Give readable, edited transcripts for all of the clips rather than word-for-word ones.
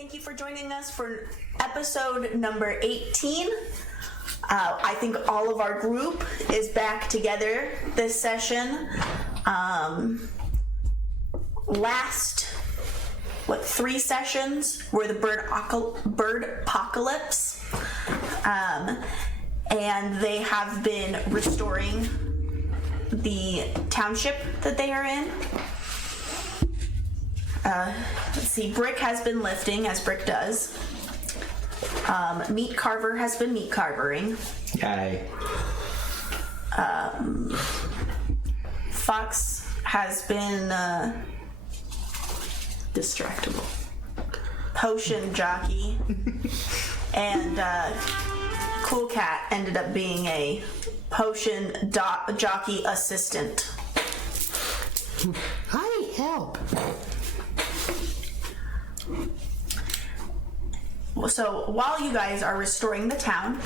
Thank you for joining us for episode number 18. I think all of our group is back together this session. Last, 3 sessions were the bird-pocalypse. And they have been restoring the township that they are in. Let's see, Brick has been lifting, as Brick does. Meat Carver has been meat carvering. Yay. Fox has been distractible. Potion jockey. And Cool Cat ended up being a potion jockey assistant. I need help. So while you guys are restoring the town,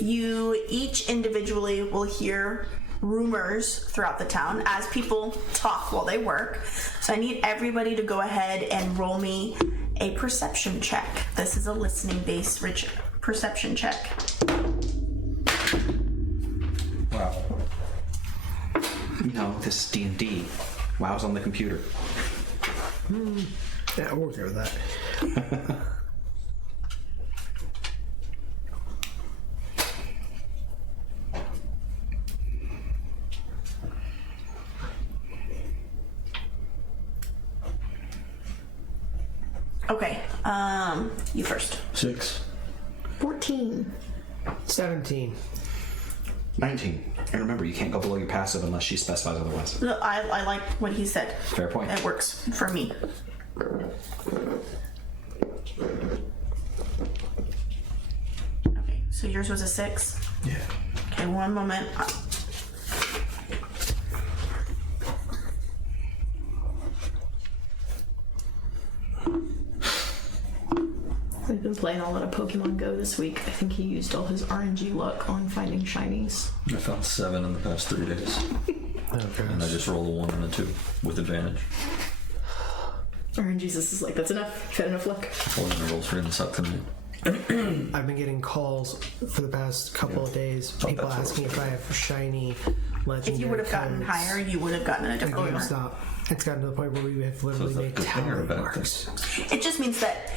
you each individually will hear rumors throughout the town as people talk while they work. So I need everybody to go ahead and roll me a perception check. This is a listening-based perception check. Wow. No, this is D&D. WoW's on the computer. Yeah, we'll go with that. Okay, you first. 6. 14. 17. 19. And remember, you can't go below your passive unless she specifies otherwise. I like what he said. Fair point. It works for me. Okay, so yours was a 6? Yeah. Okay, one moment. We've been playing a lot of Pokemon Go this week. I think he used all his RNG luck on finding shinies. I found 7 in the past 3 days. Okay. And I just rolled a 1 and a 2 with advantage. RNG is like, that's enough. You've had enough luck. Poison rolls really suck to me. I've been getting calls for the past couple of days. People that's asking if I have shiny legendary If you would have gotten codes. higher, you would have gotten a different Again, number. stop. It's gotten to the point where we have literally So made it's a good thing or a tally bad marks. It just means that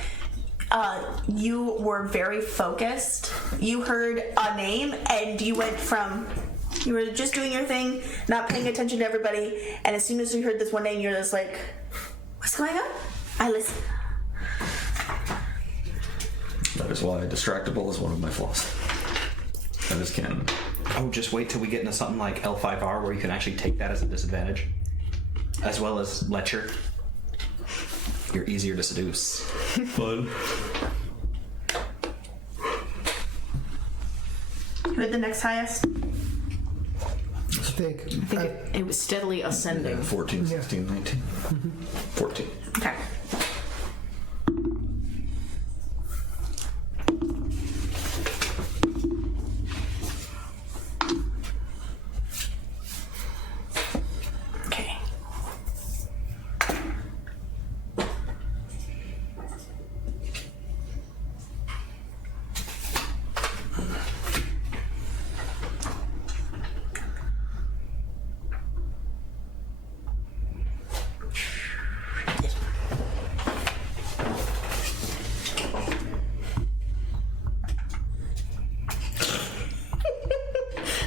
you were very focused. You heard a name and you went from, you were just doing your thing, not paying attention to everybody, and as soon as you heard this one name, you're just like, what's going on? I listen. That is why distractible is one of my flaws. I just can't. Oh, just wait till we get into something like L5R where you can actually take that as a disadvantage. As well as Lecher. You're easier to seduce. Fun. Who had the next highest? I think It was steadily ascending. 14, 16, 19. 14. Okay. Okay.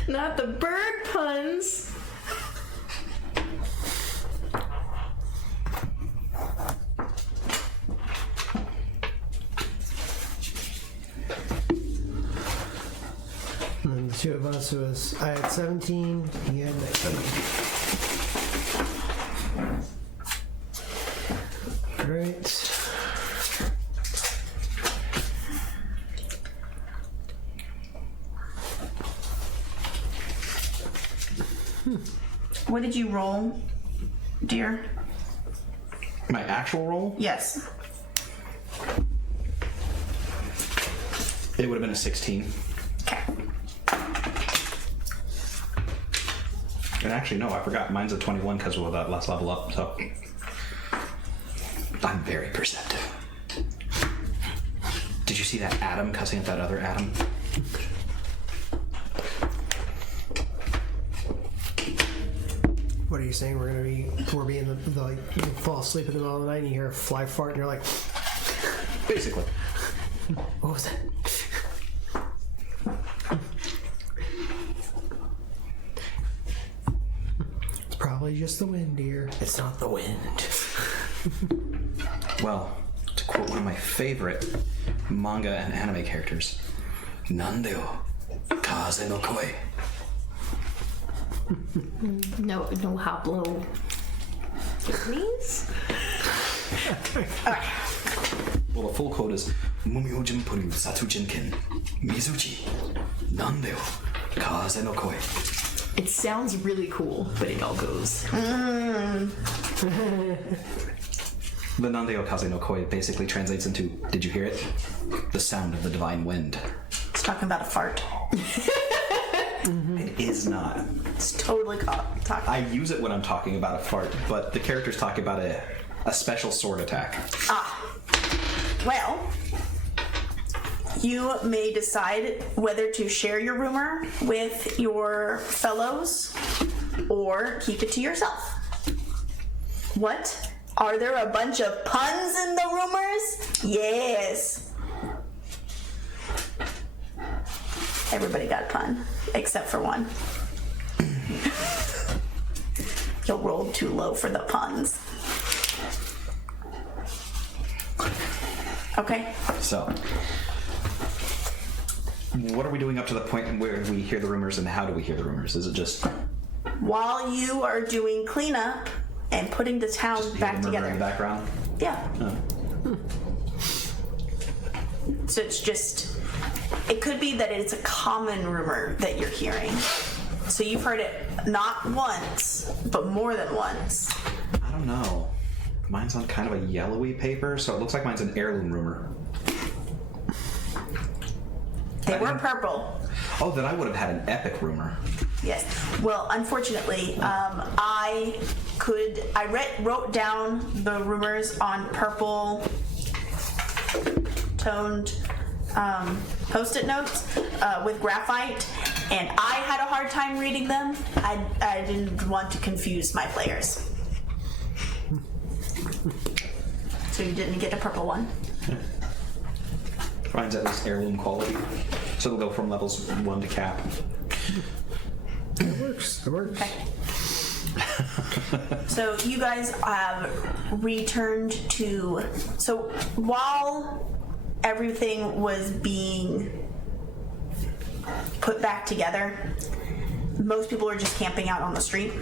Not the bird puns. and then the two of us was I had 17. He had 19. Great. What did you roll, dear? My actual roll? Yes. It would have been a 16. Okay. And actually, no, I forgot. Mine's a 21 because of that last level up, so... I'm very perceptive. you see that Adam cussing at that other Adam? What are you saying? We're being like, you fall asleep in the middle of the night and you hear a fly fart and you're like, Basically. what was that? It's probably just the wind, dear. It's not the wind. Well, to quote one of my favorite manga and anime characters, Nandeo kaze no koi. No hablo. Please? Well, the full quote is Mumio Jinpuru Satu Jinkin Mizuchi Nandeo kaze no koi. It sounds really cool, but it all goes. The Nandeo kaze no koi basically translates into, did you hear it? The sound of the divine wind. It's talking about a fart. It is not. It's totally talking. I use it when I'm talking about a fart, but the character's talking about a special sword attack. Well, you may decide whether to share your rumor with your fellows or keep it to yourself. What? Are there a bunch of puns in the rumors? Yes. Everybody got a pun, except for one. You rolled too low for the puns. Okay. So, what are we doing up to the point where we hear the rumors, and how do we hear the rumors? Is it just While you are doing cleanup and putting the town back the murmur together. in the background? Yeah. Oh. So it's just, it could be that it's a common rumor that you're hearing. So you've heard it not once, but more than once. I don't know. Mine's on kind of a yellowy paper, so it looks like mine's an heirloom rumor. They were purple. Oh, then I would have had an epic rumor. Yes. Well, unfortunately, I wrote down the rumors on purple toned post-it notes with graphite, and I had a hard time reading them. I didn't want to confuse my players. So you didn't get a purple one. Mine's at least heirloom quality, so they'll go from levels 1 to cap. It works. It works. Okay. So you guys have returned to... So while everything was being put back together, most people are just camping out on the street.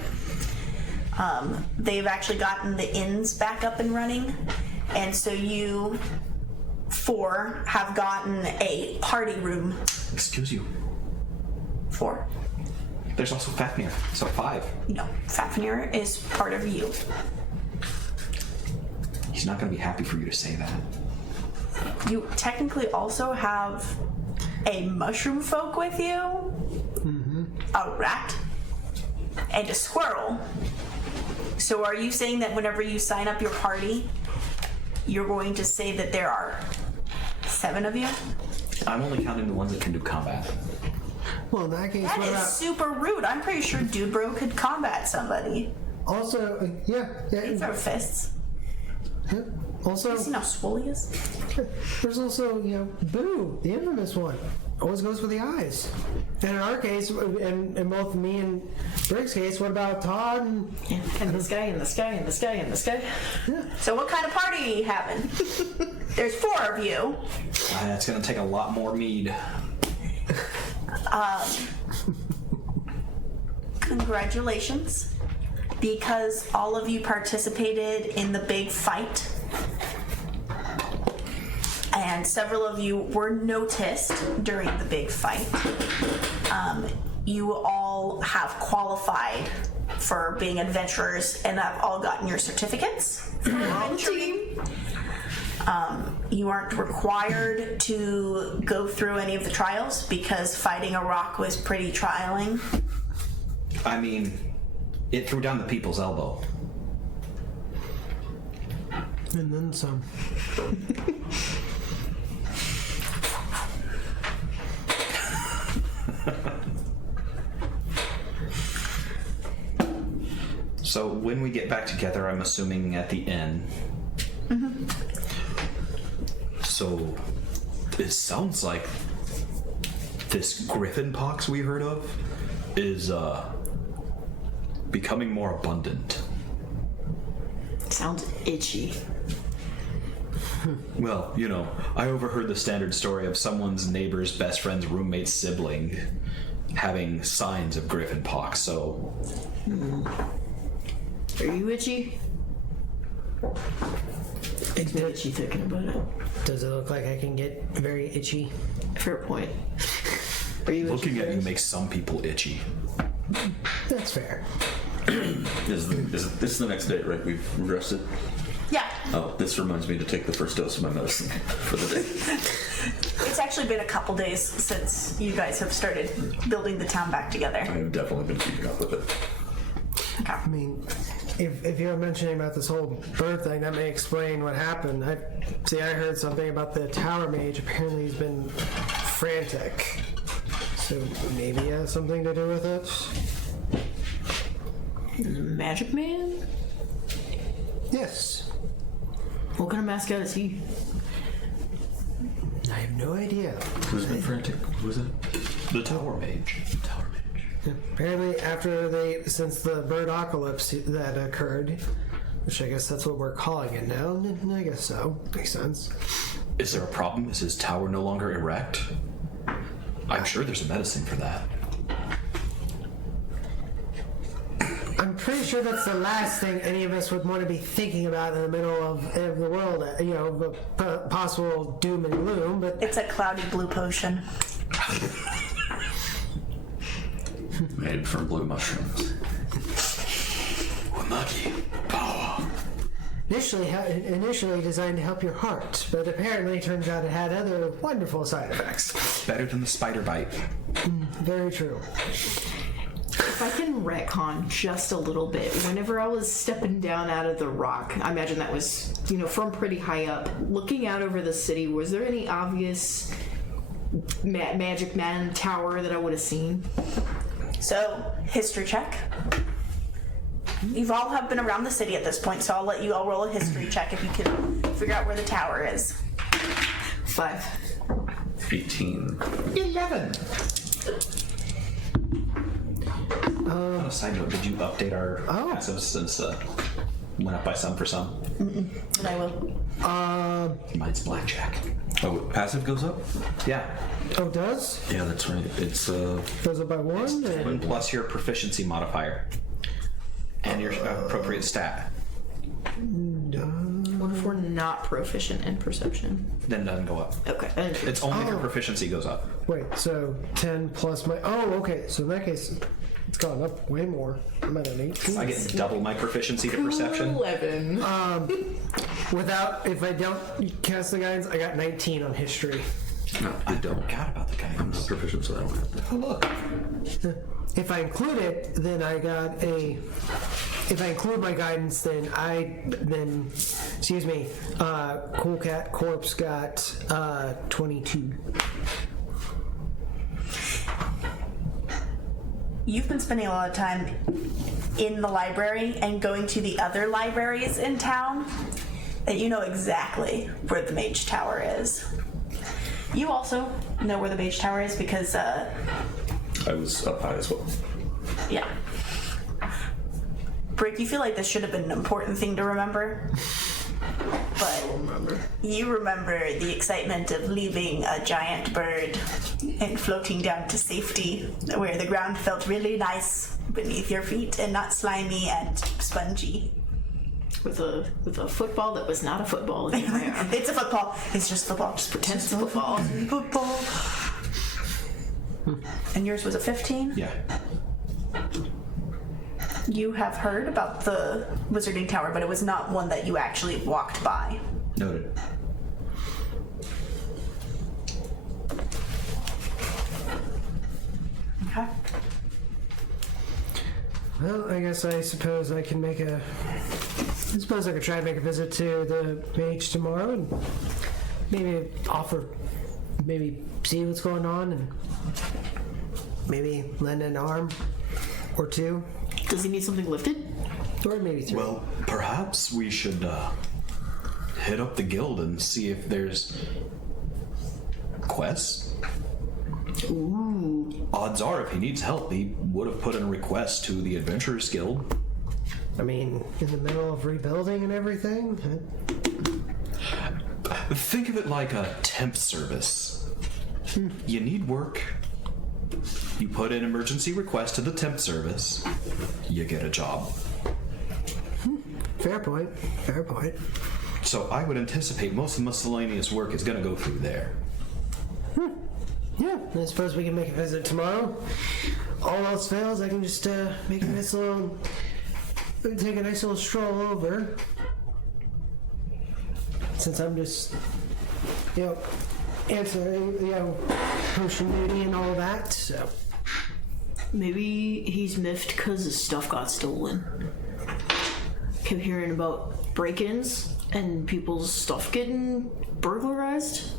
They've actually gotten the inns back up and running, and so you 4 have gotten a party room. Excuse you. 4. There's also Fafnir, so 5. No, Fafnir is part of you. He's not going to be happy for you to say that. You technically also have a mushroom folk with you, a rat, and a squirrel. So are you saying that whenever you sign up your party, you're going to say that there are 7 of you? I'm only counting the ones that can do combat. Well, in that case, That what is about... super rude. I'm pretty sure Dude Bro could combat somebody. Also, yeah. He throw fists. Yeah. Also, You see how swole he is? there's also, Boo, the infamous one. Always goes for the eyes. And in our case, in both me and Rick's case, what about Todd and... And this guy, and this guy, and this guy, and this guy. So what kind of party are you having? There's 4 of you. It's going to take a lot more mead. Congratulations, because all of you participated in the big fight, and several of you were noticed during the big fight. You all have qualified for being adventurers and have all gotten your certificates for adventuring. You aren't required to go through any of the trials because fighting a rock was pretty trialing. I mean, it threw down the people's elbow. And then some. So when we get back together, I'm assuming at the inn. Mm-hmm. So it sounds like this griffin pox we heard of is becoming more abundant. Sounds itchy. Well, you know, I overheard the standard story of someone's neighbor's best friend's roommate's sibling having signs of griffin pox, so... Are you itchy? It's itchy thinking about it. Does it look like I can get very itchy? Fair point. Are you Looking itchy? at you makes some people itchy. That's fair. This is the next day, right? We've rested. Yeah. Oh, this reminds me to take the first dose of my medicine for the day. It's actually been a couple days since you guys have started building the town back together. I've definitely been keeping up with it. Okay. I mean, if you're mentioning about this whole bird thing, that may explain what happened. I heard something about the tower mage. Apparently he's been frantic. So maybe it has something to do with it? Magic Man? Yes. What kind of mascot is he? I have no idea. Who's been frantic? Who was it? The Tower Mage. Tower Mage. Apparently since the bird-pocalypse that occurred, which I guess that's what we're calling it now, I guess so. Makes sense. Is there a problem? Is his tower no longer erect? I'm sure there's a medicine for that. I'm pretty sure that's the last thing any of us would want to be thinking about in the middle of the world, the possible doom and gloom, but It's a cloudy blue potion. Made from blue mushrooms. Unagi. Power. initially designed to help your heart, but apparently turns out it had other wonderful side effects. Better than the spider bite. Very true. If I can retcon just a little bit, whenever I was stepping down out of the rock, I imagine that was, from pretty high up, looking out over the city, was there any obvious Magic Man tower that I would have seen? So, history check. You've all have been around the city at this point, so I'll let you all roll a history check if you can figure out where the tower is. 5. 18. 11. On a side note, did you update our passives since went up by some for some? And I will. Mine's blackjack. Oh, passive goes up? Yeah. Oh, it does? Yeah, that's right. It's Goes up by 1? One plus your proficiency modifier. And your appropriate stat. What if we're not proficient in perception? Then it doesn't go up. Okay. It's only if your proficiency goes up. Wait, so 10 plus my... Oh, okay. So in that case, it's gone up way more. I'm at an 18. I get double my proficiency to perception. 11. If I don't cast the guidance, I got 19 on history. no, I don't. Forgot about the I'm guidance. not proficient, so I don't have that. Oh, look. If I include it, then I got a... If I include my guidance, then Cool Cat Corpse got 22. You've been spending a lot of time in the library and going to the other libraries in town, that you know exactly where the Mage Tower is. You also know where the Mage Tower is because, I was up high as well. yeah. Brick, you feel like this should have been an important thing to remember, but you remember the excitement of leaving a giant bird and floating down to safety, where the ground felt really nice beneath your feet and not slimy and spongy. With a football that was not a football in my arm. It's a football. It's just football. Just Pretend it's a football. football. And yours was a 15? Yeah. You have heard about the Wizarding Tower, but it was not one that you actually walked by. Noted. Okay. Well, I guess I suppose I can make a... I suppose I could try to make a visit to the mage tomorrow and maybe see what's going on and maybe lend an arm or two. Does he need something lifted? Or maybe 3. Well, perhaps we should hit up the guild and see if there's quests. Ooh. Odds are, if he needs help, he would have put in a request to the Adventurers Guild. I mean, in the middle of rebuilding and everything? Think of it like a temp service. You need work. You put in emergency request to the temp service. You get a job. Fair point. Fair point. So I would anticipate most of the miscellaneous work is going to go through there. Yeah, I suppose we can make a visit tomorrow. All else fails, I can just make a nice little... take a nice little stroll over. Since I'm just, answering, potion duty and all that, so... Maybe he's miffed because his stuff got stolen. Kept hearing about break-ins and people's stuff getting burglarized.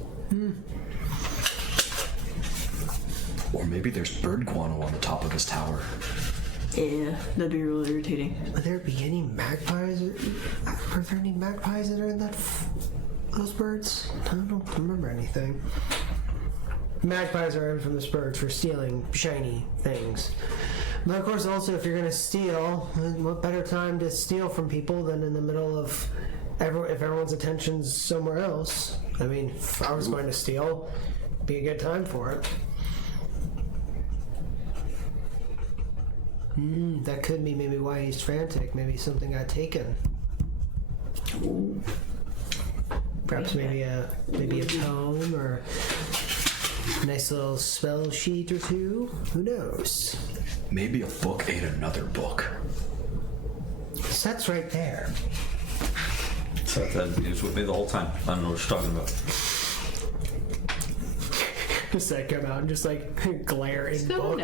Or maybe there's bird guano on the top of his tower. Yeah, that'd be really irritating. Would there be any magpies? Are there any magpies that are in those birds? I don't remember anything. Magpies are infamous birds for stealing shiny things. But of course, also, if you're going to steal, what better time to steal from people than in the middle of if everyone's attention's somewhere else? I mean, if I was going to steal, it'd be a good time for it. That could be maybe why he's frantic. Maybe something got taken. Ooh. Perhaps maybe a tome or a nice little spell sheet or two. Who knows? Maybe a book ate another book. That's right there. So he was with me the whole time. I don't know what you're talking about. Just like come out and just like glare in book.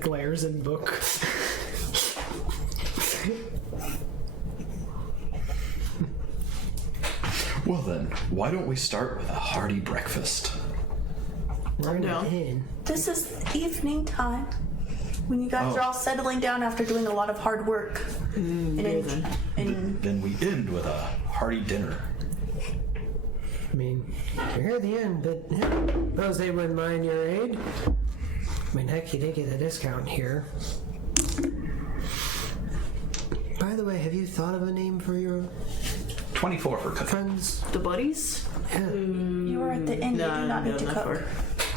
Glares in book. Well then, why don't we start with a hearty breakfast? We're down. in. This is evening time when you guys are all settling down after doing a lot of hard work. Then we end with a hearty dinner. I mean, we're here at the end, but suppose they wouldn't mind your aid. I mean, heck, you did get a discount here. By the way, have you thought of a name for your 24 for cooking. friends? The buddies? Yeah, You are at the end. You do not need to cook.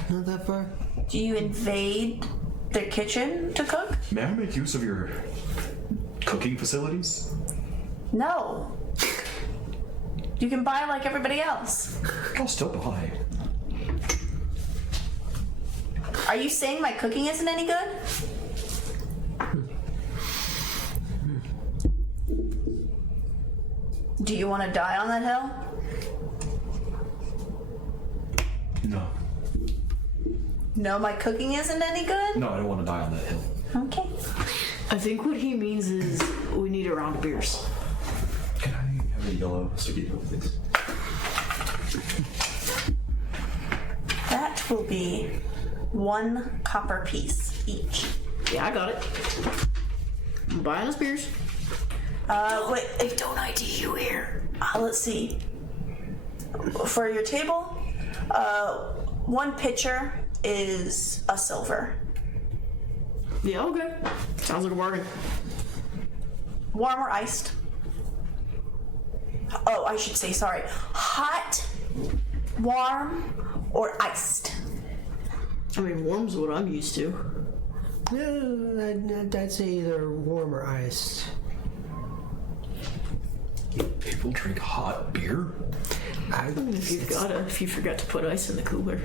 not that far. Do you invade their kitchen to cook? May I make use of your cooking facilities? No. You can buy like everybody else. I'll still buy. Are you saying my cooking isn't any good? Do you want to die on that hill? No. No, my cooking isn't any good? No, I don't want to die on that hill. Okay. I think what he means is we need a round of beers. Can I have a yellow sticky note, please? That will be 1 copper piece each. Yeah, I got it. I'm buying us beers. Wait, Don't ID you here. let's see. For your table, 1 pitcher is a silver. Yeah, okay. Sounds like a bargain. Warm or iced? Oh, I should say, sorry. Hot, warm, or iced? I mean, warm's what I'm used to. No, I'd say either warm or iced. People drink hot beer? If you forgot to put ice in the cooler.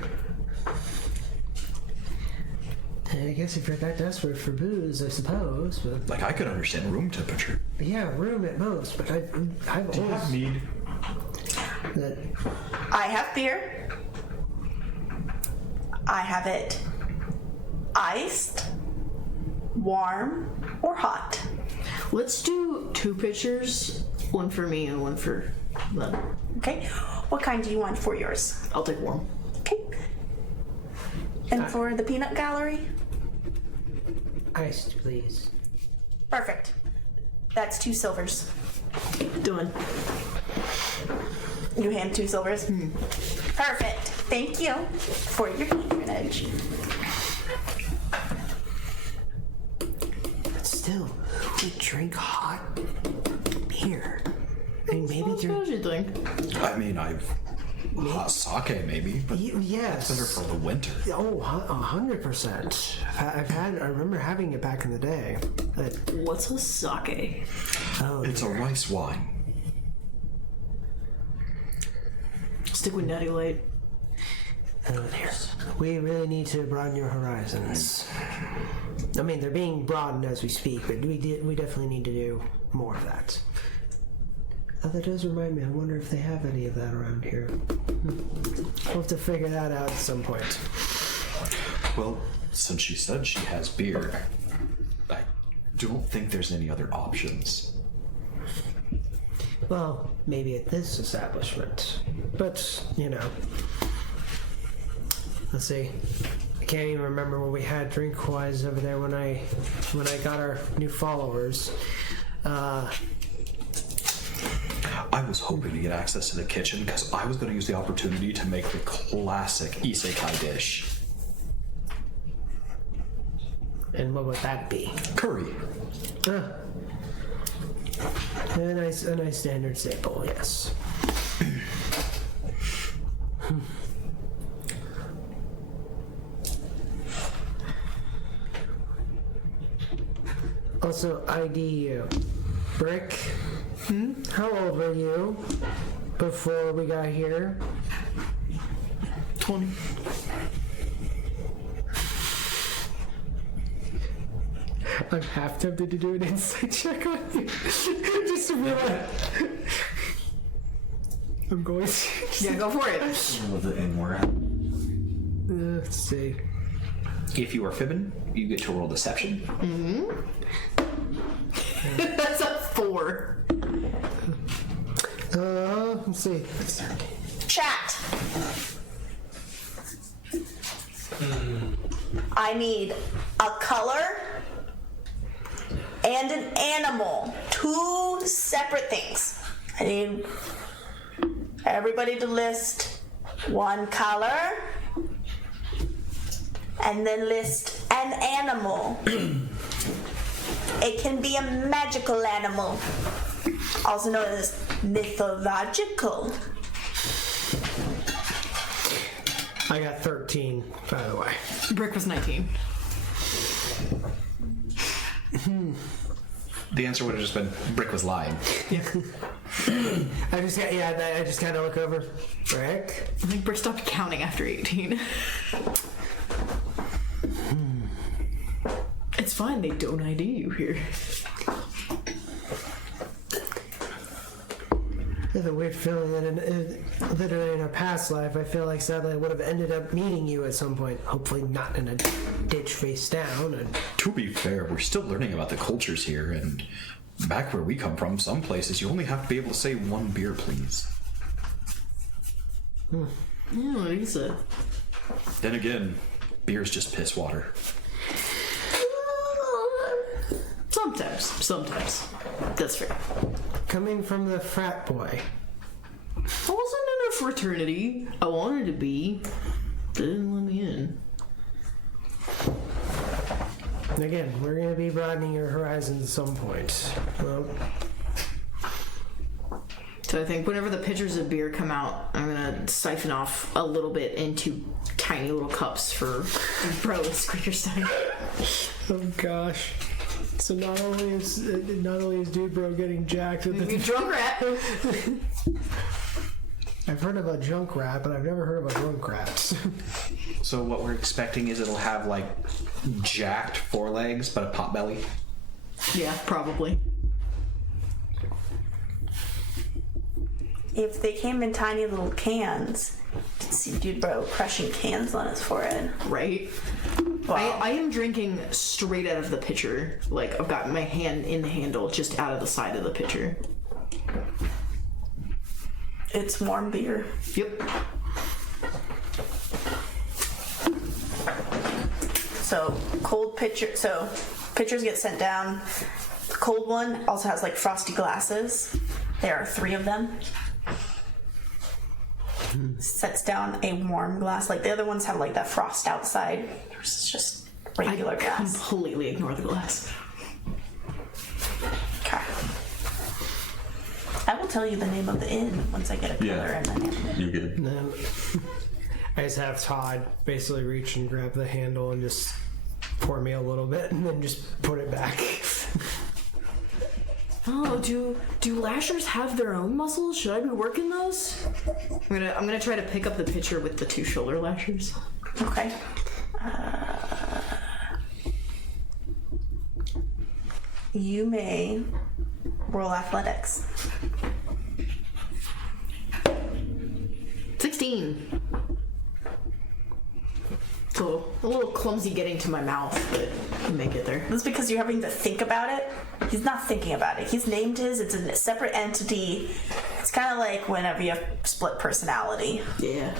I guess if you're that desperate for booze, I suppose. But Like, I could understand room temperature. yeah, room at most. But I've Do you have always mead? that. I have beer. I have it iced, warm, or hot. Let's do 2 pitchers, 1 for me and 1 for them. Okay. What kind do you want for yours? I'll take warm. Okay. And for the peanut gallery? Iced, please. Perfect. That's 2 silvers. Done. You hand 2 silvers? Perfect. Thank you for your patronage. But still, who would drink hot beer? I mean, maybe What drink. do you think? I mean, hot sake maybe, but Yes. better for the winter. Oh, 100%. I remember having it back in the day. What's a sake? It's a rice wine. Stick with Natty Light. We really need to broaden your horizons. I mean, they're being broadened as we speak, but we definitely need to do more of that. That does remind me, I wonder if they have any of that around here. We'll have to figure that out at some point. Well, since she said she has beer, I don't think there's any other options. Well, maybe at this establishment. But, you know. Let's see. I can't even remember what we had drink-wise over there when I got our new followers. I was hoping to get access to the kitchen because I was going to use the opportunity to make the classic isekai dish. And what would that be? Curry. A nice standard staple, yes. Also, ID you. Brick, how old were you before we got here? 20. I'm half tempted to do an insight check on you. Just to realize. I'm going to. Yeah, go for it. With it in where? Let's see. If you are fibbing, you get to roll deception. That's a 4. Let's see. Chat. I need a color and an animal. 2 separate things. I need everybody to list 1 color and then list an animal. It can be a magical animal, also known as mythological. I got 13, by the way. Brick was 19. The answer would have just been Brick was lying. I just kind of look over. Brick? I think Brick stopped counting after 18. It's fine, they don't ID you here. I have a weird feeling that in a past life, I feel like sadly I would have ended up meeting you at some point. Hopefully not in a ditch face down. And To be fair, we're still learning about the cultures here, and back where we come from, some places you only have to be able to say 1 beer, please. Yeah, what is it? Then again, beer's just piss water. Sometimes. That's fair. coming from the frat boy. I wasn't in a fraternity. I wanted to be. They didn't let me in. Again, we're going to be broadening your horizons at some point. Well, So I think whenever the pitchers of beer come out, I'm gonna siphon off a little bit into tiny little cups for Bro and Squeakerstein. oh gosh. So not only is Dude Bro getting jacked with You the... drunk rat. I've heard of a junk rat, but I've never heard of a drunk rat. So what we're expecting is it'll have like jacked forelegs but a pot belly. Yeah, probably. If they came in tiny little cans, you'd see Dude Bro crushing cans on his forehead. Right? Wow. I am drinking straight out of the pitcher. Like, I've got my hand in the handle just out of the side of the pitcher. It's warm beer. Yep. So cold pitcher. So pitchers get sent down. cold one also has like frosty glasses. There are 3 of them. Sets down a warm glass. Like the other ones have like that frost outside. There's just regular glass. Completely ignore the glass. Okay. I will tell you the name of the inn once I get a color and the name. You good? And then I just have Todd basically reach and grab the handle and just pour me a little bit and then just put it back. Oh, do lashers have their own muscles? Should I be working those? I'm gonna try to pick up the picture with the 2 shoulder lashers. Okay. You may roll athletics. 16. So a little clumsy getting to my mouth, but I may get there. That's because you're having to think about it. He's not thinking about it. He's named his. It's a separate entity. It's kind of like whenever you have split personality. Yeah.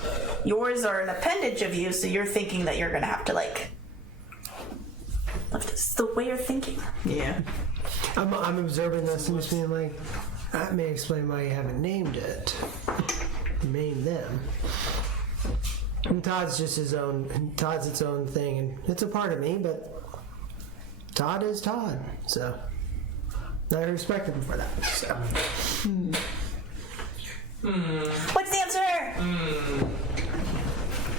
Yours are an appendage of you, so you're thinking that you're going to have to, like... It's the way you're thinking. Yeah. I'm observing this and just being like, that may explain why you haven't named it. Name them. And Todd's just its own thing, and it's a part of me, but Todd is Todd, so I respect him for that. So. What's the answer?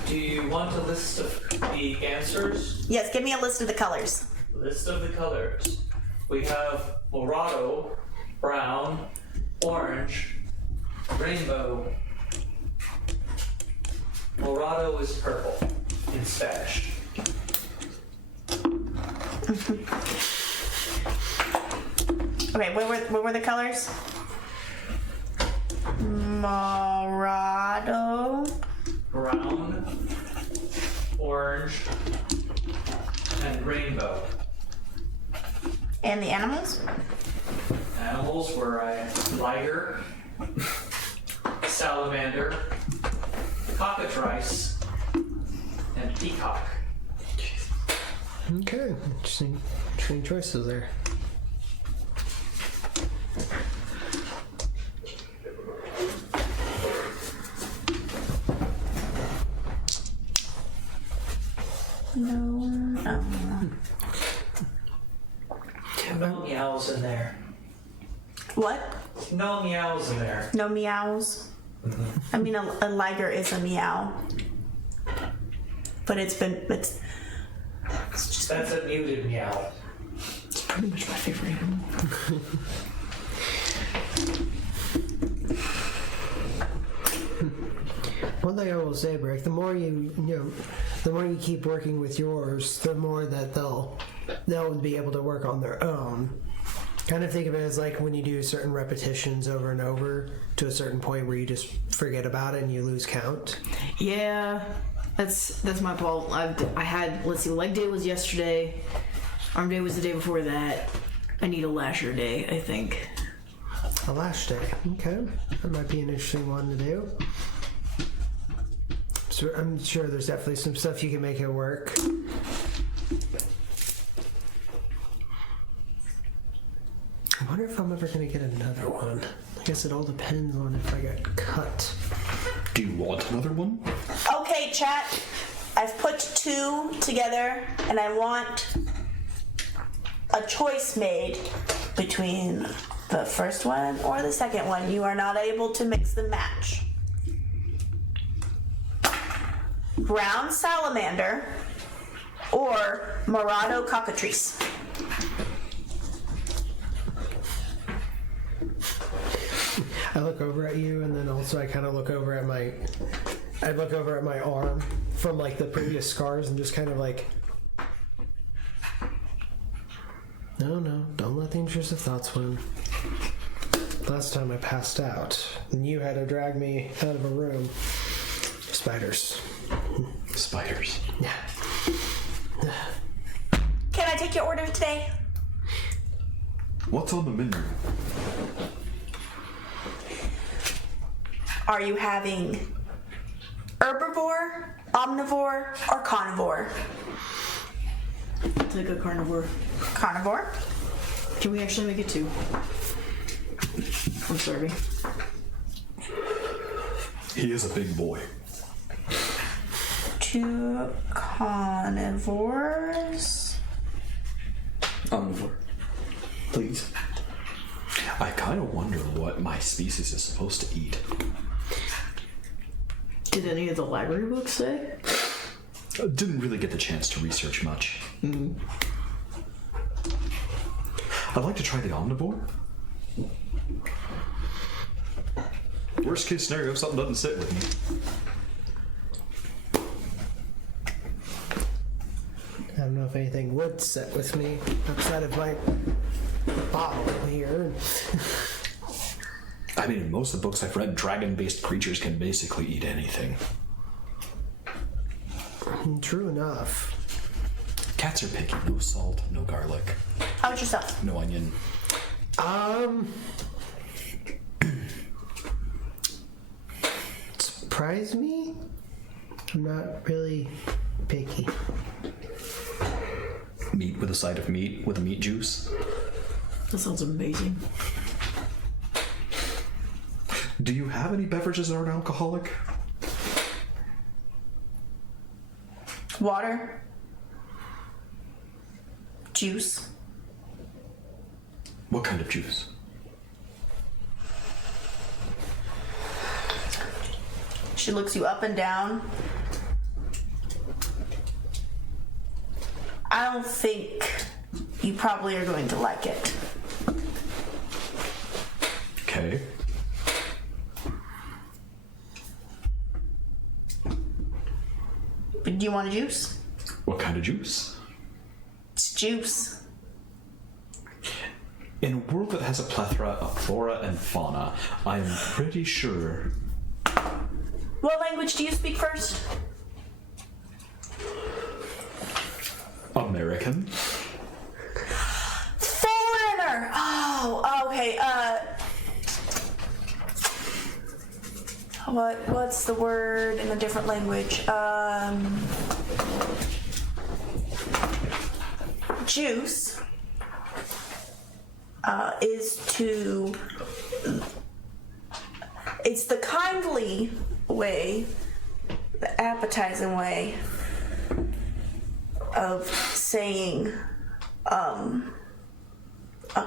Do you want a list of the answers? Yes, give me a list of the colors. List of the colors. We have Morado, brown, orange, rainbow. Morado is purple in Spanish. Okay, what were the colors? Morado. Brown, orange, and rainbow. And the animals? Animals were a liger, salamander, cockatrice, and peacock. Okay, interesting choices there. No. No meows in there. What? No meows in there. No meows? I mean, a liger is a meow. But it's just... That's a muted meow. It's pretty much my favorite animal. One thing I will say, Brick, the more you keep working with yours, the more that they'll be able to work on their own. Kind of think of it as like when you do certain repetitions over and over to a certain point where you just forget about it and you lose count. Yeah, that's my fault. I had, let's see, leg day was yesterday. Arm day was the day before that. I need a lasher day, I think. A lash day. Okay. That might be an interesting one to do. So I'm sure there's definitely some stuff you can make it work. I wonder if I'm ever going to get another one. I guess it all depends on if I get cut. Do you want another one? Okay, chat. I've put 2 together, and I want a choice made between the first one or the second one. You are not able to mix and match. Brown salamander or Morado cockatrice. I look over at you, and then also I kind of look over at my arm from like the previous scars, and just kind of like, no, don't let the intrusive thoughts win. Last time I passed out, and you had to drag me out of a room. Spiders. Spiders. Yeah. Can I take your order today? What's on the menu? Are you having herbivore, omnivore, or carnivore? I'll take a carnivore. Carnivore. Can we actually make it 2? I'm sorry. He is a big boy. 2 carnivores. Omnivore. Please. I kind of wonder what my species is supposed to eat. Did any of the library books say? Didn't really get the chance to research much. I'd like to try the omnivore. Worst case scenario, if something doesn't sit with me. I don't know if anything would sit with me outside of my bottle here. I mean, in most of the books I've read, dragon-based creatures can basically eat anything. True enough. Cats are picky. No salt, no garlic, How about yourself? no onion. Surprise me? I'm not really picky. Meat with a side of meat with a meat juice. That sounds amazing. Do you have any beverages that aren't alcoholic? Water. Juice. What kind of juice? She looks you up and down. I don't think you probably are going to like it. Okay. But do you want a juice? What kind of juice? It's juice. In a world that has a plethora of flora and fauna, I'm pretty sure. What language do you speak first? American? Foreigner! Oh, okay, what's the word in a different language? Juice is to... It's the kindly way, the appetizing way of saying a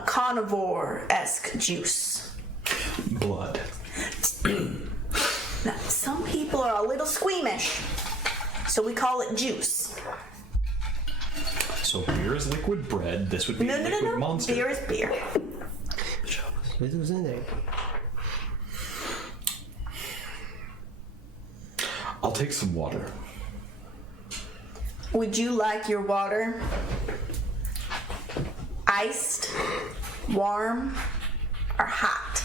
carnivore-esque juice. Blood. Now, some people are a little squeamish, so we call it juice. So beer is liquid bread. This would be No, liquid monster. Beer is beer. This was in there. I'll take some water. Would you like your water iced, warm, or hot?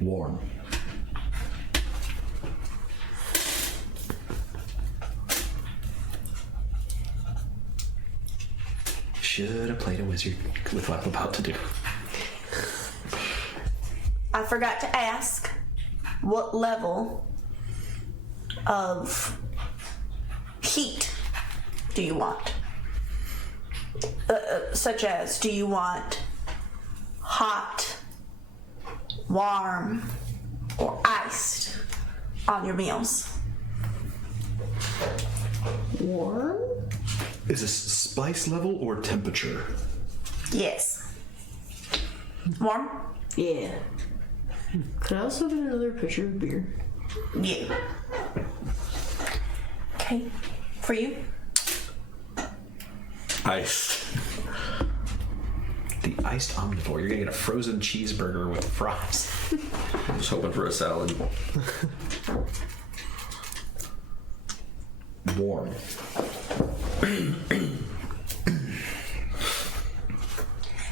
Warm. Should have played a wizard with what I'm about to do. I forgot to ask, what level of heat do you want? Such as, do you want hot, warm, or iced on your meals? Warm? Is this spice level or temperature? Yes. Warm? Yeah. Could I also get another pitcher of beer? Yeah. Okay. For you? Ice. The iced omnivore. You're gonna get a frozen cheeseburger with fries. I was hoping for a salad. Warm.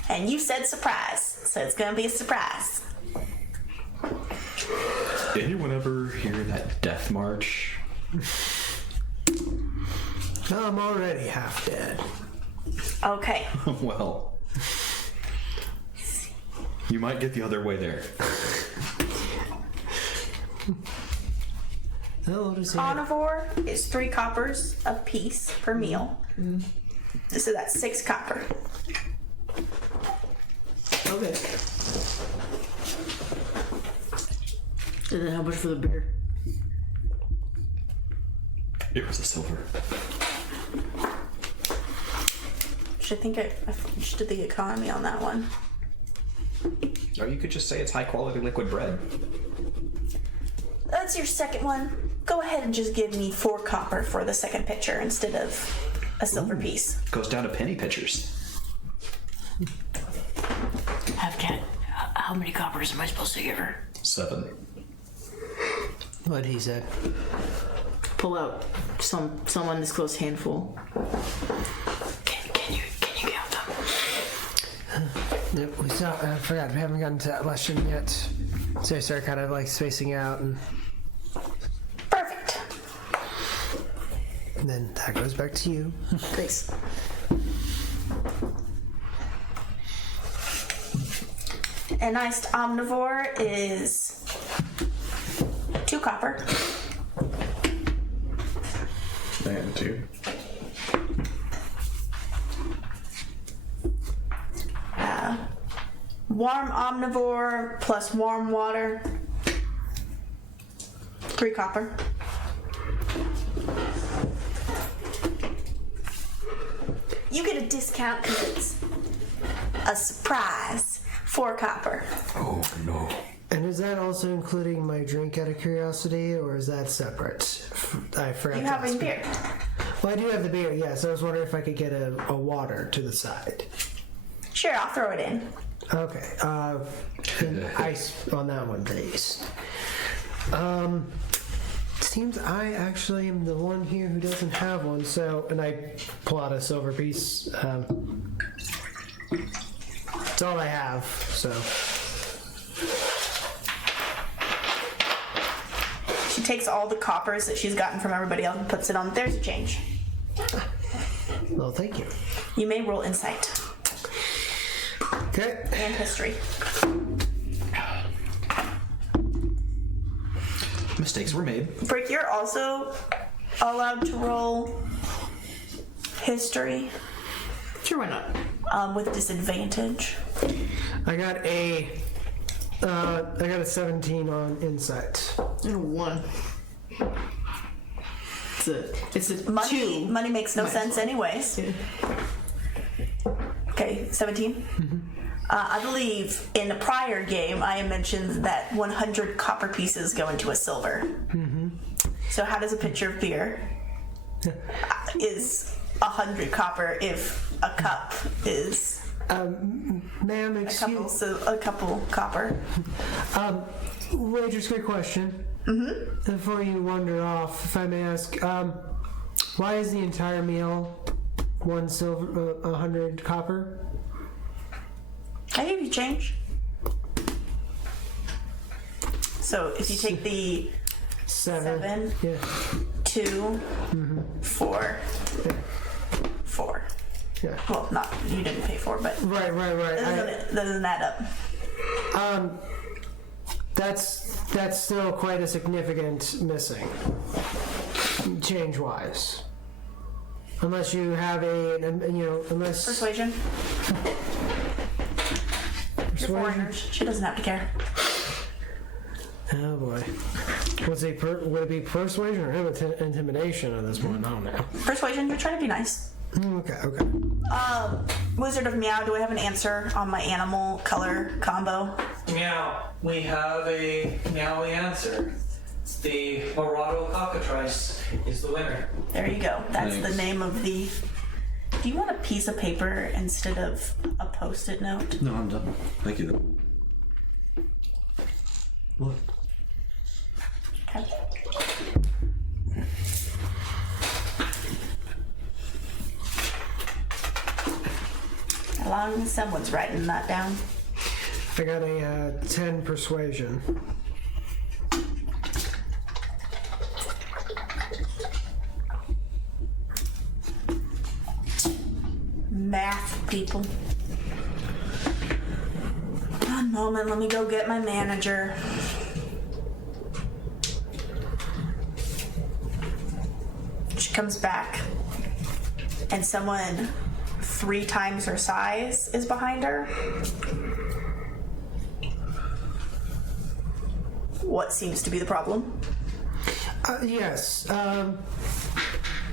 And you said surprise, so it's gonna be a surprise. Anyone ever hear that death march? No, I'm already half dead. Okay. Well, you might get the other way there. Oh, what is it? Carnivore is 3 coppers apiece per meal. So that's 6 copper. Okay. And then how much for the beer? It was a silver. Should think I should do the economy on that one. Or you could just say it's high quality liquid bread. That's your second one. Go ahead and just give me 4 copper for the second pitcher instead of a silver piece. Goes down to penny pitchers. How many coppers am I supposed to give her? 7. What he said. Pull out some on this close handful. Can you count them? Yep, we saw. I forgot. We haven't gotten to that lesson yet. So I start kind of like spacing out, and Perfect. then that goes back to you. Thanks. An iced omnivore is 2 copper. And 2. Warm omnivore plus warm water, 3 copper. You get a discount because it's a surprise, 4 copper. Oh no. And is that also including my drink out of curiosity, or is that separate? I forgot. You to having ask. beer? Well, I do have the beer, yes. I was wondering if I could get a water to the side. Sure, I'll throw it in. Okay. And ice on that one, please. Seems I actually am the one here who doesn't have one, so, and I pull out a silver piece. It's all I have, so. She takes all the coppers that she's gotten from everybody else and puts it on. There's a change. Well, thank you. You may roll insight Okay. and history. Mistakes were made. Frick, you're also allowed to roll history Sure, why not? with disadvantage. I got a 17 on insight. And a 1. It's a Money 2. money makes no Might as sense well. anyways. Okay, 17. Mm-hmm. I believe in a prior game I had mentioned that 100 copper pieces go into a silver. Mm-hmm. So how does a pitcher of beer is 100 copper if a cup is Ma'am, excuse a couple copper? Waitress, quick question. Mm-hmm. Before you wander off, if I may ask, why is the entire meal 1 silver, 100 copper? I gave you change. So if you take the 7, Yeah. 2, 4, 4. Yeah. Well, not you didn't pay 4, but Right. doesn't add up. That's still quite a significant missing, change-wise. Unless you have unless Persuasion. You're foreigners. She doesn't have to care. Oh boy. Would it be persuasion or intimidation at this point? I don't know. Persuasion. You're trying to be nice. Okay. Wizard of Meow. Do I have an answer on my animal color combo? Meow. We have a meowy answer. The Morado cockatrice is the winner. There you go. That's Thanks. the name of the. Do you want a piece of paper instead of a post-it note? No, I'm done. Thank you. What? Okay. As long as someone's writing that down. I got a 10 persuasion. Math people. One moment, let me go get my manager. She comes back, and someone 3 times her size is behind her. What seems to be the problem? Yes.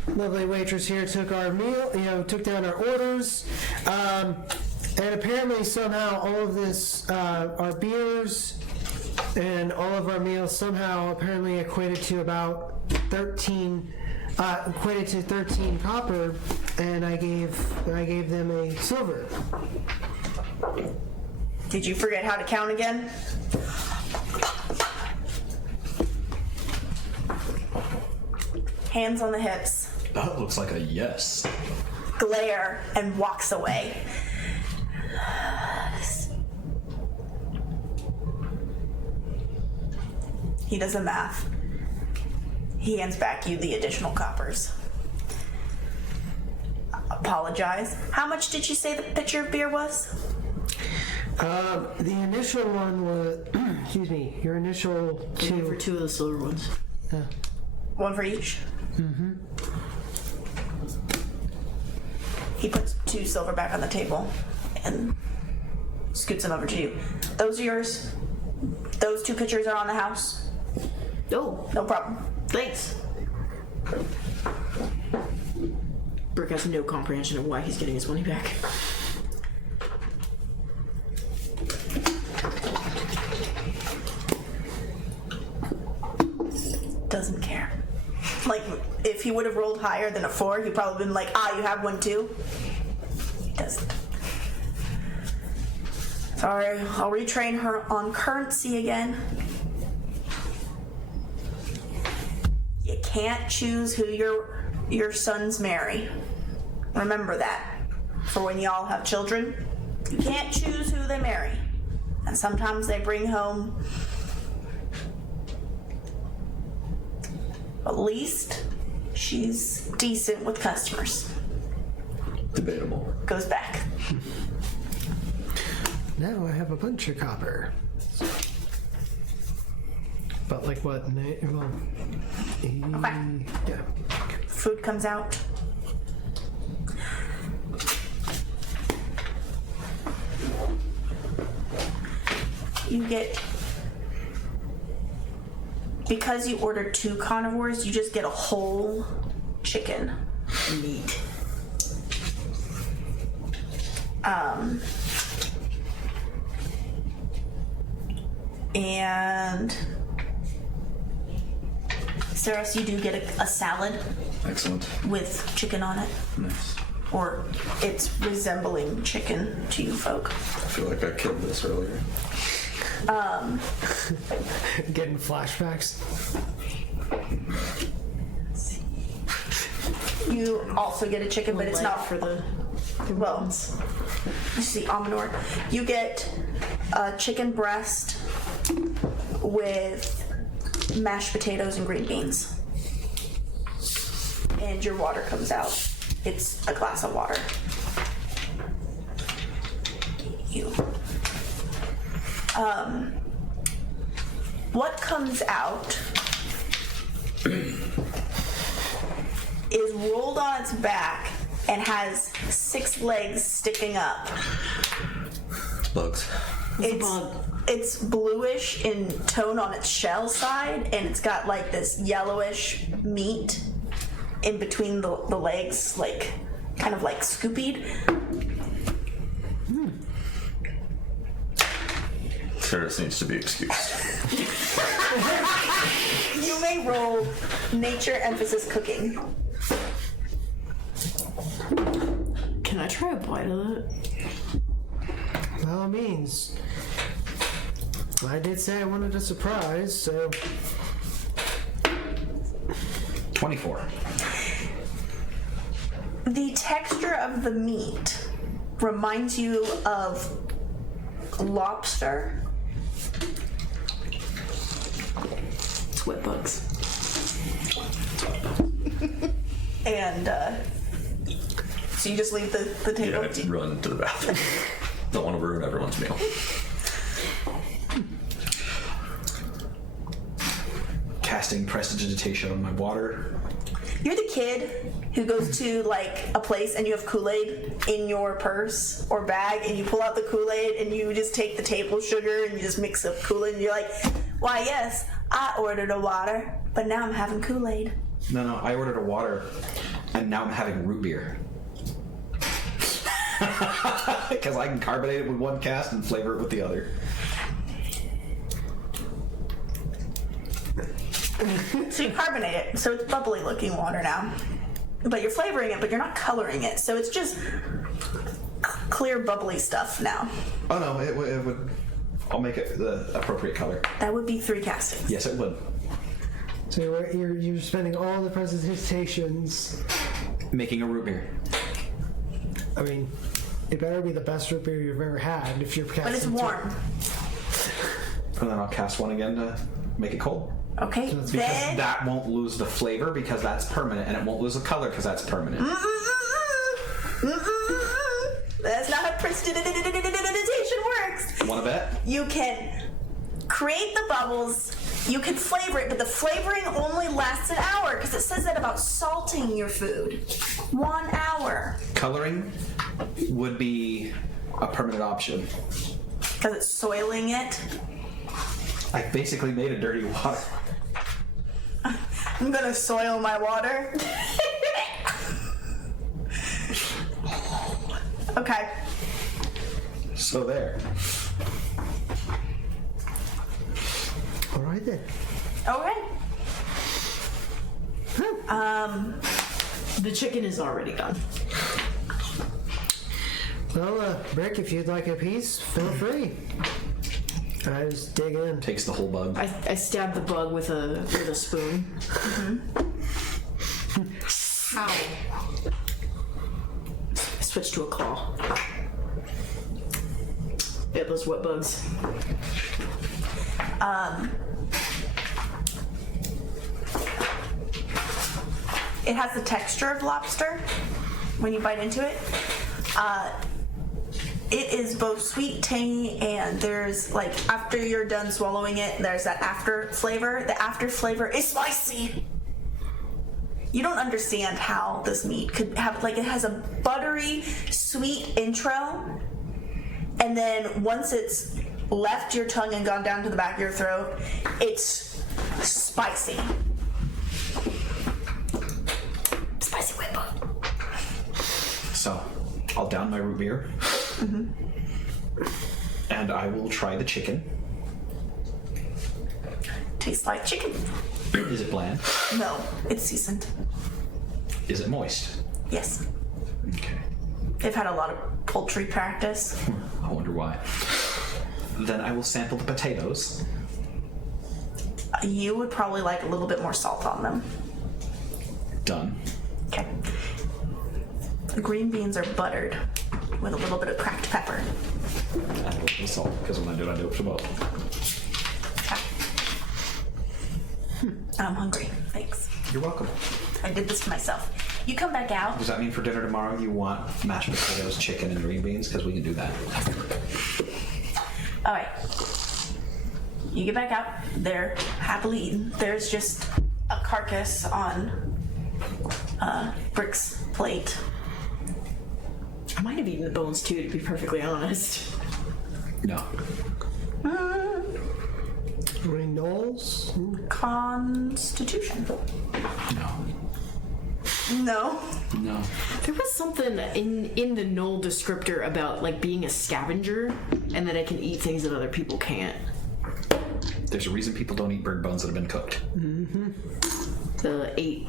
Lovely waitress here took our meal, took down our orders. And apparently somehow all of this, our beers and all of our meals somehow apparently equated to about 13 copper, and I gave them a silver. Did you forget how to count again? Hands on the hips. That looks like a yes. Glare and walks away. He does the math. He hands back you the additional coppers. Apologize. How much did you say the pitcher of beer was? The initial one was, excuse me, your initial Two for 2. 2 of the silver ones. One for each? Mm-hmm. He puts 2 silver back on the table and scoots them over to you. Those are yours. Those 2 pitchers are on the house. Oh, No problem. thanks. Brooke has no comprehension of why he's getting his money back. Doesn't care. Like, if he would have rolled higher than a 4, he'd probably been like, you have one too. He doesn't. Sorry, I'll retrain her on currency again. You can't choose who your sons marry. Remember that. For when y'all have children, you can't choose who they marry. And sometimes they bring home, at least she's decent with customers. Debatable. Goes back. Now I have a bunch of copper. But like what? Well, yeah. Food comes out. You get, because you ordered 2 carnivores, you just get a whole chicken. Neat. And Saras, you do get a salad Excellent. with chicken on it. Nice. Or it's resembling chicken to you folk. I feel like I killed this earlier. Getting flashbacks. You also get a chicken, but it's not for the well. ones. You see, Amador. You get a chicken breast with mashed potatoes and green beans, and your water comes out. It's a glass of water. You. What comes out is rolled on its back and has 6 legs sticking up. Bugs. It's bluish in tone on its shell side, and it's got like this yellowish meat in between the legs, like kind of like scoopied. Ferris needs to be excused. You may roll nature emphasis cooking. Can I try a bite of it? By all means. I did say I wanted a surprise, so 24. The texture of the meat reminds you of lobster. Sweat bugs. And so you just leave the table. Yeah, I'd run to the bathroom. Don't want to ruin everyone's meal. Casting prestidigitation on my water. You're the kid who goes to like a place and you have Kool-Aid in your purse or bag, and you pull out the Kool-Aid and you just take the table sugar and you just mix up Kool-Aid, and you're like, why yes, I ordered a water, but now I'm having Kool-Aid. No, I ordered a water, and now I'm having root beer. Because I can carbonate it with one cast and flavor it with the other. So you carbonate it, so it's bubbly looking water now. But you're flavoring it, but you're not coloring it, so it's just clear bubbly stuff now. Oh no, it would. I'll make it the appropriate color. That would be 3 castings. Yes, it would. So you're spending all the presentations Making a root beer. I mean, it better be the best root beer you've ever had if you're casting. But it's warm. And then I'll cast one again to make it cold. Okay, Because then... that won't lose the flavor because that's permanent, and it won't lose the color because that's permanent. That's not how prestidigitation works. Want to bet? You can create the bubbles, you can flavor it, but the flavoring only lasts an hour because it says that about salting your food. 1 hour. Coloring would be a permanent option. Because it's soiling it. I basically made a dirty water. I'm gonna soil my water. Okay. So there. All right then. Okay. The chicken is already done. Well, Rick, if you'd like a piece, feel free. I just dig in. Takes the whole bug. I stabbed the bug with a spoon. Ow. I switched to a claw. Yeah, those wet bugs. It has the texture of lobster when you bite into it. It is both sweet, tangy, and there's like after you're done swallowing it, there's that after flavor. The after flavor is spicy. You don't understand how this meat could have, like, it has a buttery, sweet intro, and then once it's left your tongue and gone down to the back of your throat, it's spicy. Spicy whip. So, I'll down my root beer. And I will try the chicken. Tastes like chicken. Is it bland? No, it's seasoned. Is it moist? Yes. Okay. They've had a lot of poultry practice. I wonder why. Then I will sample the potatoes. You would probably like a little bit more salt on them. Done. Okay. The green beans are buttered with a little bit of cracked pepper. Add a little bit of salt, because when I do it for both. Okay. I'm hungry. Thanks. You're welcome. I did this to myself. You come back out. Does that mean for dinner tomorrow you want mashed potatoes, chicken, and green beans? Because we can do that. All right. You get back out. They're happily eaten. There's just a carcass on Brick's plate. I might have eaten the bones too, to be perfectly honest. No. Knowles? Constitution. No. No. No. There was something in the Knoll descriptor about like being a scavenger and that I can eat things that other people can't. There's a reason people don't eat bird bones that have been cooked. The 8.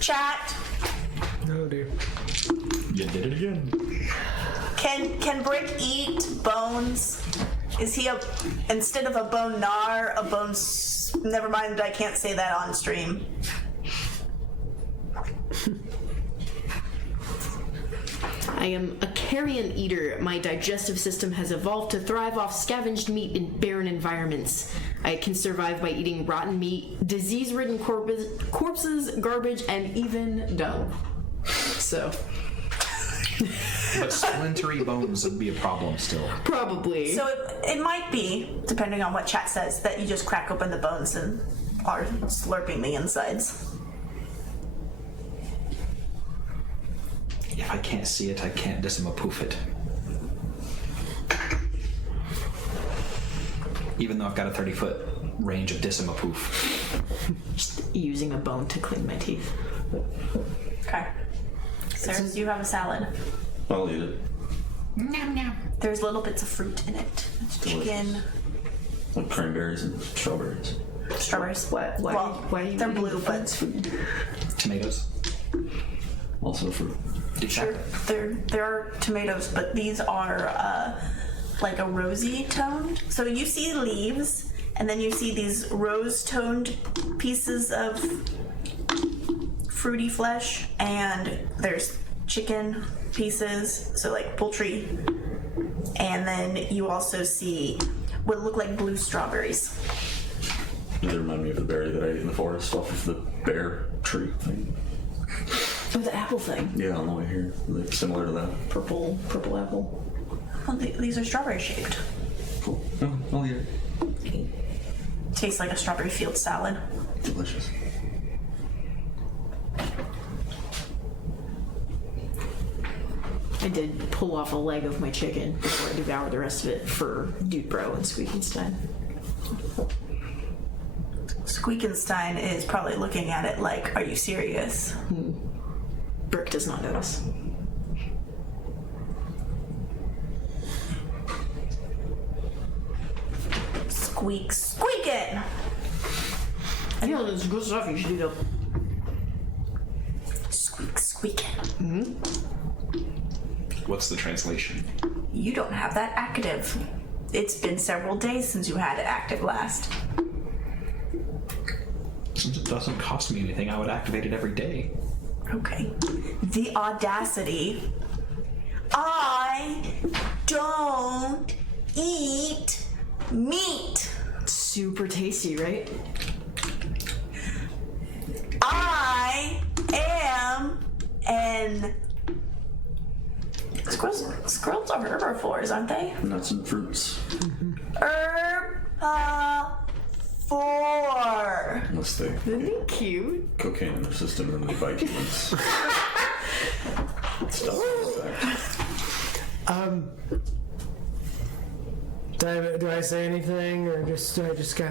Chat. Oh dear. You did it again. Can Brick eat bones? Is he instead of a bone gnar, a bone? Never mind, I can't say that on stream. I am a carrion eater. My digestive system has evolved to thrive off scavenged meat in barren environments. I can survive by eating rotten meat, disease-ridden corpses, garbage, and even dung. So, But splintery bones would be a problem still. Probably. So it might be, depending on what chat says, that you just crack open the bones and are slurping the insides. If I can't see it, I can't dismapoof it. Even though I've got a 30-foot range of dismapoof. Just using a bone to clean my teeth. Okay. Sarah, do you have a salad? I'll eat it. There's little bits of fruit in it. It's chicken, Like cranberries and strawberries. strawberries. Why Well, are you they're eating blue, but Tomatoes. Also fruit. sure, there are tomatoes, but these are like a rosy toned. So you see leaves, and then you see these rose toned pieces of fruity flesh, and there's chicken pieces, so like poultry, and then you also see what look like blue strawberries. They remind me of the berry that I ate in the forest off of the bear tree thing. Oh, the apple thing. Yeah, on the way here. Like, similar to that. Purple apple. Well, these are strawberry shaped. Cool. Oh, I'll eat it. Tastes like a strawberry field salad. Delicious. I did pull off a leg of my chicken before I devoured the rest of it for Dude Bro and Squeakenstein. Squeakenstein is probably looking at it like, are you serious? Brick does not notice. Squeaking! I know this is good stuff. You should eat up. Squeaking. What's the translation? You don't have that active. It's been several days since you had it active last. Since it doesn't cost me anything, I would activate it every day. Okay. The audacity. I don't eat meat. Super tasty, right? I am an... Squirrels are herbivores, aren't they? Nuts and fruits. Herbivore. Unless they Isn't he cute? cocaine in their system and they bite humans. Stuff like that. Do I say anything, or do I just go?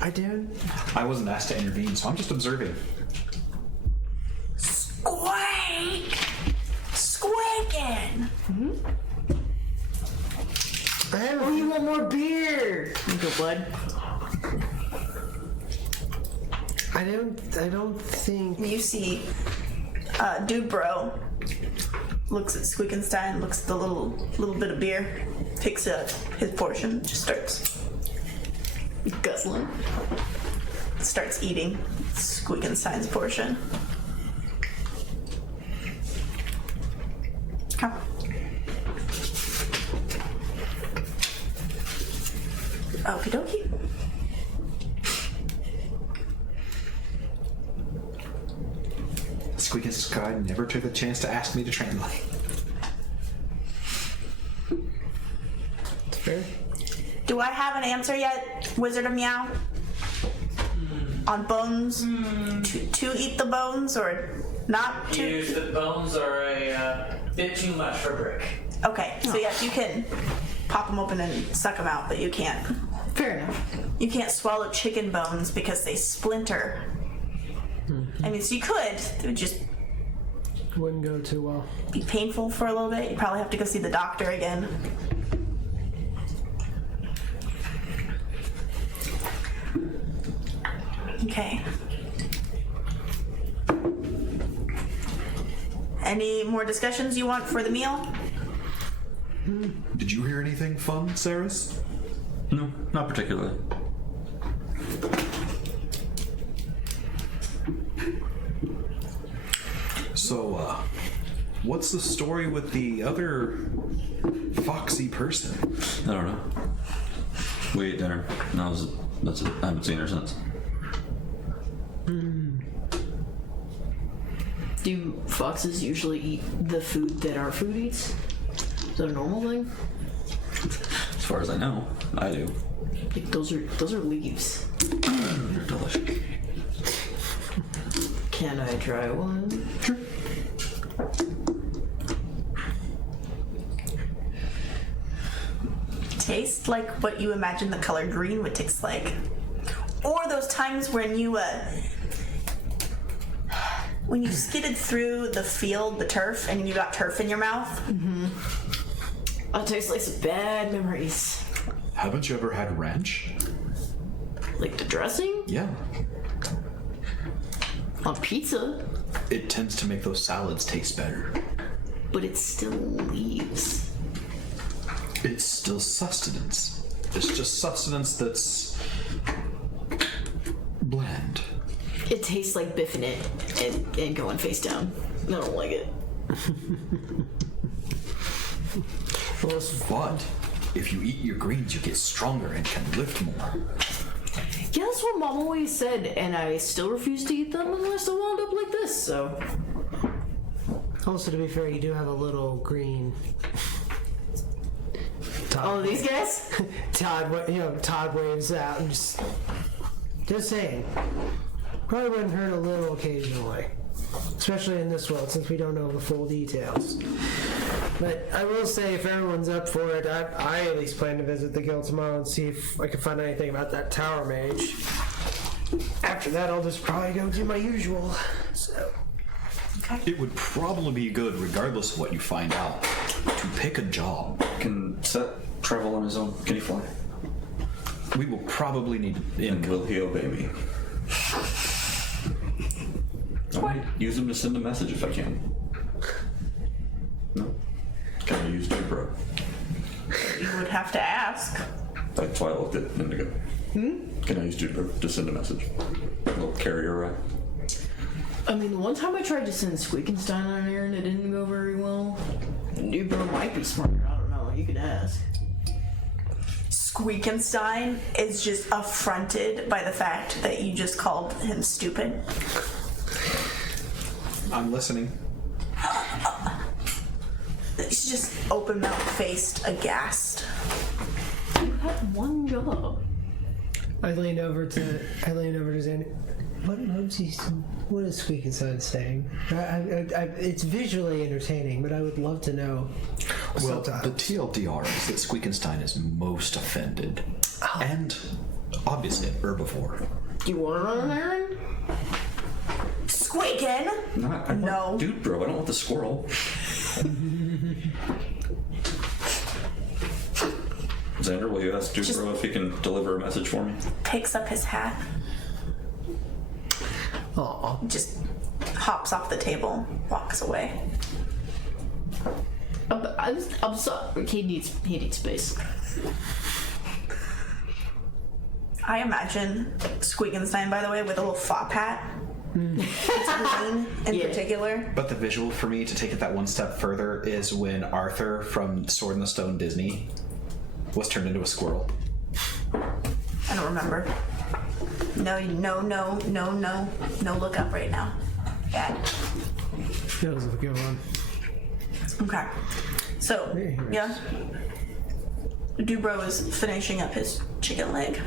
I do. I wasn't asked to intervene, so I'm just observing. Squeak! Squeaking! Oh, you want more beer? You go, bud. I don't think. You see, Dude Bro looks at Squeakenstein, looks at the little bit of beer, picks up his portion, just starts eating Squeakenstein's portion. Come. Okie dokie. Squeakenstein never took the chance to ask me to translate. It's fair. Do I have an answer yet, Wizard of Meow? On bones? To eat the bones or not to? Use the bones are a bit too much for Brick. Okay, so yes, you can pop them open and suck them out, but you can't. Fair enough. You can't swallow chicken bones because they splinter. I mean, so you could. It would just Wouldn't go too well. be painful for a little bit. You'd probably have to go see the doctor again. Okay. Any more discussions you want for the meal? Did you hear anything fun, Saris? No, not particularly. So, what's the story with the other foxy person? I don't know. We ate dinner. That's it. I haven't seen her since. Do foxes usually eat the food that our food eats? Is that a normal thing? As far as I know, I do. Like, those are leaves. They're delicious. Can I try one? Sure. Taste like what you imagine the color green would taste like. Or those times when you skidded through the field, the turf, and you got turf in your mouth. Mm-hmm. That tastes like some bad memories. Haven't you ever had ranch? Like the dressing? Yeah. On pizza? It tends to make those salads taste better. But it's still leaves. It's still sustenance. It's just sustenance that's bland. It tastes like biffing it and going face down. I don't like it. But if you eat your greens, you get stronger and can lift more. Yeah, that's what Mom always said, and I still refuse to eat them, and I still wound up like this, so. Also, to be fair, you do have a little green. Oh, these guys? Todd waves out and just saying. Probably wouldn't hurt a little occasionally, especially in this world since we don't know the full details. But I will say, if everyone's up for it, I at least plan to visit the guild tomorrow and see if I can find anything about that tower mage. After that, I'll just probably go do my usual. So. It would probably be good, regardless of what you find out, to pick a job. Can Seth travel on his own? Can he fly? We will probably need And will he obey me? I use him to send a message if I can. No? Can I use Dude Bro? You would have to ask. That's why I looked at Indigo. Can I use Dude Bro to send a message? A little carrier ride? I mean, one time I tried to send Squeakenstein on an errand, it didn't go very well. New bro might be smarter, I don't know, you can ask. Squeakenstein is just affronted by the fact that you just called him stupid. I'm listening. He's just open mouth faced, aghast. You had one job. I lean over to Xander. What is Squeakenstein saying? It's visually entertaining, but I would love to know. Well, the subtitles. TLDR is that Squeakenstein is most offended. And, obviously, an herbivore. Do you want to run an errand? Squeakin'? I No. want Dude Bro, I don't want the squirrel. Xander, will you ask Dude Bro if he can deliver a message for me? Picks up his hat, Aw. just hops off the table, walks away. I'm sorry. He needs space. I imagine Squeakenstein, by the way, with a little fop hat. It's green in particular. But the visual for me, to take it that one step further, is when Arthur from Sword in the Stone Disney was turned into a squirrel. I don't remember. No, look up right now. Yeah. That was a good one. Okay. So, yeah. Dubro is finishing up his chicken leg.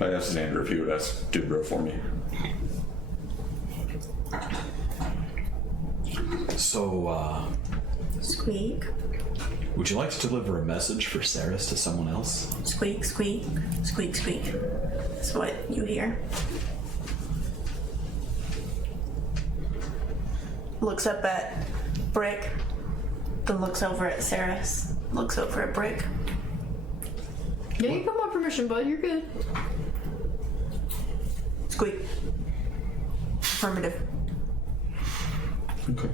I asked Xander if he would ask Dude Bro for me. So, Squeak, would you like to deliver a message for Saris to someone else? squeak, squeak, squeak, squeak. That's what you hear. Looks up at Brick, then looks over at Saris, looks over at Brick. Yeah, you got my permission, bud. You're good. Squeak. Affirmative. Okay.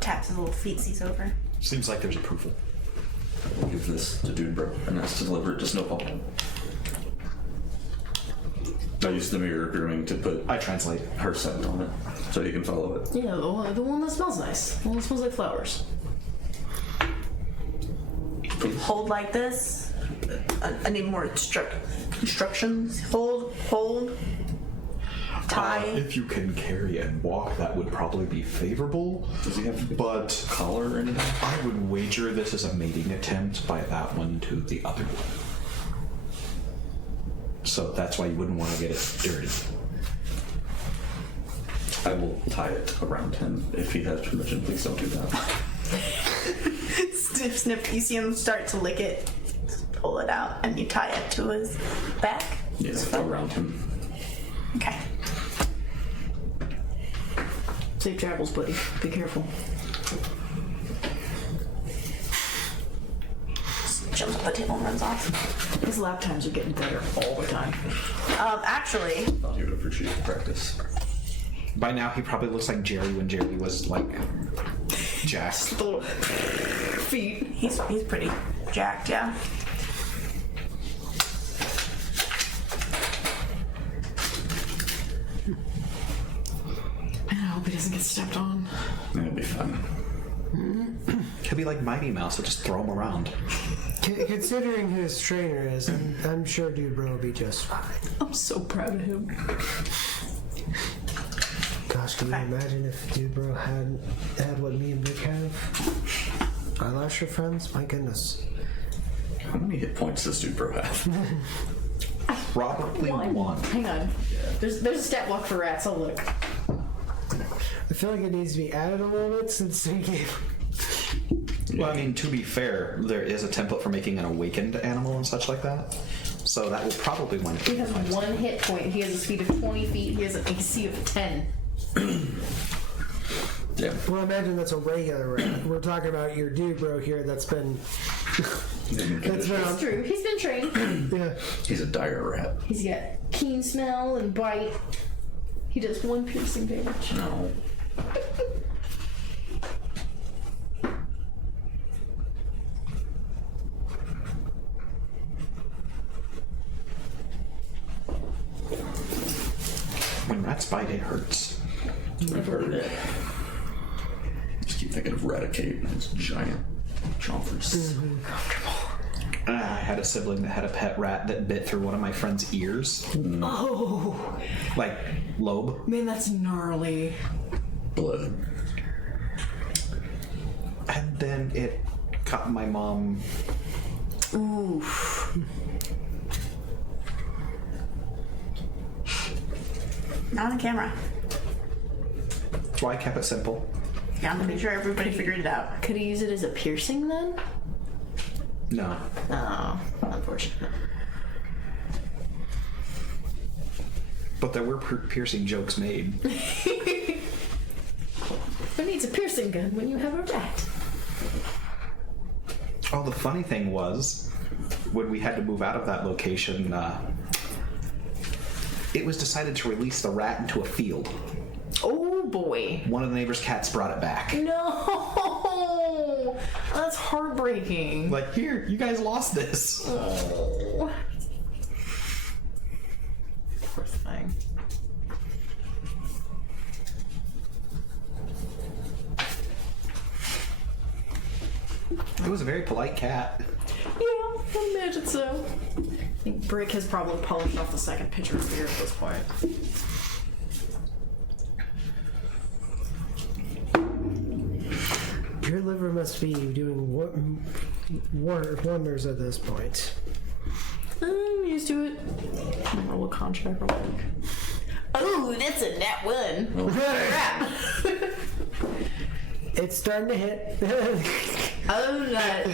Taps his little feetsies over. Seems like there's approval. We'll give this to Dude Bro and ask to deliver it to Snowball. I used the mirror grooming to put I translate. her scent on it so you can follow it. Yeah, the one that smells nice. The one that smells like flowers. Hold like this. I need more instructions. Hold. tie. If you can carry and walk, that would probably be favorable. Does he have But collar or anything? I would wager this is a mating attempt by that one to the other one. So that's why you wouldn't want to get it dirty. I will tie it around him if he has permission. Please don't do that. Sniff, sniff. You see him start to lick it, pull it out, and you tie it to his back. Yes, around him. Okay. Safe travels, buddy. Be careful. Jumps off the table and runs off. His lap times are getting better all the time. Actually, Thought he would appreciate the practice. By now, he probably looks like Jerry when Jerry was like jacked. Little feet. he's pretty jacked, yeah. I hope he doesn't get stepped on. It'll be fun. He'll be like Mighty Mouse, so just throw him around. Considering who his trainer is, I'm sure Dude Bro will be just fine. I'm so proud of him. Gosh, can you imagine if Dude Bro had what me and Vic have? Eyelasher friends? My goodness. How many hit points does Dude Bro have? Probably one. Hang on. There's a stat block for rats. I'll look. I feel like it needs to be added a little bit since we gave. Well, I mean, to be fair, there is a template for making an awakened animal and such like that. So that will probably wind up. He has 1 hit point. He has a speed of 20 feet. He has an AC of 10. Yeah. Well, imagine that's a regular rat. We're talking about your Dude Bro here that's been. That's true. He's been trained. Yeah. He's a dire rat. He's got keen smell and bite. He does 1 piercing damage. No. When rats bite, it hurts. I've heard it. Just keep thinking of Raticate and his giant chompers. I had a sibling that had a pet rat that bit through one of my friend's ears. Oh, Like, lobe. man, that's gnarly. Blood. And then it cut my mom. Oof. Not on camera. That's why I kept it simple. Yeah, I'm pretty sure everybody figured it out. Could he use it as a piercing then? No. Oh, unfortunate. But there were piercing jokes made. Who needs a piercing gun when you have a rat? Oh, the funny thing was, when we had to move out of that location, it was decided to release the rat into a field. Oh boy. One of the neighbor's cats brought it back. No! That's heartbreaking. Like, here, you guys lost this. Oh. Poor thing. It was a very polite cat. Yeah, I imagine so. I think Brick has probably polished off the second pitcher of beer at this point. Your liver must be doing wonders at this point. I'm used to it. I'm roll a contract real quick. Oh, that's a nat 1. Crap. It's starting to hit. I'm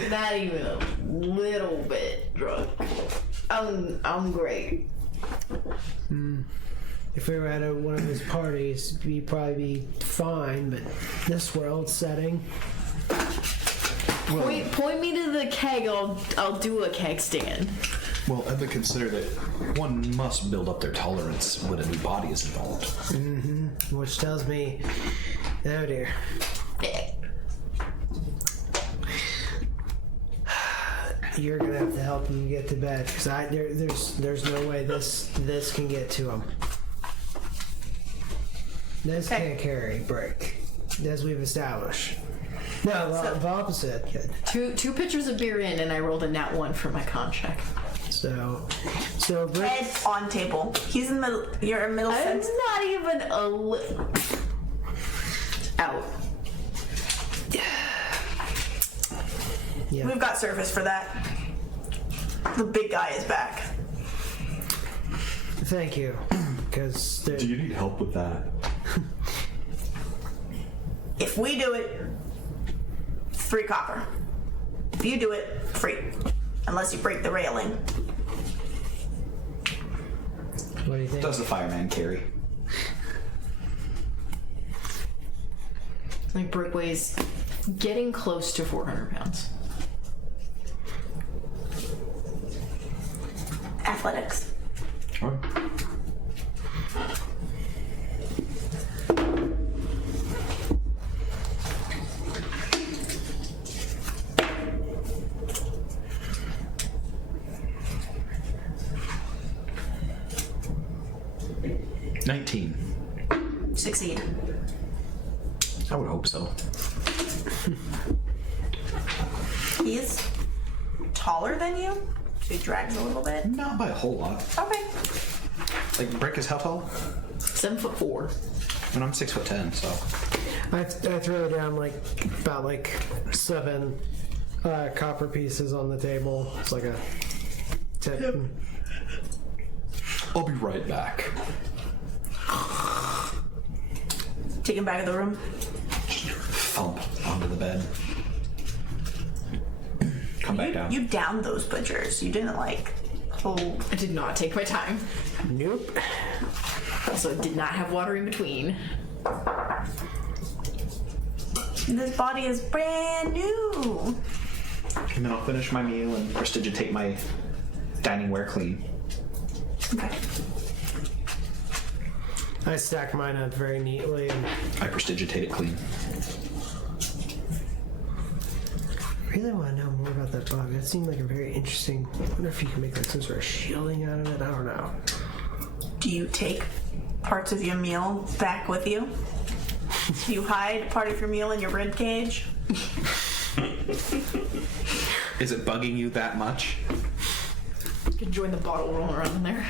not even a little bit drunk. I'm great. If we were at one of his parties, we'd probably be fine, but this world setting. Point me to the keg. I'll do a keg stand. Well, and to consider that one must build up their tolerance when a new body is involved. Which tells me, oh dear. You're gonna have to help him get to bed because there's no way this can get to him. This can't carry break, as we've established. No, the opposite. Two pitchers of beer in, and I rolled a nat 1 for my con check. So Head on table. He's in the middle. You're in middle I'm fence. not even out. yeah. We've got surface for that. The big guy is back. Thank you. Because Do you need help with that? If we do it, 3 copper. If you do it, free. Unless you break the railing. what do you think? Does the fireman carry? I think Brick weighs getting close to 400 pounds. Athletics. All right. Succeed. I would hope so. He's taller than you, so he drags a little bit. Not by a whole lot. Okay. Like, Brick is how tall? 7'4". And I'm 6'10", so. I throw down about 7 copper pieces on the table. It's like a tip. I'll be right back. Take him back to the room. Thump onto the bed. Come back down. You downed those butchers. You didn't hold. I did not take my time. Nope. Also, did not have water in between. This body is brand new. And then I'll finish my meal and prestidigitate my dining ware clean. Okay. I stack mine up very neatly. And I prestidigitate it clean. I really want to know more about that bug. That seemed like a very interesting. I wonder if you can make some sort of shielding out of it. I don't know. Do you take parts of your meal back with you? Do you hide part of your meal in your rib cage? Is it bugging you that much? You can join the bottle rolling around in there.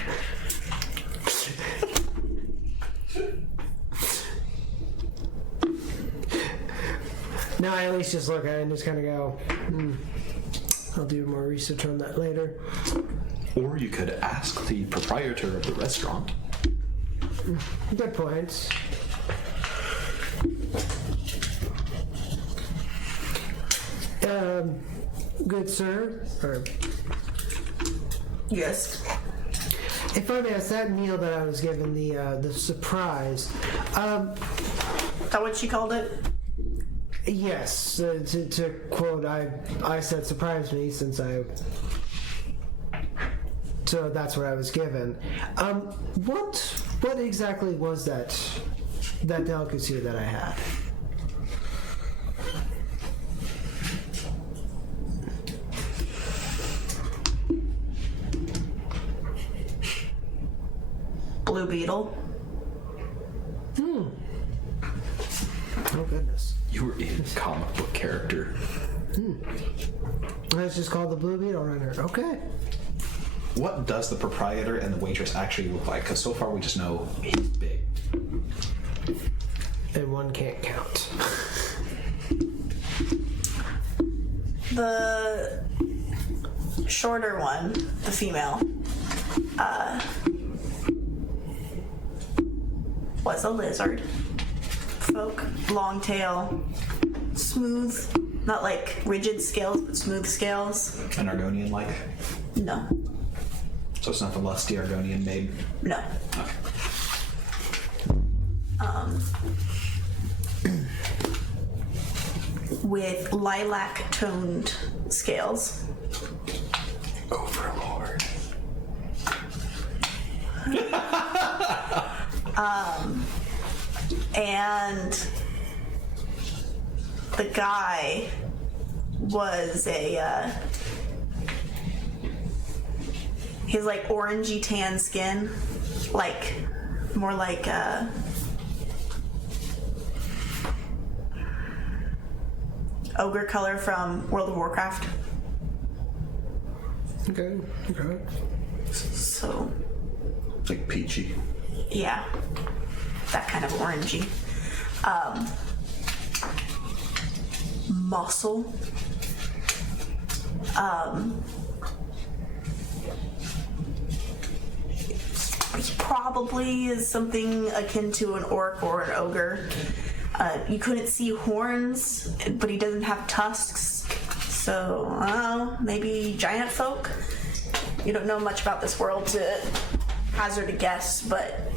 Now I at least just look at it and just kind of go, I'll do more research on that later. Or you could ask the proprietor of the restaurant. Good points. Good sir, or Yes. if I may ask, that meal that I was given, the surprise, Is that what she called it? yes, to quote, I said surprised me so that's what I was given. What exactly was that delicacy that I had? Blue beetle. Oh goodness. You were a comic book character. It's just called the Blue Beetle Runner. Okay. What does the proprietor and the waitress actually look like? Because so far we just know he's big. And one can't count. The shorter one, the female, was a lizard folk. Long tail, smooth, not like rigid scales, but smooth scales. An Argonian-like? No. So it's not the lusty Argonian maid? No. Okay. With lilac toned scales. Overlord. And the guy was he's like orangey tan skin, like more like ogre color from World of Warcraft. Okay. So, It's like peachy. yeah, that kind of orangey. Muscle. He probably is something akin to an orc or an ogre. You couldn't see horns, but he doesn't have tusks. So, maybe giant folk? You don't know much about this world to hazard a guess, but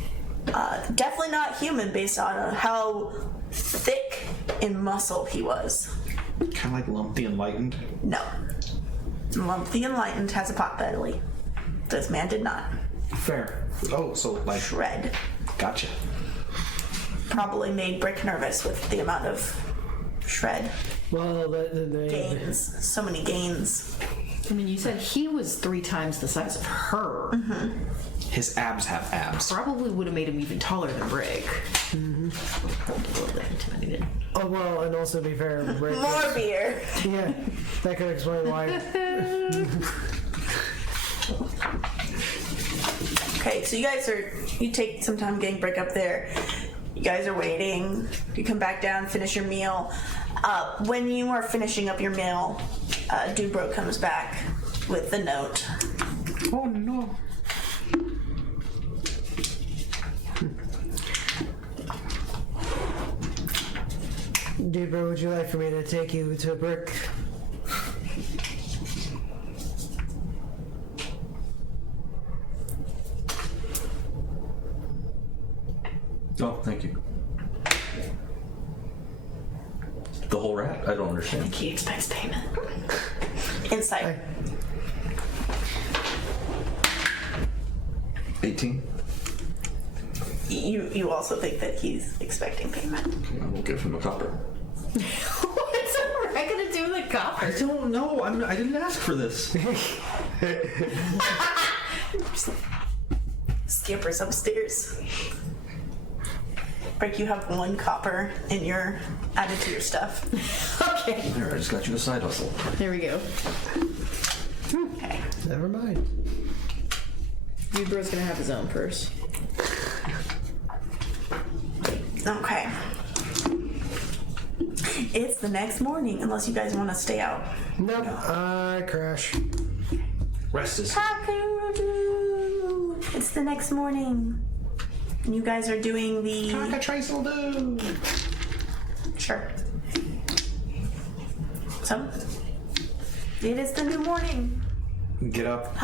definitely not human based on how thick in muscle he was. Kind of like Lump the Enlightened. No. Lump the Enlightened has a pot belly. This man did not. Fair. Oh, so like... Shred. Gotcha. Probably made Brick nervous with the amount of shred. Well, Gains. So many gains. I mean, you said he was 3 times the size of her. Mm-hmm. His abs have abs. Probably would have made him even taller than Brick. Mm-hmm. A little bit intimidated. oh well, and also to be fair, Rick, More beer. yeah, that could explain why. Okay, so you take some time getting Brick up there. You guys are waiting. You come back down, finish your meal. When you are finishing up your meal, Dubro comes back with the note. Oh no. Dubro, would you like for me to take you to Brick? Oh, thank you. The whole rat? I don't understand. He expects payment. Insight. 18? You also think that he's expecting payment. Okay, I will give him a copper. What's a rat gonna do with a copper? I don't know. I didn't ask for this. Scampers upstairs. Brick, you have 1 copper in your added to your stuff. Okay. Here, I just got you a side hustle. There we go. Okay. Never mind. Dubro's gonna have his own purse. Okay. It's the next morning, unless you guys want to stay out. Nope, I crash. Rest is... Cock-a-doodle. It's the next morning. And you guys are doing the... Cockatrice will do. Sure. So, it is the new morning. Get up.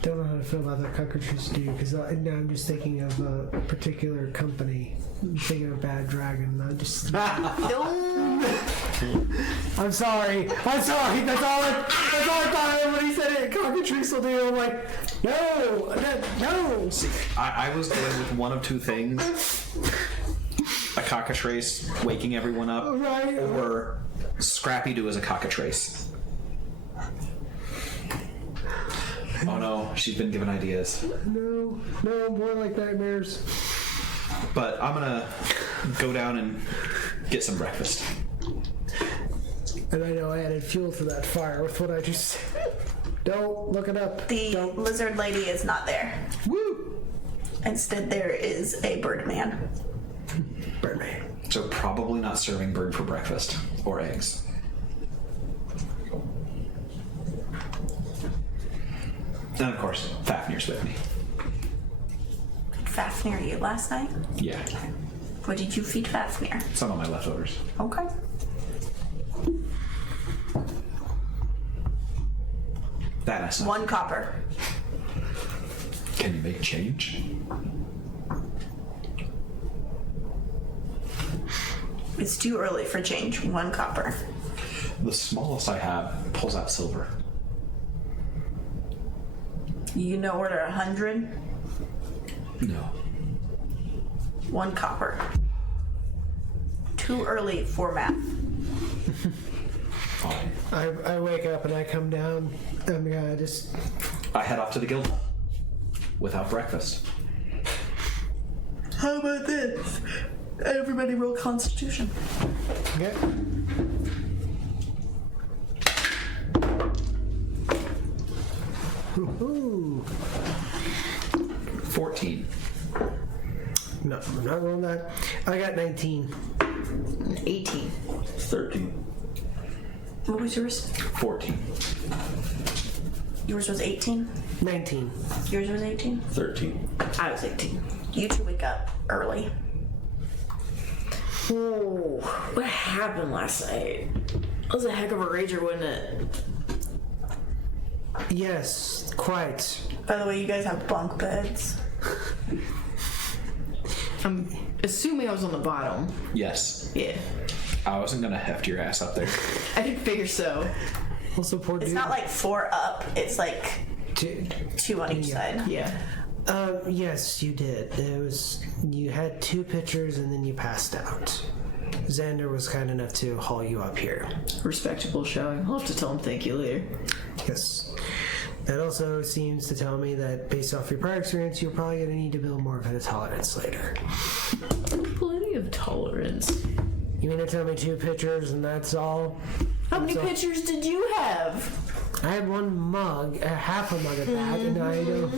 Don't know how to feel about that cockatrice stew because now I'm just thinking of a particular company. I'm thinking of Bad Dragon. I just. I'm sorry. That's all I thought of when he said it. Cockatrice will do. I'm like, no. See, I was going with one of 2 things. A cockatrice waking everyone up. Right. Or Scrappy Doo as a cockatrice. Oh no, she's been given ideas. No, more like nightmares. But I'm gonna go down and get some breakfast. And I know I added fuel to that fire with what I just said. Don't look it up. The Don't. lizard lady is not there. Woo! Instead, there is a bird man. Birdman. So probably not serving bird for breakfast or eggs. And of course, Fafnir's with me. Did Fafnir eat last night? Yeah, What did you feed Fafnir? some of my leftovers. Okay. That is 1 copper. Can you make change? It's too early for change. 1 copper. The smallest I have pulls out silver. You know order 100? No. 1 copper. Too early for math. Fine. I wake up and I come down. I'm gonna just. I head off to the guild hall without breakfast. How about this? Everybody roll Constitution. Okay. Ooh. 14. No, I'm not rolling that. I got 19. 18. 13. What was yours? 14. Yours was 18. 19. Yours was 18. 13. I was 18. You two wake up early. Oh, what happened last night? That was a heck of a rager, wasn't it? Yes, quite. By the way, you guys have bunk beds. I'm assuming I was on the bottom. Yes. Yeah. I wasn't gonna heft your ass up there. I didn't figure so. Also, poor It's dude. not like 4 up. It's like Dude. 2 on each side. Yeah. Yes, you did. It was you had 2 pictures and then you passed out. Xander was kind enough to haul you up here. Respectable showing. I'll have to tell him thank you later. Yes. That also seems to tell me that based off your prior experience, you're probably going to need to build more of a tolerance later. Plenty of tolerance. You mean to tell me 2 pictures and that's all? How many pictures did you have? I had 1 mug, half a mug of that, and I don't.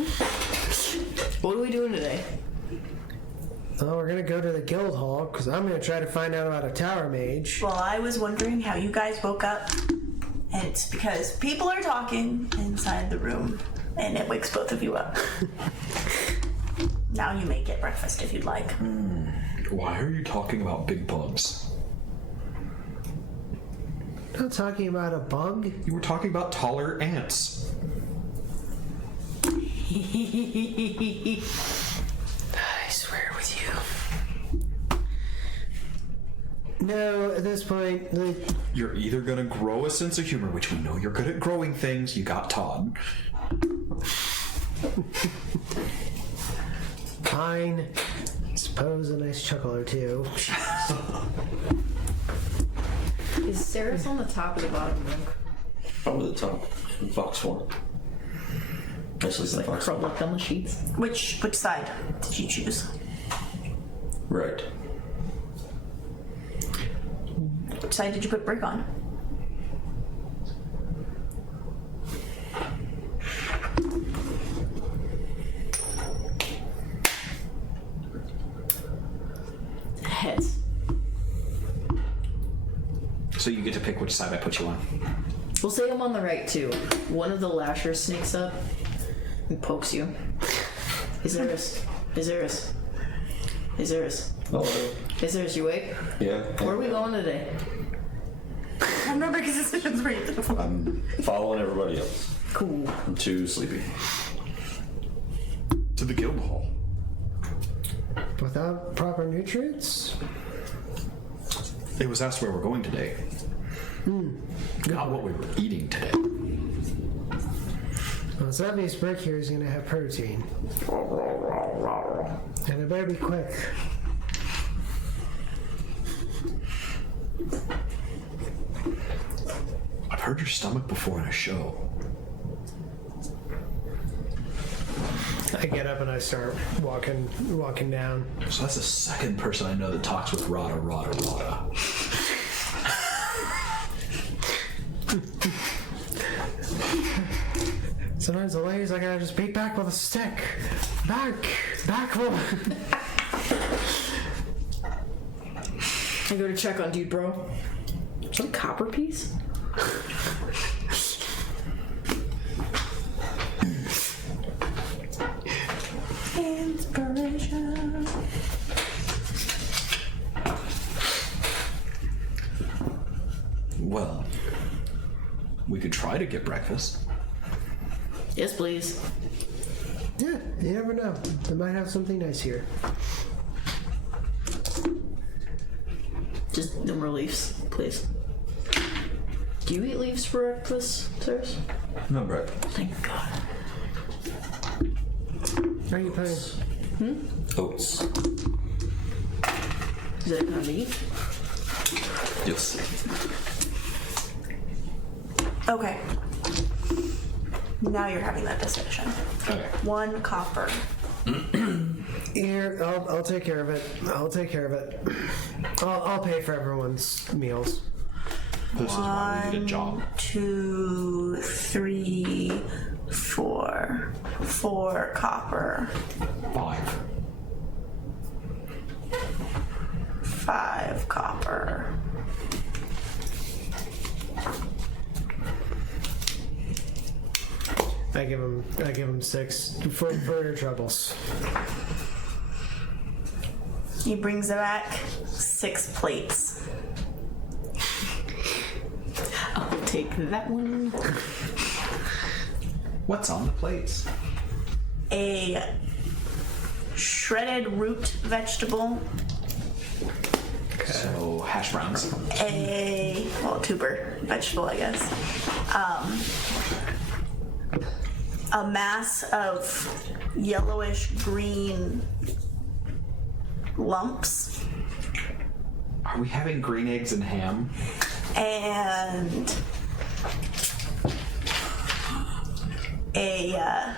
What are we doing today? Well, we're gonna go to the guild hall because I'm gonna try to find out about a tower mage. Well, I was wondering how you guys woke up. And it's because people are talking inside the room. And it wakes both of you up. Now you may get breakfast if you'd like. Why are you talking about big bugs? Not talking about a bug. You were talking about taller ants. I swear with you. No, at this point, You're either gonna grow a sense of humor, which we know you're good at growing things, you got Todd. fine. Suppose a nice chuckle or two. Is Ceres on the top or the bottom bunk? Probably the top. In Fox 1. I sleep in Like Fox curled 1. up on the sheets. Which side did you choose? Right. Which side did you put Brick on? Heads. So you get to pick which side I put you on. We'll say I'm on the right too. One of the lashers sneaks up and pokes you. Izaris. Izaris. Izaris. Hello. Izaris, you awake? Yeah. Where are we going today? I remember because decisions were you. I'm following everybody else. Cool. I'm too sleepy. To the guild hall. Without proper nutrients? It was asked where we're going today. Not what we were eating today. Well, it's obvious Brick here is going to have protein. And it better be quick. I've heard your stomach before in a show. I get up and I start walking down. So that's the second person I know that talks with Rada. Sometimes the ladies I gotta just beat back with a stick. Back, woman. I go to check on dude, bro. Is that a copper piece? Inspiration. Well, we could try to get breakfast. Yes, please. Yeah, you never know. They might have something nice here. Just no more leaves, please. Do you eat leaves for breakfast, Ceres? No bread. Thank God. Are you playing? Oats. Is that kind of meat? Yes. Okay. Now you're having that discussion. Okay. 1 copper. Here, I'll take care of it. I'll pay for everyone's meals. This is why we need a job. 2, 3, 4, 4 copper. 5. 5 copper. I give him 6 for your troubles. He brings it back 6 plates. I'll take that one. What's on the plates? A shredded root vegetable. So, hash browns. A tuber vegetable, I guess. A mass of yellowish green lumps, Are we having green eggs and ham? and a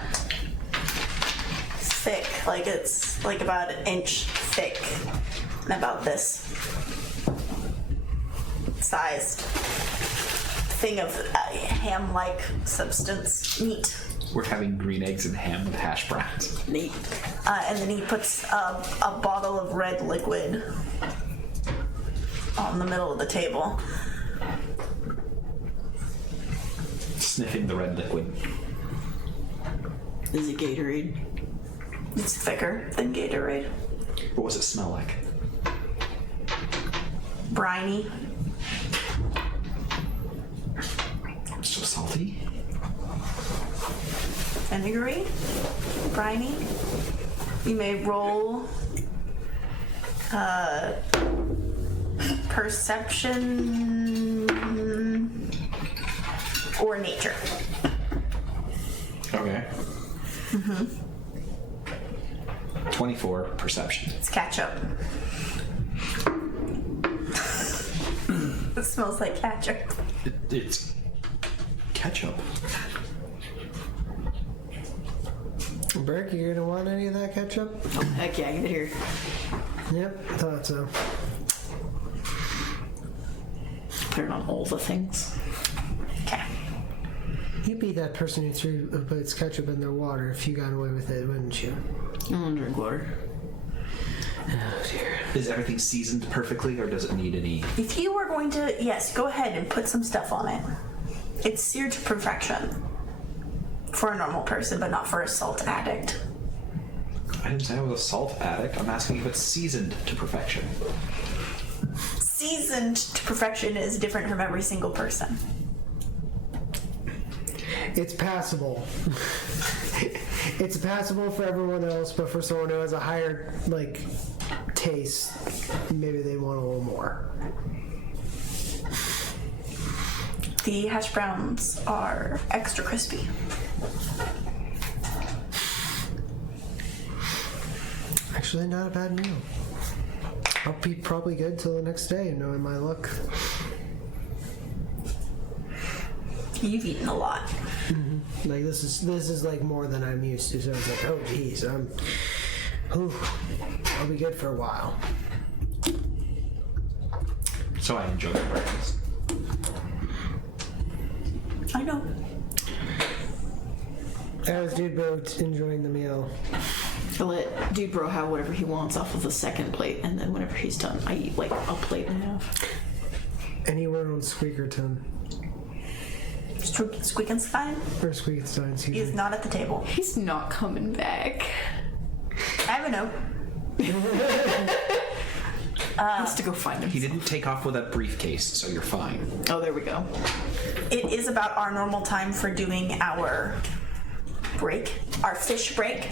thick, like it's like about an inch thick, and about this sized thing of ham-like substance, meat. We're having green eggs and ham with hash browns. Neat. And then he puts a bottle of red liquid on the middle of the table. Sniffing the red liquid. Is it Gatorade? It's thicker than Gatorade. What does it smell like? Briny. So salty? Vinegary. Briny. You may roll perception or nature. Okay. 24 perception. It's ketchup. It smells like ketchup. It's ketchup. Burke, you gonna want any of that ketchup? Oh, heck yeah, get it here. Yep, thought so. Put it on all the things. Okay. You'd be that person who puts ketchup in their water if you got away with it, wouldn't you? I don't drink water. Oh dear. Is everything seasoned perfectly, or does it need any? If you were going to, yes, go ahead and put some stuff on it. It's seared to perfection for a normal person, but not for a salt addict. I didn't say I was a salt addict. I'm asking if it's seasoned to perfection. Seasoned to perfection is different from every single person. It's passable. It's passable for everyone else, but for someone who has a higher, taste, maybe they want a little more. The hash browns are extra crispy. Actually, not a bad meal. I'll be probably good till the next day, knowing my luck. You've eaten a lot. This is more than I'm used to, so it's like, oh geez, I'll be good for a while. So I enjoy the breakfast. I know. As Dude Bro enjoying the meal. I'll let Dude Bro have whatever he wants off of the second plate, and then whenever he's done, I eat a plate and a half. Anywhere on Squeakerton. Squeakin's fine. Or Squeakerton, excuse He is me. not at the table. He's not coming back. I have a note. Has to go find him. He didn't take off with a briefcase, so you're fine. Oh, there we go. It is about our normal time for doing our break, our fish break.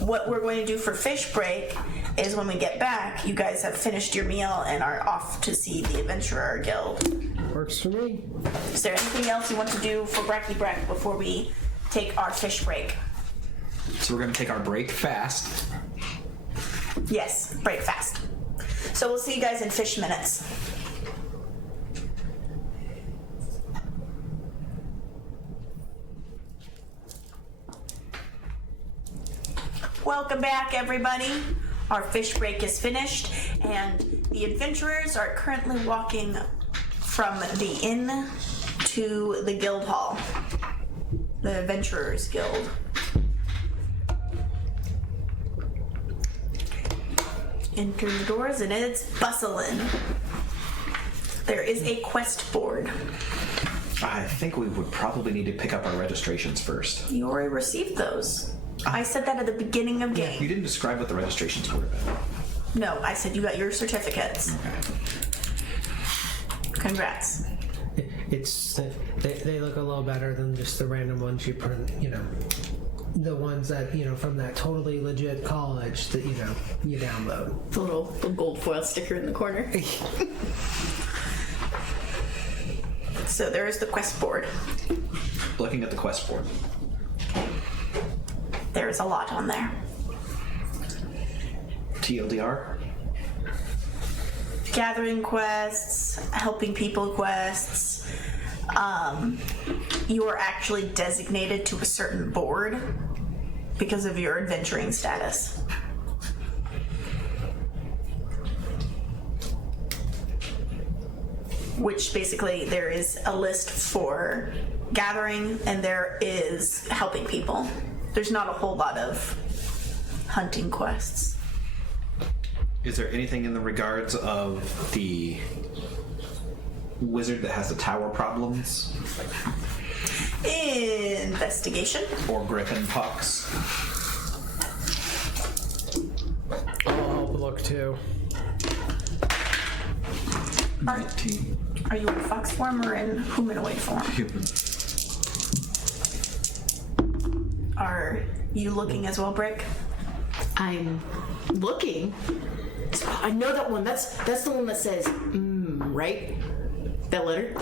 What we're going to do for fish break is when we get back, you guys have finished your meal and are off to see the Adventurer Guild. Works for me. Is there anything else you want to do for Brecky Breck before we take our fish break? So we're gonna take our break fast. Yes, break fast. So we'll see you guys in fish minutes. Welcome back, everybody. Our fish break is finished, and the adventurers are currently walking from the inn to the guild hall, the Adventurers Guild. Enter the doors and it's bustling. There is a quest board. I think we would probably need to pick up our registrations first. You already received those. I said that at the beginning of game. You didn't describe what the registrations were about. No, I said you got your certificates. Okay. Congrats. It's they look a little better than just the random ones you print. You know, the ones that from that totally legit college that you download. The little gold foil sticker in the corner. So there is the quest board. Looking at the quest board. There is a lot on there. TLDR? Gathering quests, helping people quests. You are actually designated to a certain board because of your adventuring status. Which basically there is a list for gathering and there is helping people. There's not a whole lot of hunting quests. Is there anything in the regards of the wizard that has the tower problems? Investigation. Or griffin pox? I'll look too. 19. Are you in fox form or in humanoid form? Human. Are you looking as well, Brick? I'm looking. I know that one. That's the one that says right? That letter?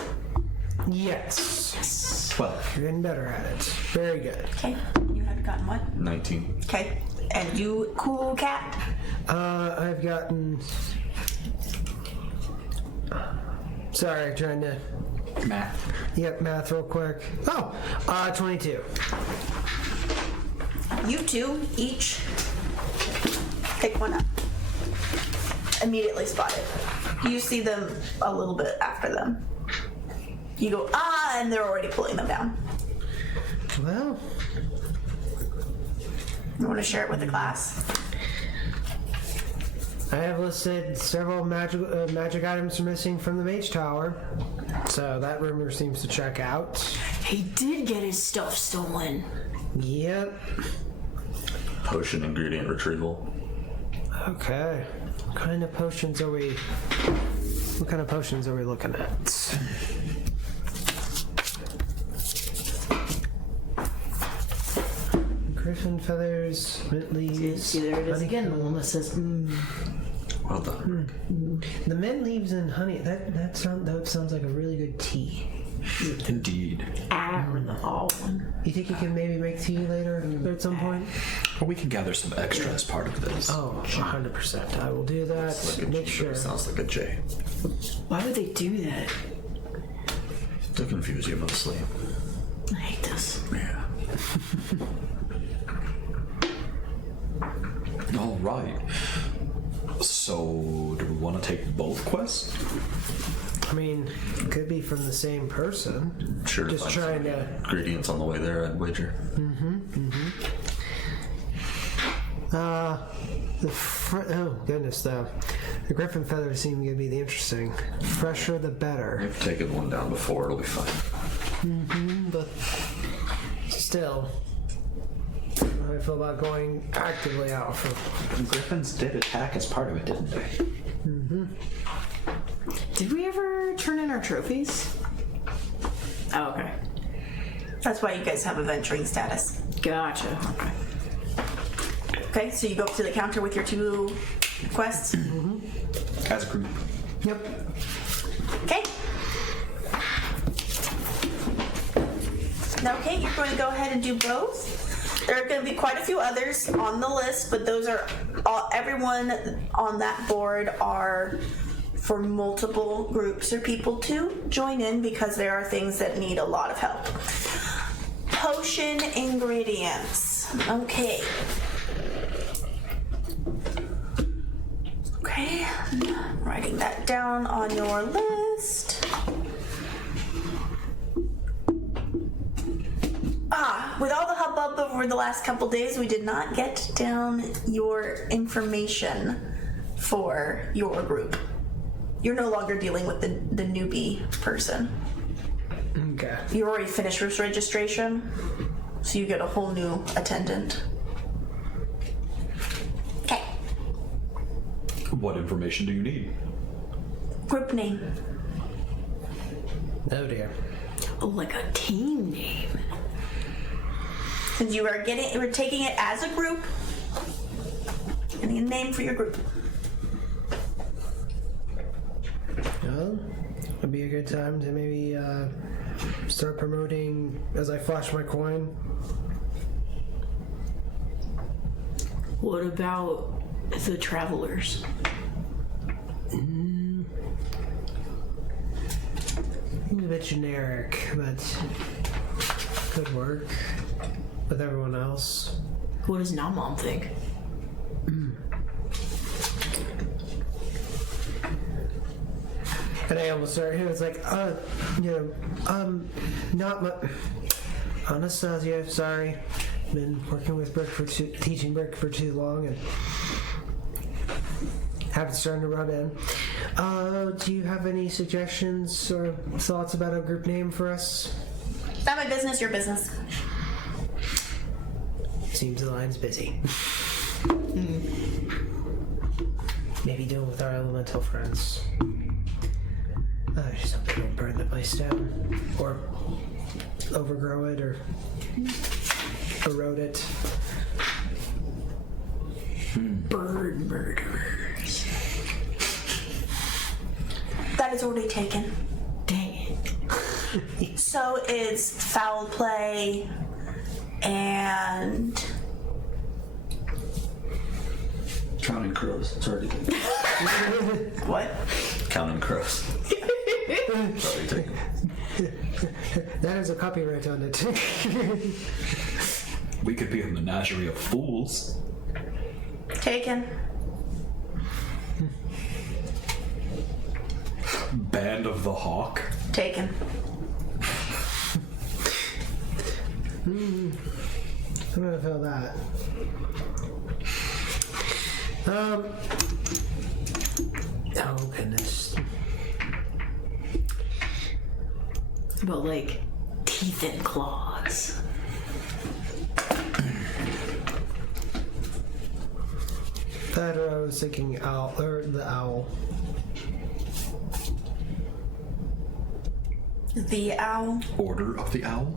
Yes. 12. You're getting better at it. Very good. Okay. You have gotten what? 19. Okay. And you, cool cat? I've gotten. Sorry, trying to. Math. Yep, math real quick. 22. You two each pick one up. Immediately spot it. You see them a little bit after them. You go, and they're already pulling them down. Well, You want to share it with the class? I have listed several magic items missing from the mage tower, so that rumor seems to check out. He did get his stuff stolen. Yep. Potion ingredient retrieval. Okay. What kind of potions are we looking at? Griffin feathers, mint leaves. See, there it is honey- again. The one that says Well done. The mint leaves and honey. That sounds like a really good tea. Indeed. or the all one. You think you can maybe make tea later at some point? Or we can gather some extra as part of this. Oh, 100%. I will do that. Like a Make G, sure. but it sounds like a J. Why would they do that? To confuse you mostly. I hate this. Yeah. All right. So, do we want to take both quests? I mean, it could be from the same person. Sure. Just find trying some to. ingredients on the way there, I'd wager. Oh goodness, though. The griffin feathers seem to be the interesting. Fresher the better. I've taken one down before, it'll be fine. But still, how do I feel about going actively out for? Griffins did attack as part of it, didn't they? Did we ever turn in our trophies? Oh, okay. That's why you guys have a venturing status. Gotcha. Okay. Okay, so you go up to the counter with your 2 quests. As a group. Yep. Okay. Now, okay, you're going to go ahead and do both. There are going to be quite a few others on the list, but those are all, everyone on that board are for multiple groups or people to join in because there are things that need a lot of help. Potion ingredients. Okay. Okay, I'm writing that down on your list. With all the hubbub over the last couple days, we did not get down your information for your group. You're no longer dealing with the newbie person. Okay. You already finished with registration, so you get a whole new attendant. Okay. What information do you need? Group name. Oh dear. Oh, like a team name. Since we're taking it as a group, getting a name for your group. Well, would be a good time to maybe start promoting as I flash my coin. What about the travelers? A bit generic, but could work with everyone else. What does Namam think? And I almost started. He was like, not much. Anastasia, sorry. Been working with Brick teaching Brick for too long, and habits starting to rub in. Do you have any suggestions or thoughts about a group name for us? Not my business, your business. Seems the line's busy. Maybe deal with our elemental friends. I just hope they don't burn the place down. Or overgrow it, or erode it. Bird murderers. That is already taken. Dang it. So is foul play and Counting crows. It's already taken. what? Counting crows. It's already taken. That is a copyright on it. We could be a menagerie of fools. Taken. Band of the Hawk. Taken. I'm gonna feel that. Oh goodness. But like teeth and claws. That or I was thinking owl, or the owl. The owl. Order of the Owl.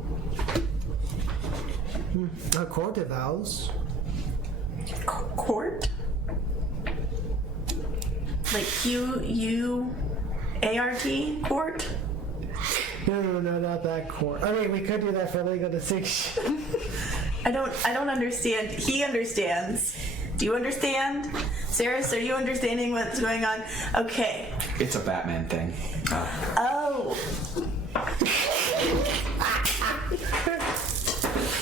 A court of owls. Court? Like Q-U-A-R-T? Court? No, not that court. I mean, we could do that for legal distinction. I don't understand. He understands. Do you understand? Saris, are you understanding what's going on? Okay. It's a Batman thing. Oh.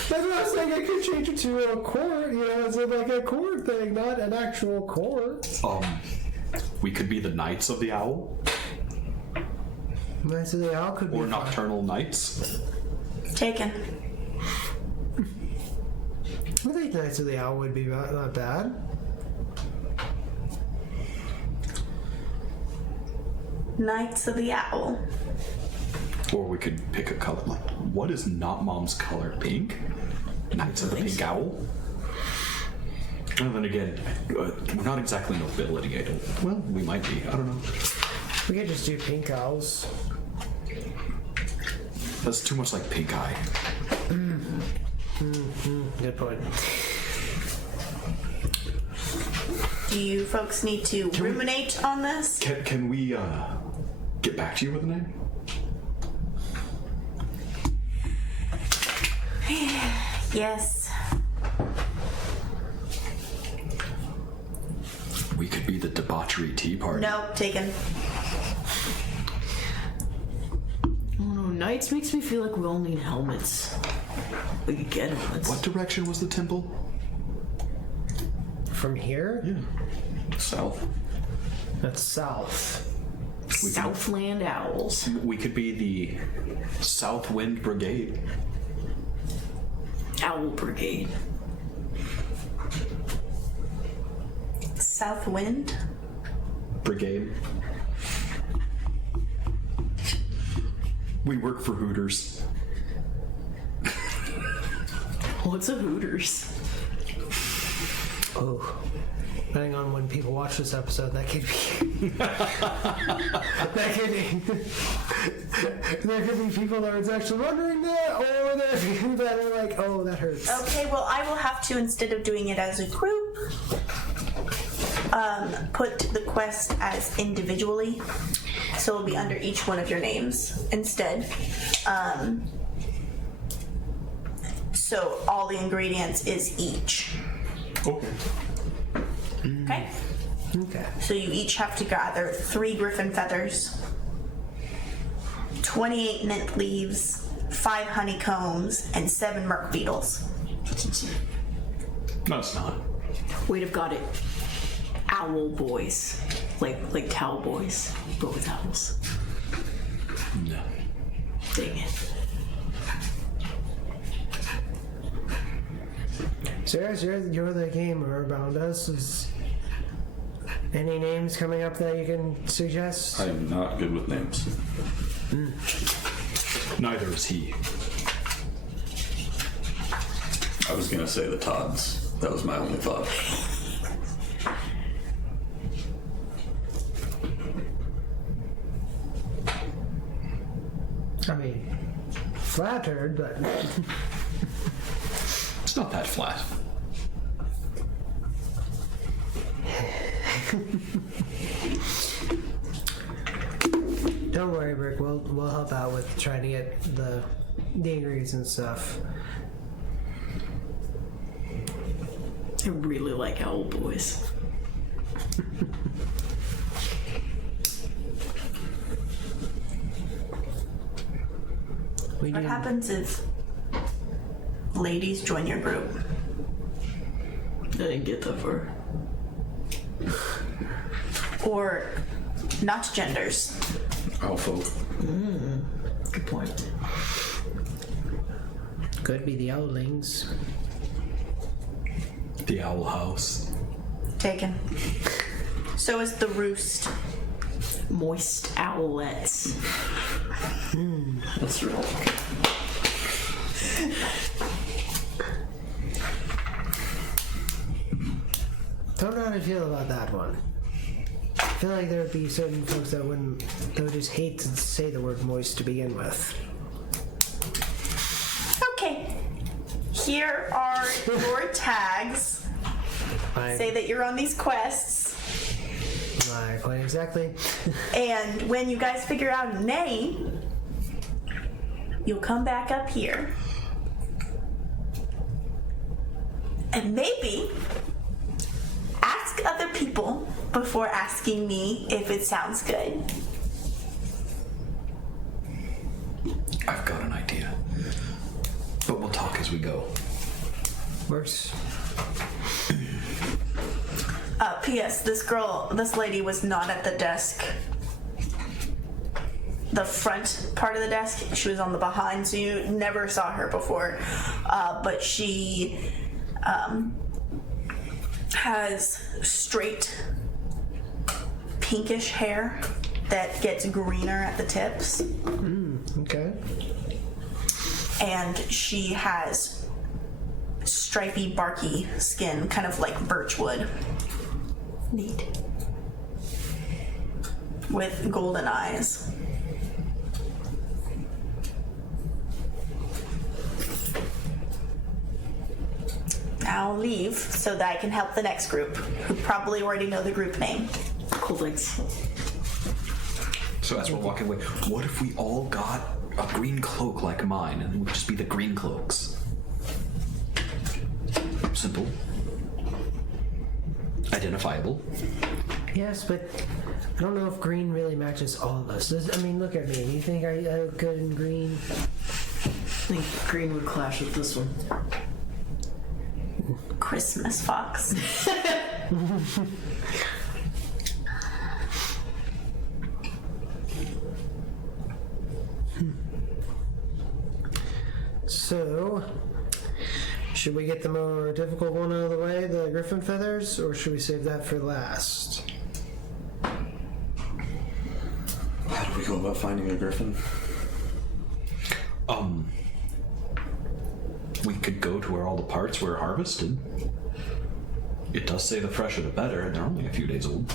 That's what I was saying. I could change it to a court. It's like a court thing, not an actual court. We could be the Knights of the Owl. Knights of the Owl could be. Or Nocturnal Knights. Taken. I think Knights of the Owl would be not bad. Knights of the Owl. Or we could pick a color. Like, what is not Mom's color? Pink? Knights of the Pink Owl? And then again, we're not exactly nobility. Well, we might be. I don't know. We could just do pink owls. That's too much like Pink Eye. Good point. Do you folks need to ruminate on this? Can we get back to you with a name? Yes. We could be the Debauchery Tea Party. No, taken. Oh no, Knights makes me feel like we all need helmets. We could get helmets. What direction was the temple? From here? Yeah. South. That's south. Southland Owls. We could be the South Wind Brigade. Owl Brigade. South Wind? brigade. We work for Hooters. What's a Hooters? Oh. Depending on when people watch this episode, that could be. that could be. There could be people that are actually wondering that, or there are people that are like, oh, that hurts. Okay, well, I will have to, instead of doing it as a group, put the quest as individually. So it'll be under each one of your names instead. So all the ingredients is each. Okay. Okay? Okay. So you each have to gather 3 griffin feathers, 28 mint leaves, 5 honeycombs, and 7 merc beetles. That's insane. No, it's not. Wait, I've got it. Owl boys. Like towel boys, but with owls. No. Dang it. Sarah, you're the gamer around us. Is any names coming up that you can suggest? I am not good with names. Neither is he. I was gonna say the Todds. That was my only thought. I mean, flattered, but It's not that flat. don't worry, Brick. We'll help out with trying to get the ingredients and stuff. I really like owl boys. We What do. happens if ladies join your group? I didn't get that far. Or not genders? Oh, folk. Good point. Could be the Owlings. The Owl House. Taken. So is the roost. Moist owlets. That's real. Don't know how to feel about that one. I feel like there would be certain folks that would just hate to say the word moist to begin with. Okay. Here are your tags. Say that you're on these quests. Quite exactly. And when you guys figure out a name, you'll come back up here. And maybe ask other people before asking me if it sounds good. I've got an idea. But we'll talk as we go. Works. P.S. This lady was not at the desk. The front part of the desk, she was on the behind, so you never saw her before. But she has straight pinkish hair that gets greener at the tips. Okay. And she has stripy, barky skin, kind of like birchwood. Neat. With golden eyes. I'll leave so that I can help the next group, who probably already know the group name. Cool, thanks. So as we're walking away, what if we all got a green cloak like mine and we'd just be the green cloaks? Simple. Identifiable. Yes, but I don't know if green really matches all of us. I mean, look at me. You think I look good in green? I think green would clash with this one. Christmas fox. So, should we get the more difficult one out of the way, the griffin feathers, or should we save that for last? about finding a griffin? We could go to where all the parts were harvested. It does say the fresher the better, and they're only a few days old.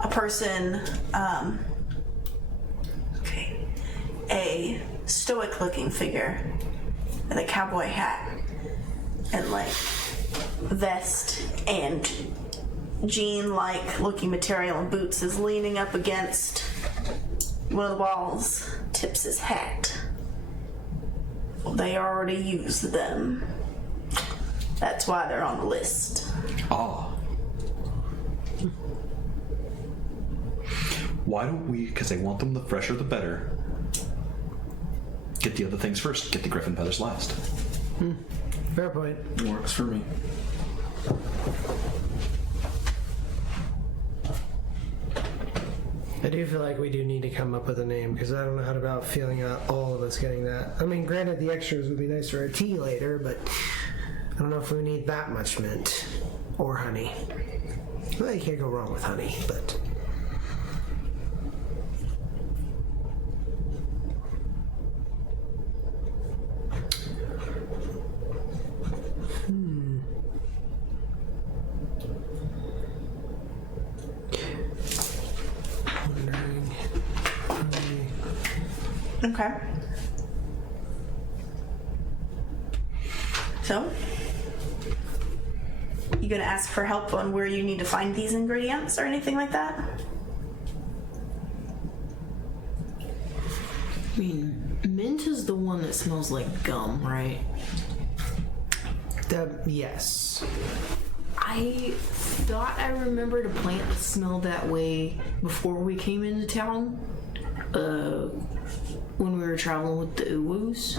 A person, a stoic-looking figure with a cowboy hat and like vest and jean-like looking material and boots is leaning up against one of the walls, tips his hat. They already used them. That's why they're on the list. Ah. Why don't we, because they want them the fresher the better, get the other things first, get the griffin feathers last. Fair point. Works for me. I do feel like we do need to come up with a name because I don't know how about feeling out all of us getting that. I mean, granted, the extras would be nice for a tea later, but I don't know if we need that much mint or honey. Well, you can't go wrong with honey, but. Okay. So, you gonna ask for help on where you need to find these ingredients or anything like that? I mean, mint is the one that smells like gum, right? Yes. I thought I remembered a plant that smelled that way before we came into town. When we were traveling with the uwus.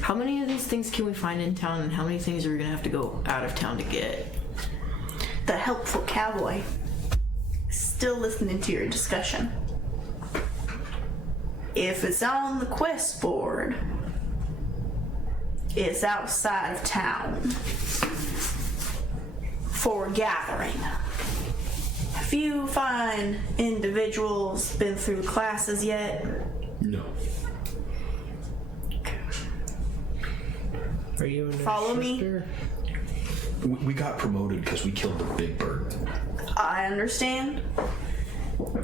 How many of these things can we find in town, and how many things are we gonna have to go out of town to get? The helpful cowboy. Still listening to your discussion. If it's on the quest board, it's outside of town for gathering. Have you fine individuals been through classes yet? No. Are you an Follow me? instructor? We got promoted because we killed the big bird. I understand.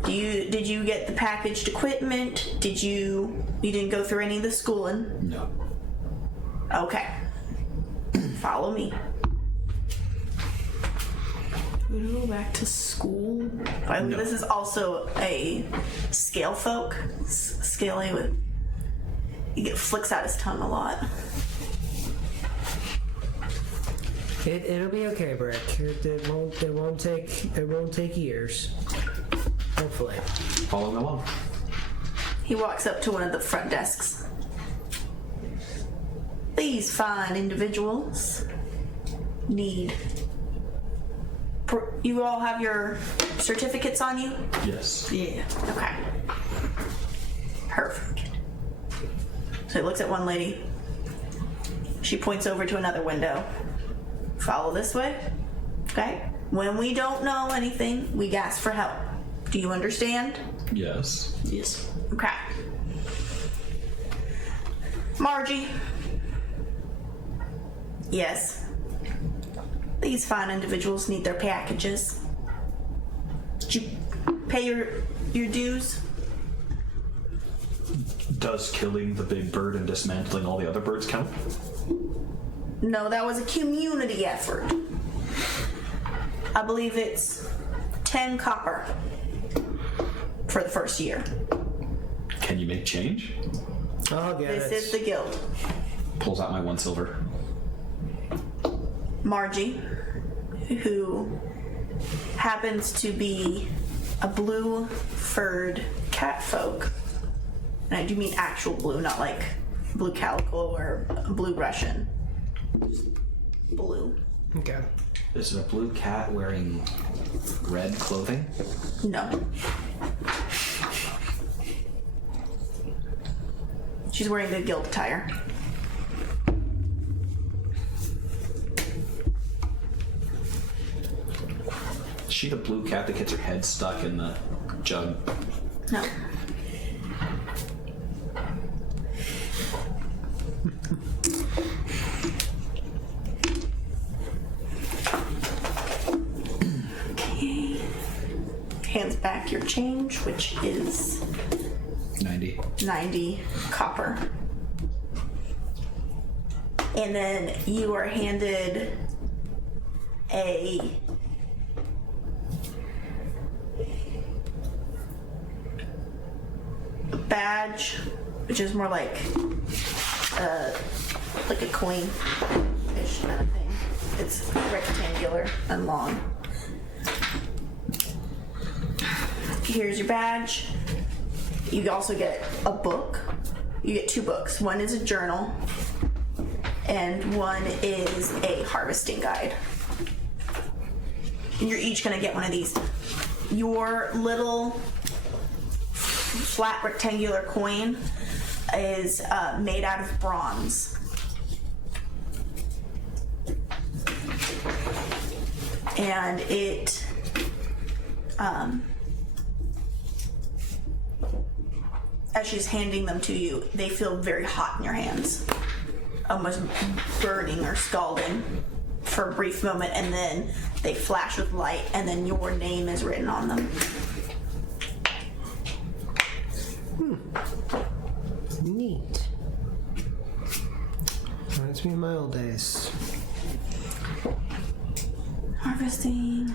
Did you get the packaged equipment? You didn't go through any of the schooling? No. Okay. Follow me. We go back to school. By the way, this is also a scale folk. Scaly with. He flicks out his tongue a lot. It'll be okay, Brick. It won't take years. Hopefully. Following along. He walks up to one of the front desks. These fine individuals need. You all have your certificates on you? Yes. Yeah. Okay. Perfect. So he looks at one lady. She points over to another window. Follow this way. Okay? When we don't know anything, we ask for help. Do you understand? Yes. Yes. Okay. Margie. Yes. These fine individuals need their packages. Did you pay your dues? Does killing the big bird and dismantling all the other birds count? No, that was a community effort. I believe it's 10 copper for the first year. Can you make change? I'll get This it. is the guild. Pulls out my 1 silver. Margie, who happens to be a blue furred cat folk. And I do mean actual blue, not like blue calico or blue Russian. Just blue. Okay. Is it a blue cat wearing red clothing? No. She's wearing the guild attire. Is she the blue cat that gets her head stuck in the jug? No. hands back your change, which is 90 copper. And then you are handed a badge, which is more like a coin-ish kind of thing. It's rectangular and long. Here's your badge. You also get a book. You get 2 books. One is a journal, and one is a harvesting guide. And you're each gonna get one of these. Your little flat rectangular coin is made out of bronze. And it as she's handing them to you, they feel very hot in your hands, almost burning or scalding for a brief moment, and then they flash with light, and then your name is written on them. Neat. Reminds me of my old days. Harvesting.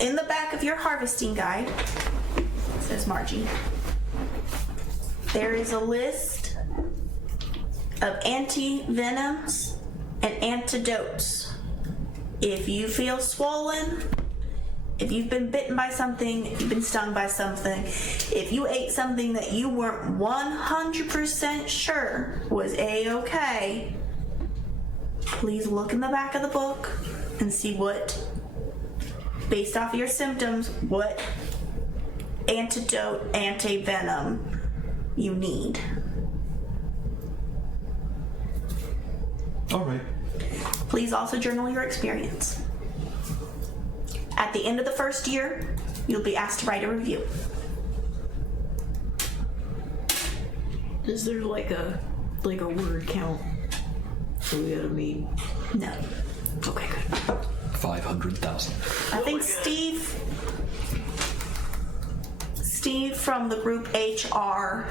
In the back of your harvesting guide, says Margie, there is a list of anti-venoms and antidotes. If you feel swollen, if you've been bitten by something, if you've been stung by something, if you ate something that you weren't 100% sure was A-okay, please look in the back of the book and see what, based off of your symptoms, what antidote, anti-venom you need. All right. Please also journal your experience. At the end of the first year, you'll be asked to write a review. Is there like a word count that we gotta meet? No. Okay, good. 500,000. I think Steve from the group HR,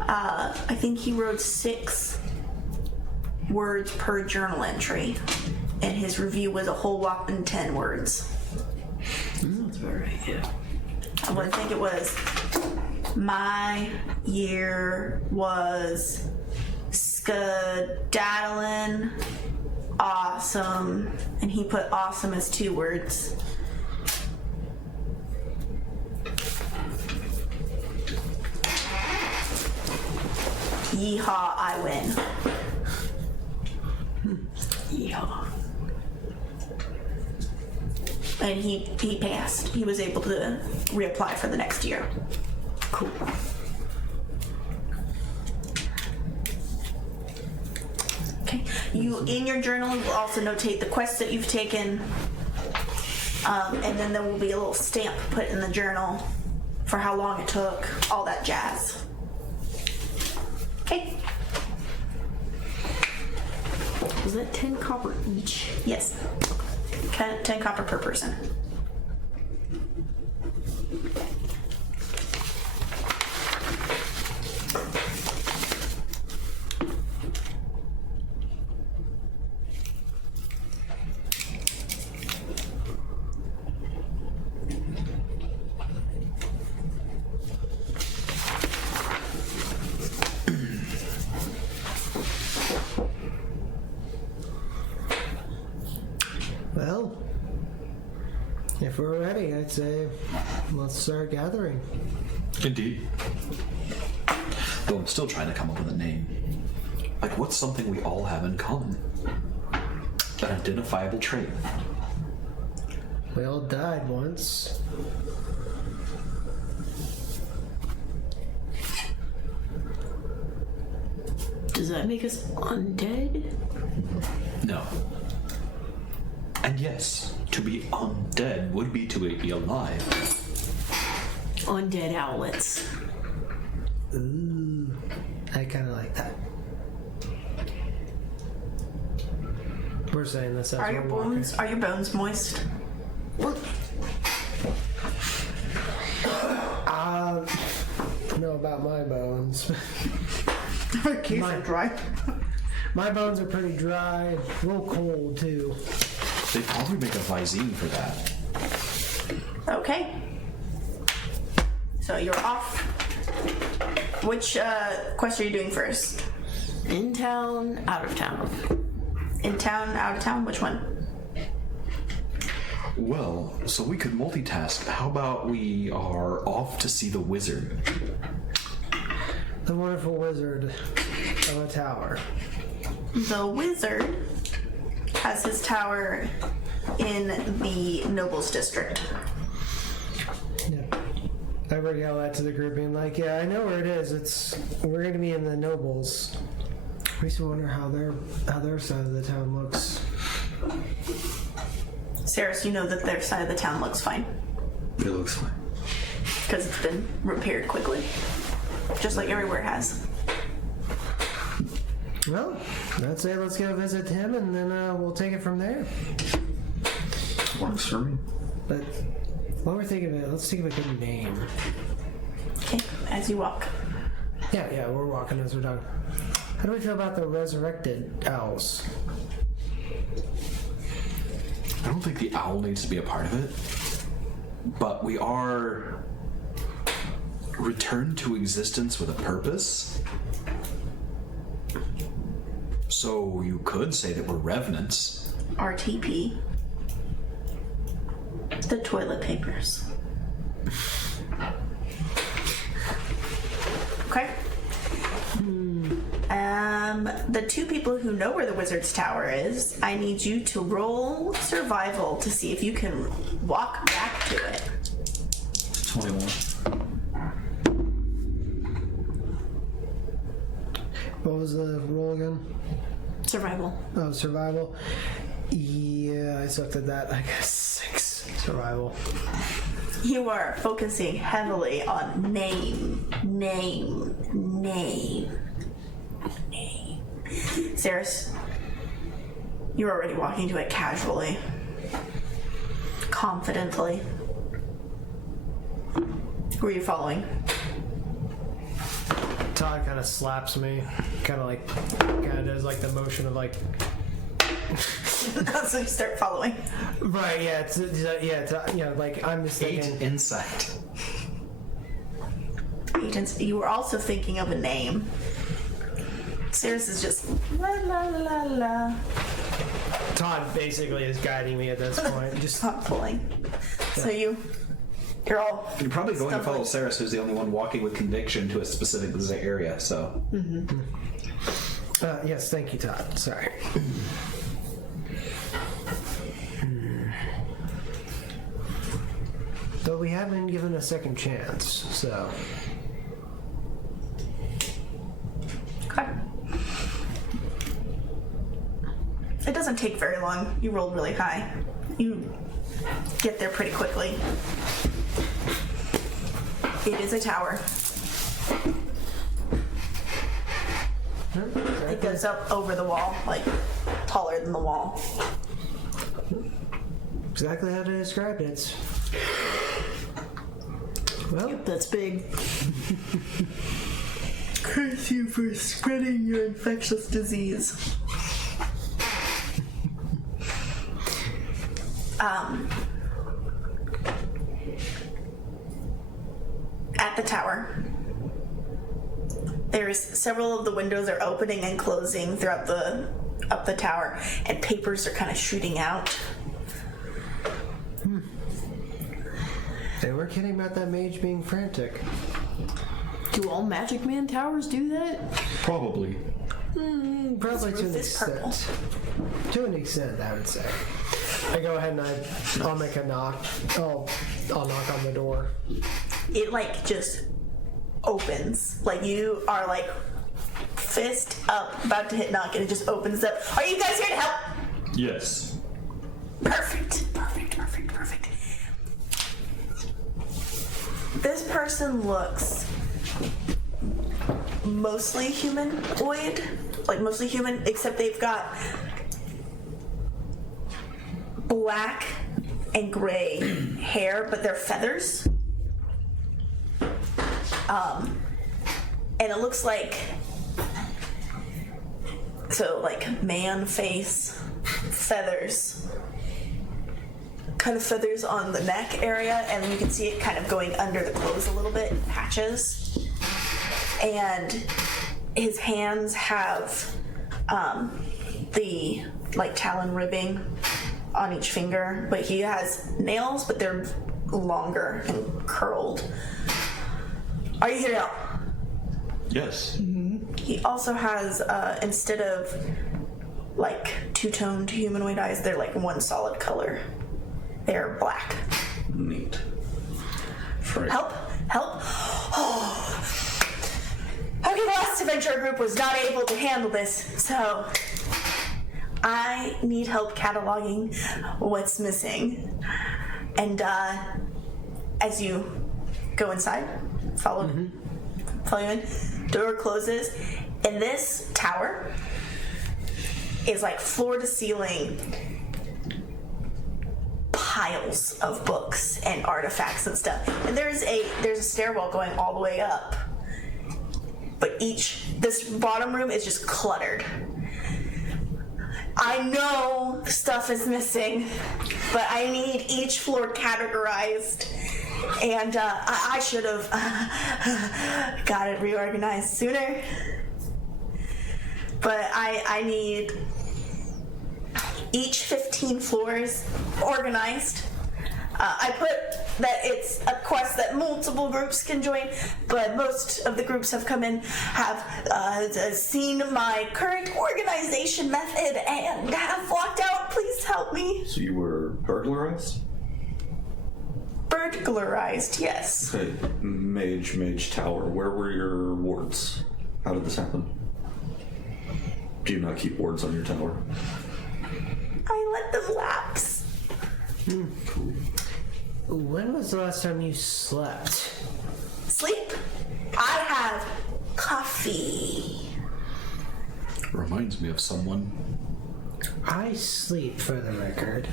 I think he wrote 6 words per journal entry, and his review was a whole whopping 10 words. That's about right, yeah. I think it was, my year was skedaddling awesome, and he put awesome as 2 words. Yeehaw, I win. Yeehaw. And he passed. He was able to reapply for the next year. Cool. Okay. You, in your journal, you will also notate the quests that you've taken, and then there will be a little stamp put in the journal for how long it took, all that jazz. Okay. Was that 10 copper each? Yes. 10 copper per person. Well, if we're ready, I'd say let's start gathering. Indeed. Though I'm still trying to come up with a name. Like, what's something we all have in common? An identifiable trait. We all died once. Does that make us undead? No. And yes, to be undead would be to be alive. Undead owlets. Ooh, I kind of like that. We're saying this as Are we're your walking. bones moist? Know about my bones. Keep it dry. My bones are pretty dry, a little cold too. They probably make a Visine for that. Okay. So you're off. Which quest are you doing first? In town, out of town. In town, out of town? Which one? Well, so we could multitask. How about we are off to see the wizard? The wonderful wizard of a tower. The wizard has his tower in the Nobles District. Yeah. I would yell that to the group, being like, "Yeah, I know where it is. We're going to be in the Nobles." I used to wonder how their side of the town looks. Saris, you know that their side of the town looks fine It looks fine. because it's been repaired quickly, just like everywhere has. Well, I'd say let's go visit him, and then we'll take it from there. Works for me. But while we're thinking of it, let's think of a good name. Okay, as you walk. Yeah, we're walking as we're talking. How do we feel about the resurrected owls? I don't think the owl needs to be a part of it, but we are returned to existence with a purpose. So you could say that we're revenants. RTP. The toilet papers. Okay. The two people who know where the wizard's tower is, I need you to roll survival to see if you can walk back to it. 21. What was the roll again? Survival. Oh, survival. Yeah, I sucked at that. I guess 6 survival. You are focusing heavily on name. Saris, you're already walking to it casually, confidently. Who are you following? Todd kind of slaps me, kind of does like the motion of like. So you start following. Right, yeah, like I'm just 8 thinking. insight. Agents, you were also thinking of a name. Saris is just la la la la. Todd basically is guiding me at this point. Just Not pulling. So you're all. You're probably going to follow stumbling. Saris, who's the only one walking with conviction to a specific area, so. yes, thank you, Todd. Sorry. Though we have been given a second chance, so. Okay. It doesn't take very long. You rolled really high. You get there pretty quickly. It is a tower. It goes up over the wall, like taller than the wall. Exactly how to describe it. It's. Well, That's big. Curse you for spreading your infectious disease. At the tower, there's several of the windows are opening and closing throughout up the tower, and papers are kind of shooting out. they were kidding about that mage being frantic. Do all Magic Man towers do that? Probably. Probably to roof an is purple. extent. To an extent, I would say. I go ahead and I'll make a knock. I'll knock on the door. It like just opens. Like you are like fist up, about to hit knock, and it just opens up. Are you guys here to help? Yes. Perfect. This person looks mostly humanoid, like mostly human, except they've got black and gray hair, but they're feathers. And it looks like, so like man face, feathers, kind of feathers on the neck area, and you can see it kind of going under the clothes a little bit, patches. And his hands have the like talon ribbing on each finger, but he has nails, but they're longer and curled. Are you here now? Yes. He also has, instead of like two-toned humanoid eyes, they're like one solid color. They're black. Neat. Right. Help! Oh. Okay, the last adventure group was not able to handle this, so I need help cataloging what's missing. And as you go inside, follow you in, door closes, and this tower is like floor to ceiling piles of books and artifacts and stuff. And there's a stairwell going all the way up. But this bottom room is just cluttered. I know stuff is missing, but I need each floor categorized. And I should have got it reorganized sooner. But I need each 15 floors organized. I put that it's a quest that multiple groups can join, but most of the groups have come in, have seen my current organization method, and have walked out. Please help me. So you were burglarized? Burglarized, yes. Okay, Mage Tower. Where were your wards? How did this happen? Do you not keep wards on your tower? I let them lapse. Cool. When was the last time you slept? Sleep? I have coffee. Reminds me of someone. I sleep, for the record.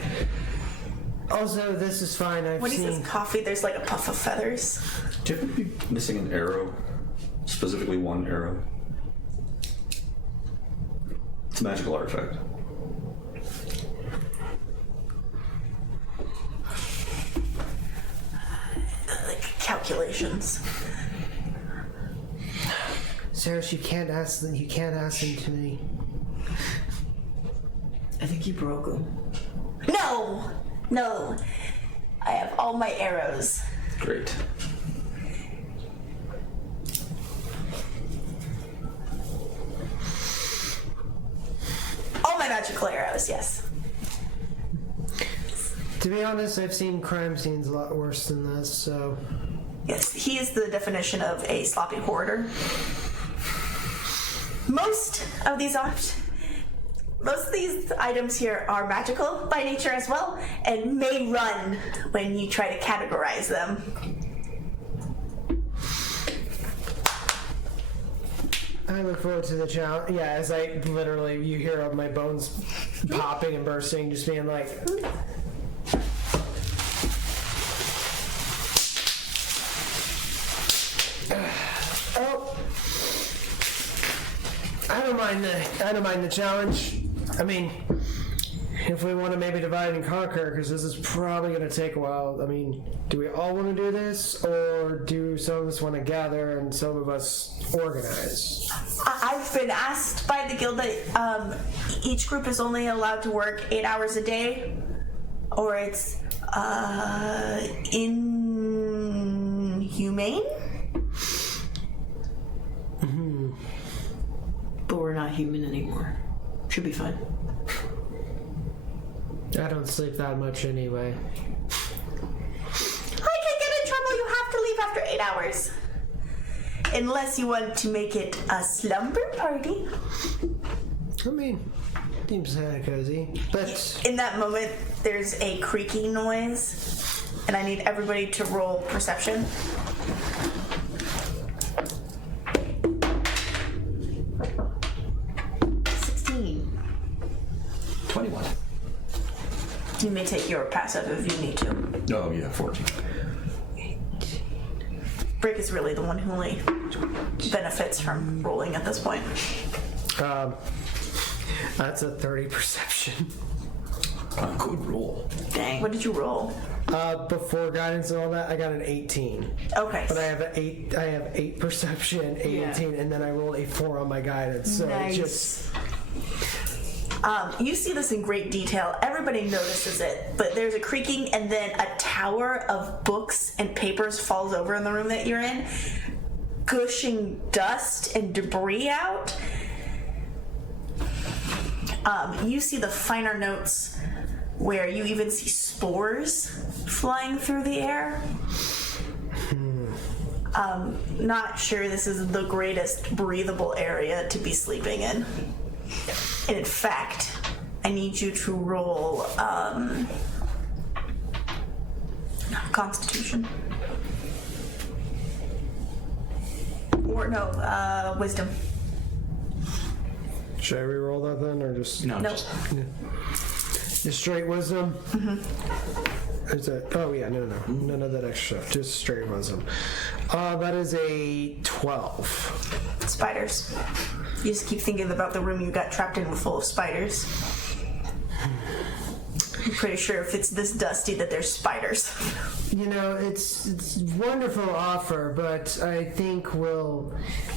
Also, this is fine. When he says coffee, there's like a puff of feathers. Do you happen to be missing an arrow? Specifically one arrow? It's a magical artifact. Calculations. Sarah, you can't ask them to me. I think you broke them. No. I have all my arrows. Great. All my magical arrows, yes. To be honest, I've seen crime scenes a lot worse than this, so... Yes, he is the definition of a sloppy hoarder. Most of these items here are magical by nature as well, and may run when you try to categorize them. I look forward to the challenge. Yeah, as I literally, you hear all my bones popping and bursting, just being like... Oh, I don't mind the challenge. I mean, if we want to maybe divide and conquer, because this is probably going to take a while. I mean, do we all want to do this, or do some of us want to gather and some of us organize? I've been asked by the guild that each group is only allowed to work 8 hours a day, or it's inhumane. But we're not human anymore. Should be fine. I don't sleep that much anyway. I can get in trouble. You have to leave after 8 hours. Unless you want to make it a slumber party. I mean, seems kind of cozy. But In that moment, there's a creaking noise, and I need everybody to roll perception. 16. 21. You may take your passive if you need to. Oh, yeah, 14. Brick is really the one who only benefits from rolling at this point. That's a 30 perception. Good roll. Dang. What did you roll? Before guidance and all that, I got an 18. Okay. But I have 8 perception, 18, and then I rolled a 4 on my guidance. So Nice. it just You see this in great detail. Everybody notices it, but there's a creaking, and then a tower of books and papers falls over in the room that you're in, gushing dust and debris out. You see the finer notes where you even see spores flying through the air. Not sure this is the greatest breathable area to be sleeping in. And in fact, I need you to roll Constitution. Or no, Wisdom. should I re-roll that then, or just No, Nope. just straight wisdom? Mm-hmm. Is that? Oh yeah, no, none of that extra stuff. Just straight wisdom. That is a 12. Spiders. You just keep thinking about the room you got trapped in full of spiders. I'm pretty sure if it's this dusty that there's spiders. You know, it's wonderful offer, but I think we'll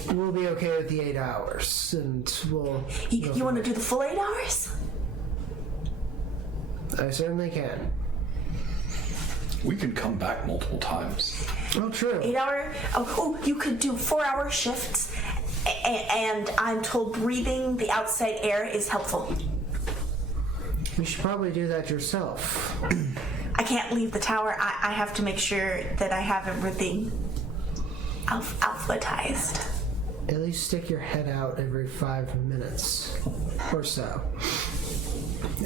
be okay with the 8 hours, and we'll. You want to do the full 8 hours? I certainly can. We can come back multiple times. Oh, true. 8 hour? Oh, you could do 4-hour shifts, and I'm told breathing the outside air is helpful. You should probably do that yourself. I can't leave the tower. I have to make sure that I have everything alphabetized. At least stick your head out every 5 minutes or so.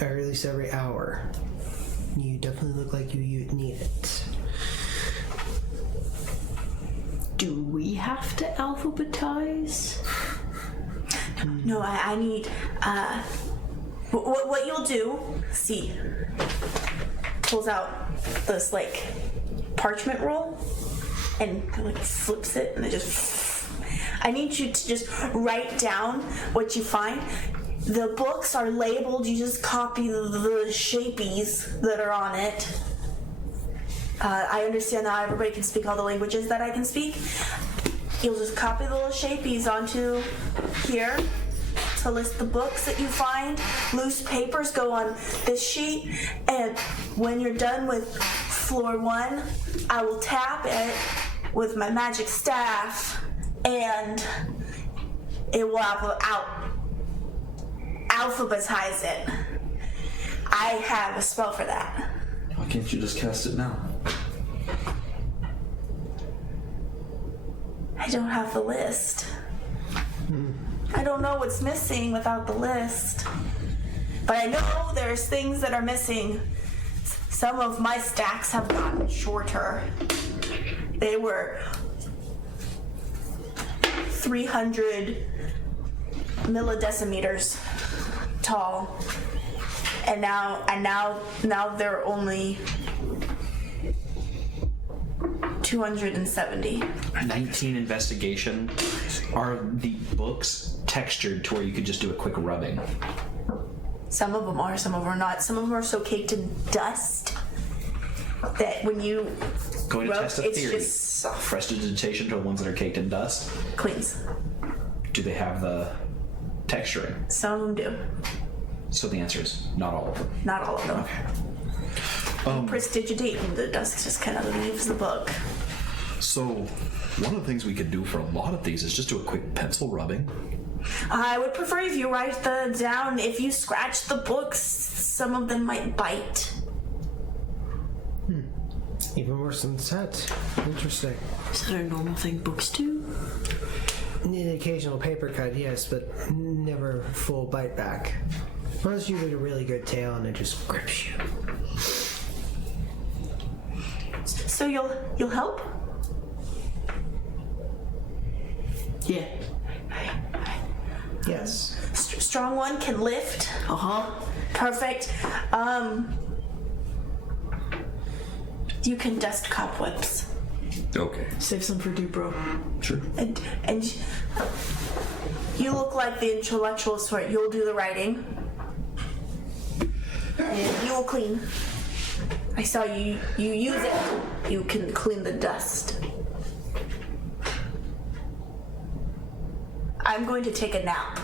Or at least every hour. You definitely look like you need it. Do we have to alphabetize? No, I need. What you'll do? See, pulls out this like parchment roll and like flips it, and it just. I need you to just write down what you find. The books are labeled. You just copy the shapies that are on it. I understand now everybody can speak all the languages that I can speak. You'll just copy the little shapies onto here to list the books that you find. Loose papers go on this sheet, and when you're done with floor 1, I will tap it with my magic staff, and it will alphabetize it. I have a spell for that. Why can't you just cast it now? I don't have the list. I don't know what's missing without the list. But I know there's things that are missing. Some of my stacks have gotten shorter. They were 300 millidecimeters tall. And now they're only 270. 19 investigation. Are the books textured to where you could just do a quick rubbing? Some of them are, some of them are not. Some of them are so caked in dust that when you Going to rub, test a it's theory. just soft. Prestidigitation to the ones that are caked in dust. Cleans. Do they have the texturing? Some of them do. So the answer is not all of them. Not all of them. Okay. Prestidigitate and the dust just kind of leaves the book. So one of the things we could do for a lot of these is just do a quick pencil rubbing. I would prefer if you write them down. If you scratch the books, some of them might bite. Even worse than set. Interesting. Is that a normal thing books do? An occasional paper cut, yes, but never full bite back. Unless you read a really good tale and it just grips you. So you'll help? Yeah. Yes. Strong one can lift. Uh-huh. Perfect. You can dust cobwebs. Okay. Save some for Dubro. Sure. And you look like the intellectual sort. You'll do the writing. And you will clean. I saw you use it. You can clean the dust. I'm going to take a nap.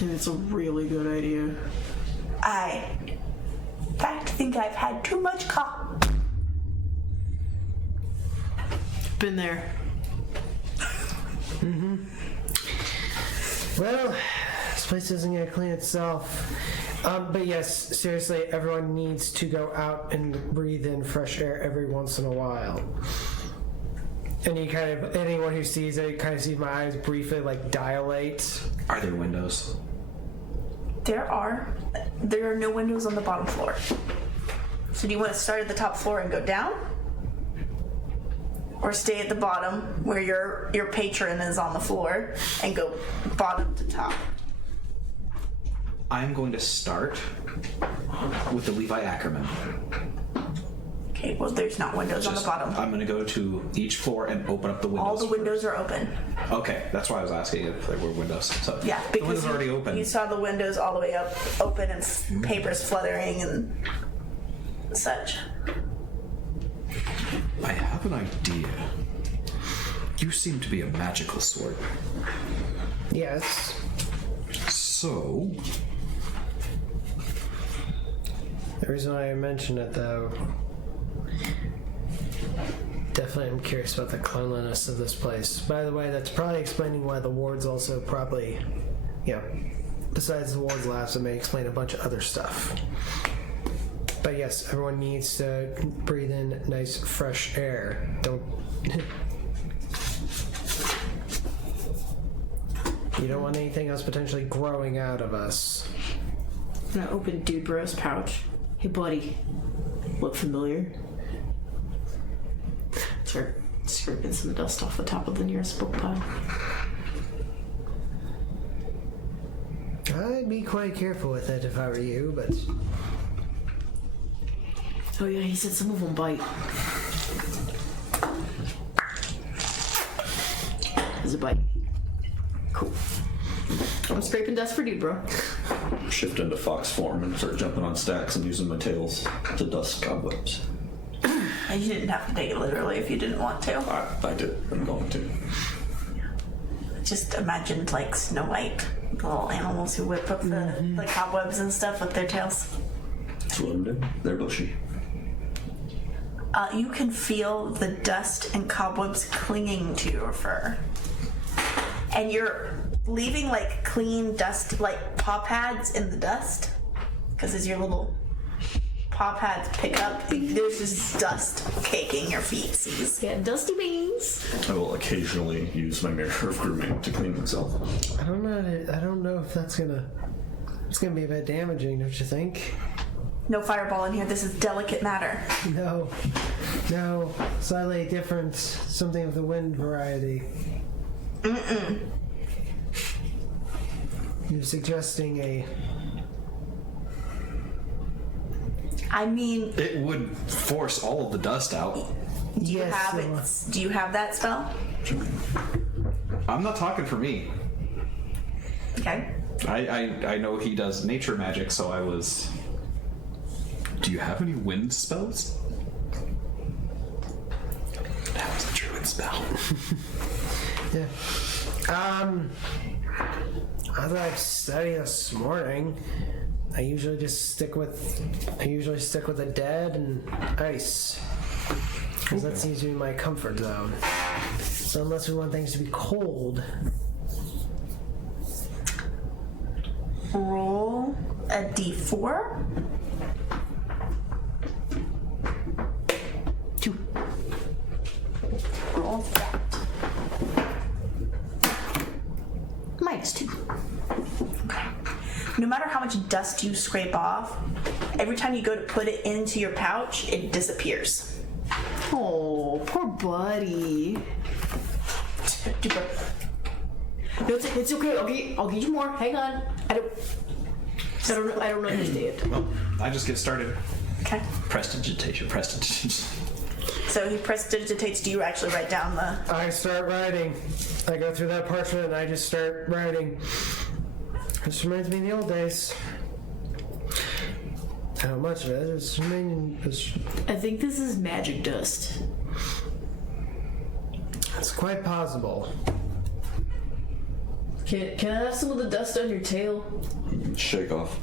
And it's a really good idea. I, in fact, think I've had too much coffee. Been there. Well, this place isn't gonna clean itself. But yes, seriously, everyone needs to go out and breathe in fresh air every once in a while. And anyone who sees it kind of sees my eyes briefly like dilate. Are there windows? There are no windows on the bottom floor. So do you want to start at the top floor and go down? Or stay at the bottom where your patron is on the floor and go bottom to top? I'm going to start with the Levi Ackerman. Okay, well there's not windows on the bottom. I'm going to go to each floor and open up the windows. All the windows are open. Okay, that's why I was asking if there were windows. So Yeah, the because windows are already open. You saw the windows all the way up open and papers fluttering and such. I have an idea. You seem to be a magical sort. Yes. So, The reason why I mention it, though, definitely I'm curious about the cleanliness of this place. By the way, that's probably explaining why the wards also probably, besides the wards labs, it may explain a bunch of other stuff. But yes, everyone needs to breathe in nice, fresh air. Don't... You don't want anything else potentially growing out of us. I'm gonna open Dude Bro's pouch. Hey, buddy. Look familiar? Start scraping some dust off the top of the nearest book pile. I'd be quite careful with it if I were you, but... Oh yeah, he said some of them bite. Does it bite? Cool. I'm scraping dust for Dude Bro. Shift into fox form and start jumping on stacks and using my tails to dust cobwebs. And you didn't have to take it literally if you didn't want to. I did. I'm going to. Just imagined like Snow White, the little animals who whip up the cobwebs and stuff with their tails. That's what I'm doing. They're bushy. You can feel the dust and cobwebs clinging to your fur. And you're leaving like clean dust, like paw pads in the dust. Because as your little paw pads pick up, there's just dust caking your feet. Yeah, dusty beans. I will occasionally use my mirror of grooming to clean myself. I don't know if that's gonna... It's gonna be a bit damaging, don't you think? No fireball in here. This is delicate matter. No. Slightly different. Something of the wind variety. You're suggesting a... I mean, it would force all of the dust out. do you have it? Do you have that spell? I'm not talking for me. Okay. I know he does nature magic, so I was... Do you have any wind spells? That was a druid spell. Yeah. As I've studied this morning, I usually stick with the dead and ice. Because that seems to be my comfort zone. So unless we want things to be cold... Roll a d4. 2. Roll that. -2. Okay. No matter how much dust you scrape off, every time you go to put it into your pouch, it disappears. Oh, poor buddy. No, it's okay. I'll get you more. Hang on. I don't understand. Well, I just get started. Okay. Prestidigitation. So he prestidigitates. Do you actually write down the? I start writing. I go through that parchment and I just start writing. This reminds me of the old days. How much of it is remaining? I think this is magic dust. It's quite possible. Can I have some of the dust on your tail? Shake off.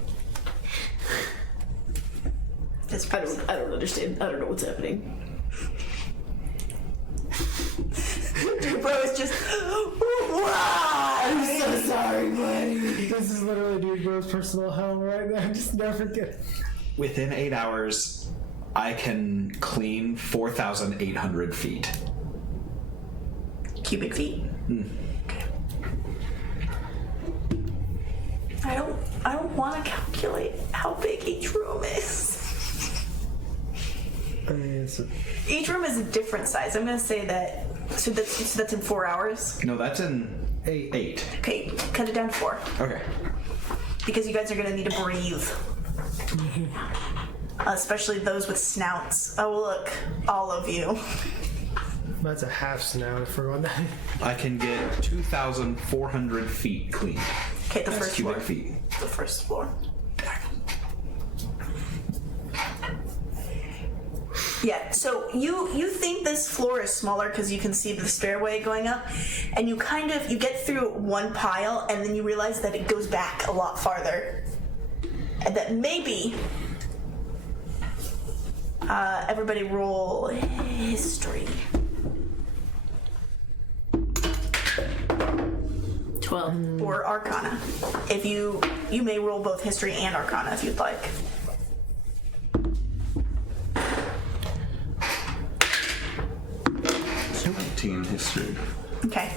I don't understand. I don't know what's happening. Bro is just. I'm so sorry, buddy. This is literally Dude Bro's personal hell right now. Just never forget it. Within 8 hours, I can clean 4,800 feet. Cubic feet. Okay. I don't want to calculate how big each room is. I mean, Each room is a different size. I'm gonna say that. So that's in 4 hours. No, that's in 8. 8. Okay, cut it down to 4 Okay. because you guys are gonna need to breathe. Especially those with snouts. Oh look, all of you. That's a half snout for one night. I can get 2,400 feet clean. Okay, the That's first cubic floor. feet. The first floor. Yeah, so you think this floor is smaller because you can see the stairway going up, and you get through one pile and then you realize that it goes back a lot farther, and that maybe everybody roll history. 12. Or Arcana. If you may roll both history and Arcana if you'd like. 17 history. Okay.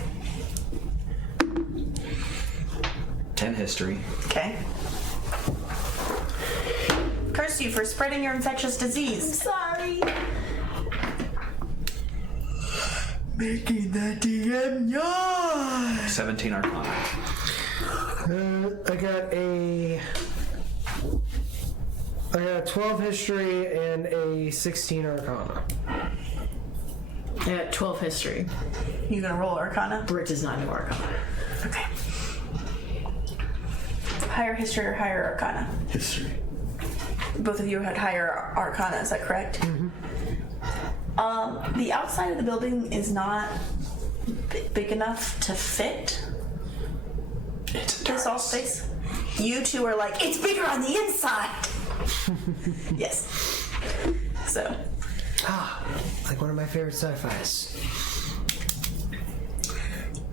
10 history. Okay. Curse you for spreading your infectious disease. Sorry. Making the DM yawn. 17 Arcana. I got 12 history and a 16 Arcana. I got 12 history. You gonna roll Arcana? Britt does not know Arcana. Okay. Higher history or higher Arcana? History. Both of you had higher Arcana, is that correct? Mm-hmm. The outside of the building is not big enough to fit this all space. You two are like, it's bigger on the inside. Yes. So. Like one of my favorite sci-fis.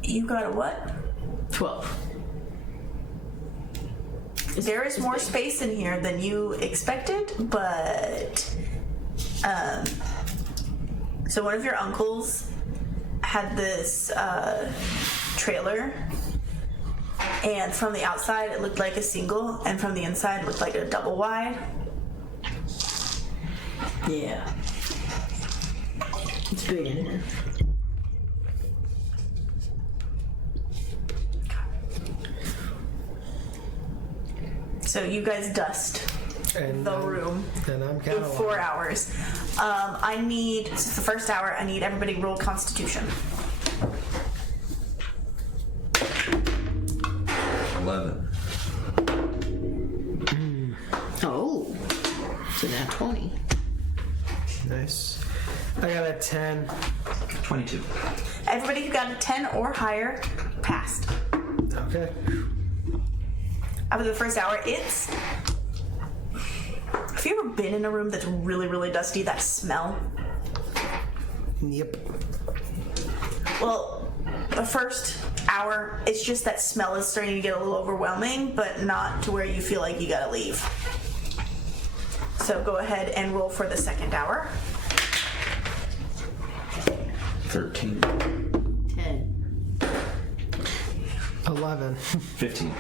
You got a what? 12. There is more space in here than you expected, but so one of your uncles had this trailer, and from the outside it looked like a single, and from the inside it looked like a double wide. Yeah. It's big in here. So you guys dust And the room And I'm in kind of 4 hours. I need, since the first hour, I need everybody roll Constitution. 11. Oh. So now 20. nice. I got a 10. 22. Everybody who got a 10 or higher passed. Okay. After the first hour, it's... Have you ever been in a room that's really, really dusty? That smell? Yep. Well, the first hour, it's just that smell is starting to get a little overwhelming, but not to where you feel like you gotta leave. So go ahead and roll for the second hour. 13. 10. 11. 15.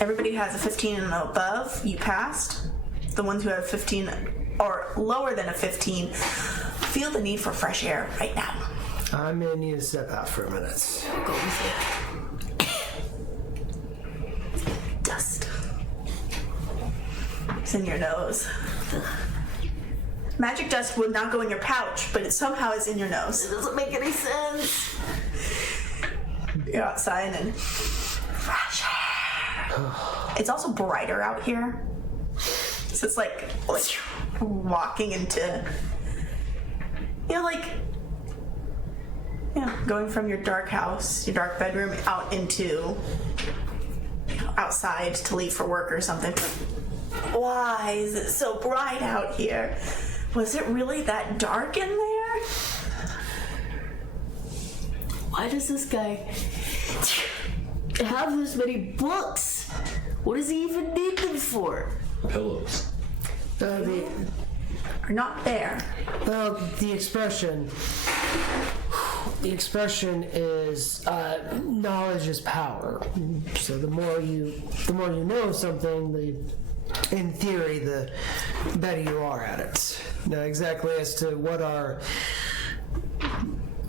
Everybody who has a 15 and above, you passed. The ones who have 15 or lower than a 15 feel the need for fresh air right now. I'm gonna need to step out for a minute. Go with it. Dust. It's in your nose. Magic dust would not go in your pouch, but it somehow is in your nose. It doesn't make any sense. You're outside and fresh air. It's also brighter out here. So it's like walking into, going from your dark house, your dark bedroom, out into outside to leave for work or something. Why is it so bright out here? Was it really that dark in there? Why does this guy have this many books? What does he even need them for? Pillows. The Are not there. expression. The expression is knowledge is power. So the more you know something, in theory, the better you are at it. Now, exactly as to what our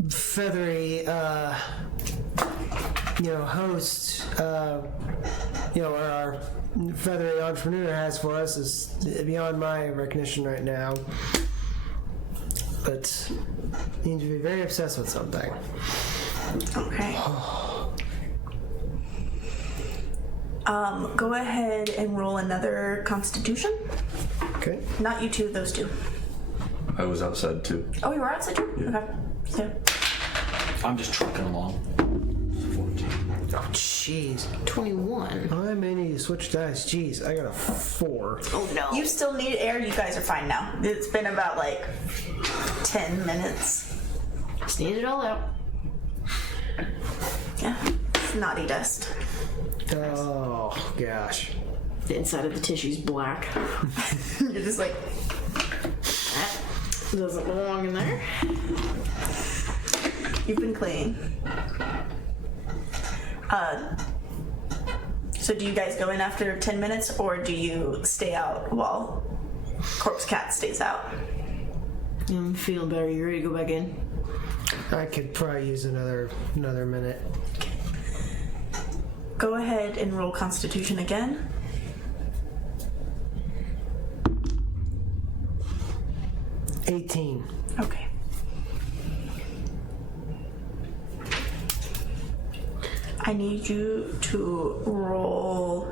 feathery, host, or our feathery entrepreneur has for us is beyond my recognition right now. But you need to be very obsessed with something. Okay. Go ahead and roll another Constitution. Okay. Not you two, those two. I was outside too. Oh, you were outside too? Yeah. Okay. So, I'm just trucking along. 14. Oh, jeez. 21. I may need to switch dice. Jeez, I got a 4. Oh no. you still need air. You guys are fine now. It's been about 10 minutes. Sneeze it all out. Yeah. Snotty dust. Oh, gosh. The inside of the tissue's black. You're just like, That doesn't belong in there. you've been clean. So do you guys go in after 10 minutes, or do you stay out while Corpse Cat stays out? I'm feeling better. You ready to go back in? I could probably use another minute. Go ahead and roll Constitution again. $18. Okay. I need you to roll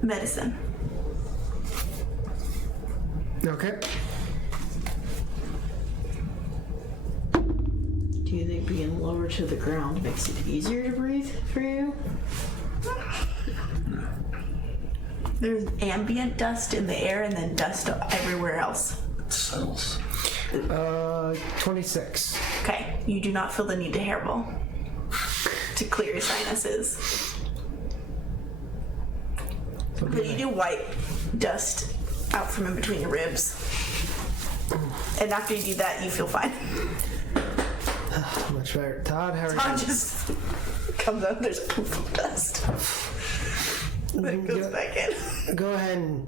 medicine. Okay. Do you think being lower to the ground makes it easier to breathe for you? There's ambient dust in the air and then dust everywhere else. It settles. 26. Okay, you do not feel the need to hairball to clear your sinuses. But you do wipe dust out from in between your ribs. And after you do that, you feel fine. Much better. Todd, how are you? Tom just comes out, there's a poof of dust. Then it goes back in. Go ahead and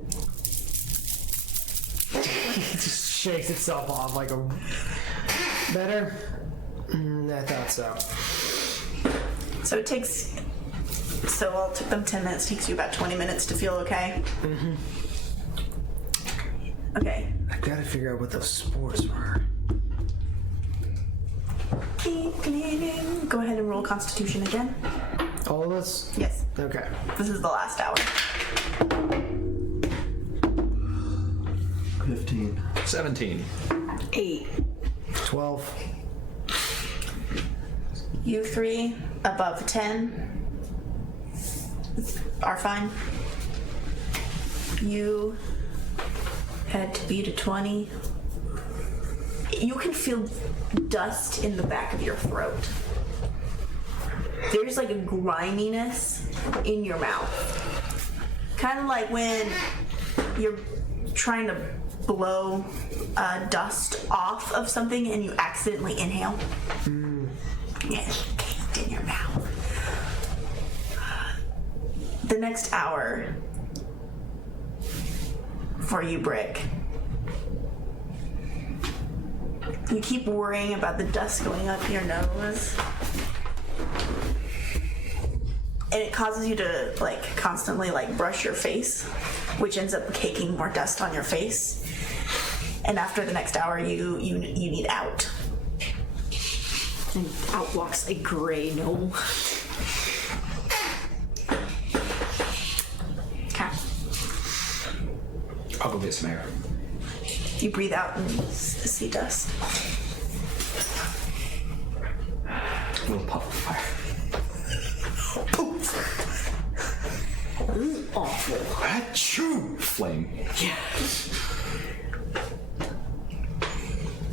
it just shakes itself off like a better. I thought so. So it takes, all it took them 10 minutes, takes you about 20 minutes to feel okay. Mm-hmm. Okay. I've got to figure out what those spores were. Keep cleaning. Go ahead and roll Constitution again. All of us? Yes. Okay. This is the last hour. 15. 17. 8. 12. You three above 10 are fine. You had to beat a 20. You can feel dust in the back of your throat. There's like a griminess in your mouth. Kind of like when you're trying to blow dust off of something and you accidentally inhale. Yeah, caked in your mouth. The next hour for you, Brick. You keep worrying about the dust going up your nose. and it causes you to like constantly like brush your face, which ends up caking more dust on your face. And after the next hour, you need out. And out walks a gray gnome. Okay. I'll go get some air. You breathe out and see dust. A little puff of fire. This is awful. Achoo! Flame. Yeah.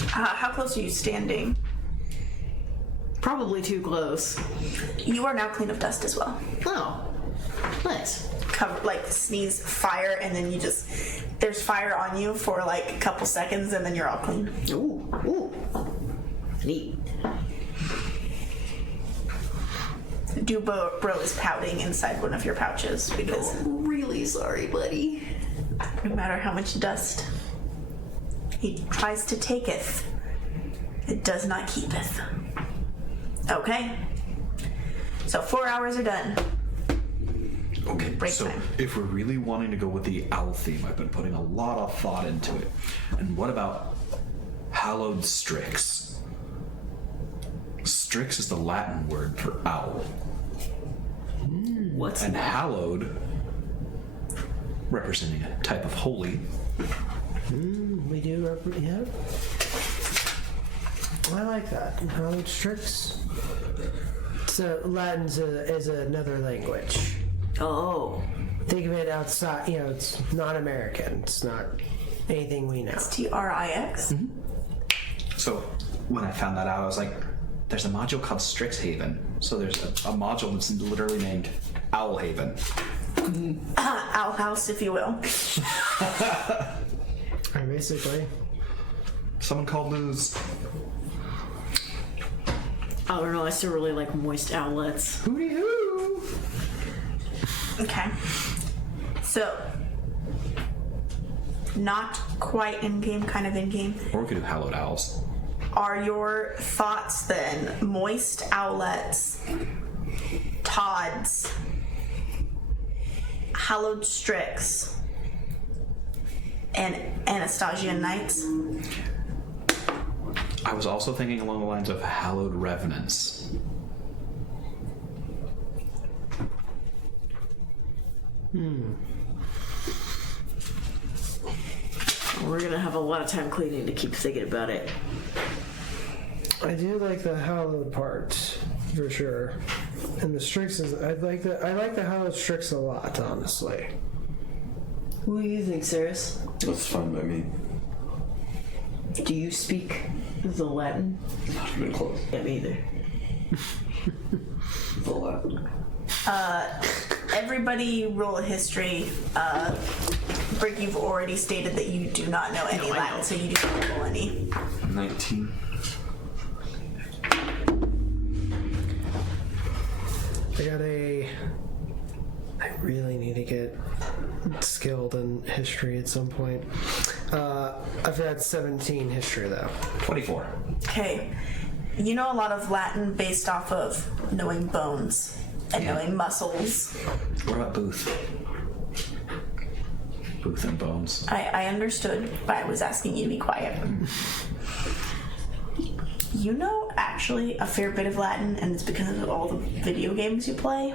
How close are you standing? Probably too close. You are now clean of dust as well. Oh, nice. Cover, like sneeze fire, and then there's fire on you for like a couple seconds, and then you're all clean. Ooh. Neat. Bro is pouting inside one of your pouches because Really sorry, buddy. no matter how much dust he tries to taketh, it does not keepeth. Okay. So 4 hours are done. Okay, Break so time. if we're really wanting to go with the owl theme, I've been putting a lot of thought into it. And what about hallowed strix? Strix is the Latin word for owl. What's And hallowed, representing a type of holy. We do, yeah. I like that. Hallowed Strix. So Latin is another language. Oh. Think of it outside, it's not American. It's not anything we know. TRIX. So when I found that out, I was like, there's a module called Strixhaven. So there's a module that's literally named Owlhaven. Owl house, if you will. Basically. Someone called Luz. I don't know, I still really like moist owlets. Hooty hoo! Okay. So, not quite in-game, kind of in-game. Or we could do hallowed owls. Are your thoughts then moist owlets, Todds, hallowed strix, and Anastasian Knights? I was also thinking along the lines of hallowed revenants. We're gonna have a lot of time cleaning to keep thinking about it. I do like the hallowed part, for sure. And the Strix I like the hallowed Strix a lot, honestly. What do you think, Saris? That's fine by me. Do you speak the Latin? Not even close. Yeah, me either. The Latin. Everybody roll a history. Brick, you've already stated that you do not know any Latin, so you do not roll any. 19. I really need to get skilled in history at some point. I've got 17 history though. 24. Okay. You know a lot of Latin based off of knowing bones and knowing muscles. What about Booth? Booth and Bones. I understood, but I was asking you to be quiet. You know actually a fair bit of Latin, and it's because of all the video games you play.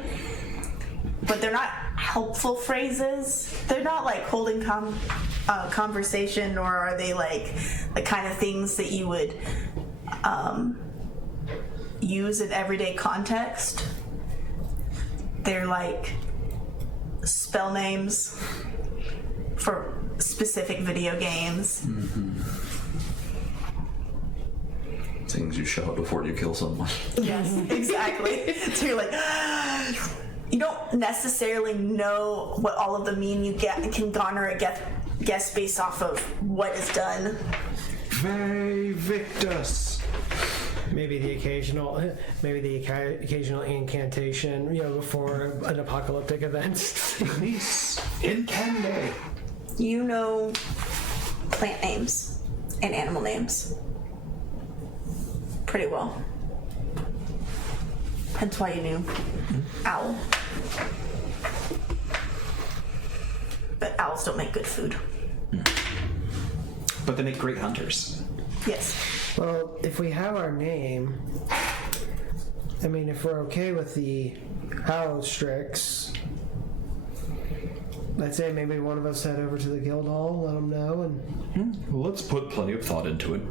But they're not helpful phrases. They're not like holding conversation, or are they like the kind of things that you would use in everyday context. They're like spell names for specific video games. Things you shout before you kill someone. Yes, exactly. So you're like, you don't necessarily know what all of them mean. You can garner a guess based off of what is done. Ve Victus. Maybe the occasional incantation, before an apocalyptic event. Ignis Incande. You know plant names and animal names pretty well. Hence why you knew owl. But owls don't make good food. But they make great hunters. Yes. Well, if we have our name, I mean, if we're okay with the Hallow Strix, I'd say maybe one of us head over to the guild hall, let them know, and Let's put plenty of thought into it.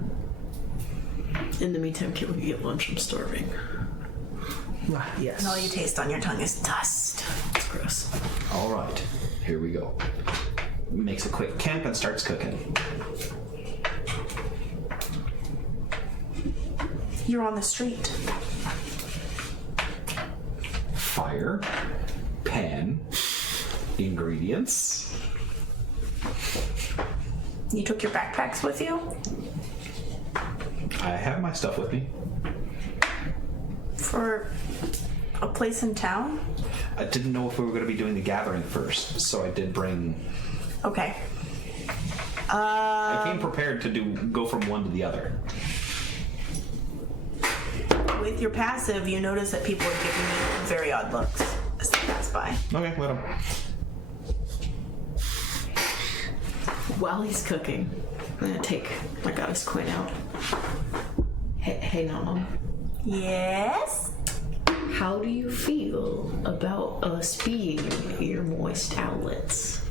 In the meantime, can we get lunch? I'm starving. yes. And all you taste on your tongue is dust. It's gross. All right, here we go. Makes a quick camp and starts cooking. You're on the street. Fire, pan, ingredients. You took your backpacks with you? I have my stuff with me. For a place in town? I didn't know if we were going to be doing the gathering first, so I did bring. Okay. I came prepared to go from one to the other. With your passive, you notice that people are giving you very odd looks as they pass by. Okay, let him. While he's cooking, I'm gonna take my goddess coin out. Hey, Mom. Yes? How do you feel about us being your moist owlets?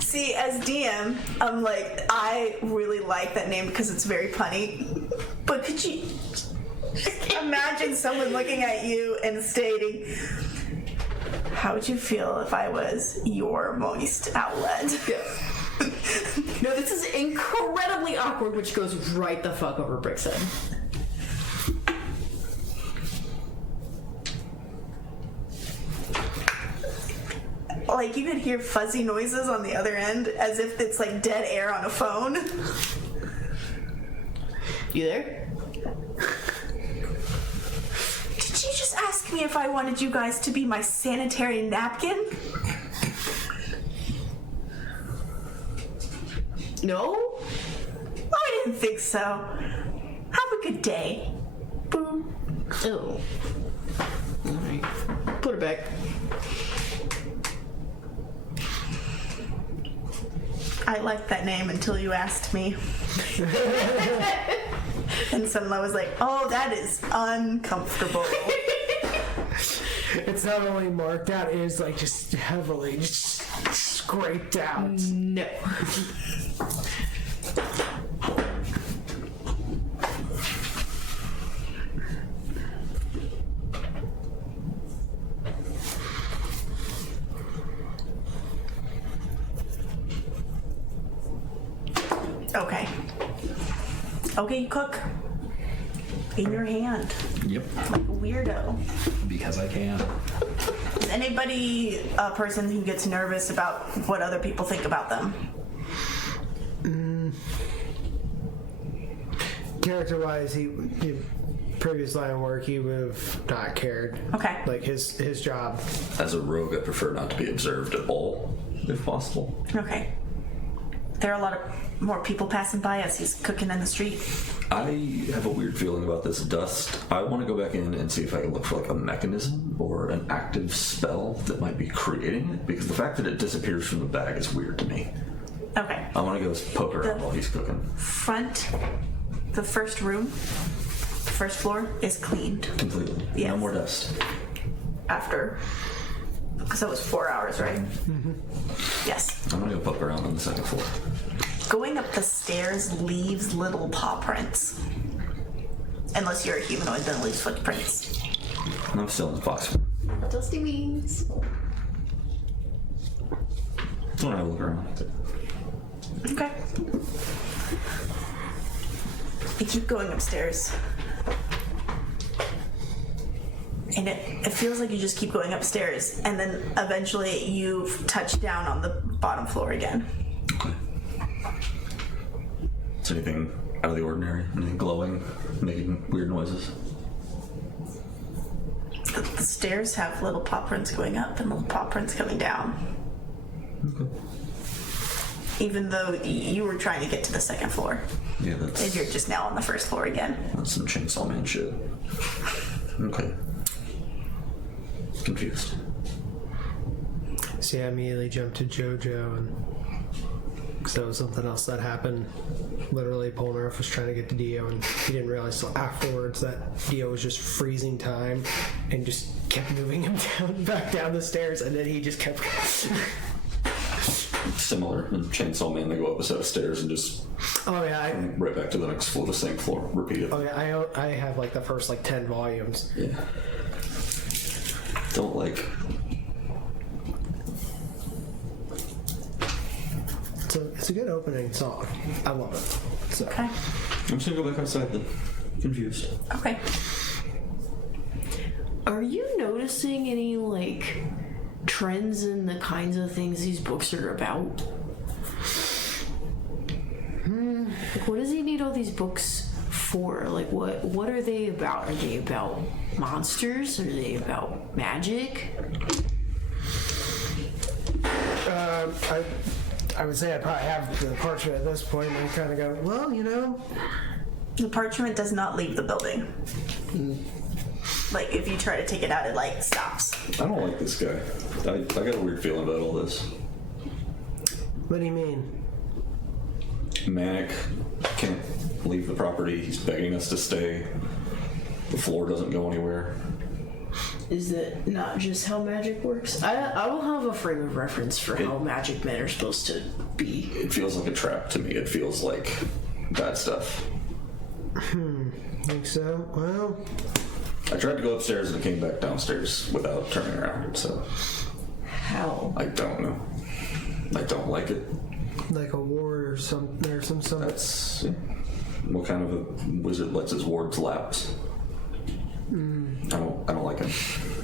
See, as DM, I'm like, I really like that name because it's very punny. But could you imagine someone looking at you and stating, how would you feel if I was your moist outlet? No, this is incredibly awkward, which goes right the fuck over Brick's head. Like, you could hear fuzzy noises on the other end as if it's like dead air on a phone. You there? Did you just ask me if I wanted you guys to be my sanitary napkin? No? I didn't think so. Have a good day. Boom. Oh. Alright. Put it back. I liked that name until you asked me. And Sunla was like, oh, that is uncomfortable. It's not only marked out, it is like just heavily just scraped out. No. Okay. Okay, you cook. In your hand. Yep, Like a weirdo. because I can. Is anybody a person who gets nervous about what other people think about them? Character-wise, he previous line of work, he would have not cared. Okay. Like his job. As a rogue, I prefer not to be observed at all, if possible. Okay. There are a lot of more people passing by as he's cooking in the street. I have a weird feeling about this dust. I want to go back in and see if I can look for like a mechanism or an active spell that might be creating it, because the fact that it disappears from the bag is weird to me. Okay. I want to go poke around while he's cooking. Front, the first room, the first floor is cleaned Completely. Yes. No more dust. after. Because that was 4 hours, right? Mm-hmm. Yes. I'm gonna go poke around on the second floor. Going up the stairs leaves little paw prints. Unless you're a humanoid, then it leaves footprints. I'm still in the box. Dusty beans. Just want to have a look around. Okay. You keep going upstairs. And it feels like you just keep going upstairs, and then eventually you touch down on the bottom floor again. Okay. Is anything out of the ordinary? Anything glowing? Making weird noises? The stairs have little paw prints going up and little paw prints coming down. Okay. Even though you were trying to get to the second floor. Yeah, If you're just now on the first floor again. that's some Chainsaw Man shit. Okay. Confused. See, I immediately jumped to JoJo, and because that was something else that happened. Literally, Polnareff was trying to get to Dio, and he didn't realize till afterwards that Dio was just freezing time and just kept moving him back down the stairs, and then he just kept. Similar in Chainsaw Man, they go up a set of stairs and just Oh yeah, right back to the next floor, the same floor, repeat it. oh yeah, I have like the first like 10 volumes. Yeah. Don't like. It's a good opening song. I love it. So. Okay. I'm just gonna go back outside then. Confused. Okay. Are you noticing any like trends in the kinds of things these books are about? Like, what does he need all these books for? Like, what are they about? Are they about monsters? Are they about magic? I would say I probably have the parchment at this point, and kind of go, well, you know. The parchment does not leave the building. Like, if you try to take it out, it, like, stops. I don't like this guy. I got a weird feeling about all this. What do you mean? Manic, can't leave the property. He's begging us to stay. The floor doesn't go anywhere. Is that not just how magic works? I will have a frame of reference for how magic men are supposed to be. It feels like a trap to me. It feels like bad stuff. Think so? Well, I tried to go upstairs and I came back downstairs without turning around, so How? I don't know. I don't like it. like a ward or some sort. That's what kind of a wizard lets his wards lapse. I don't like him.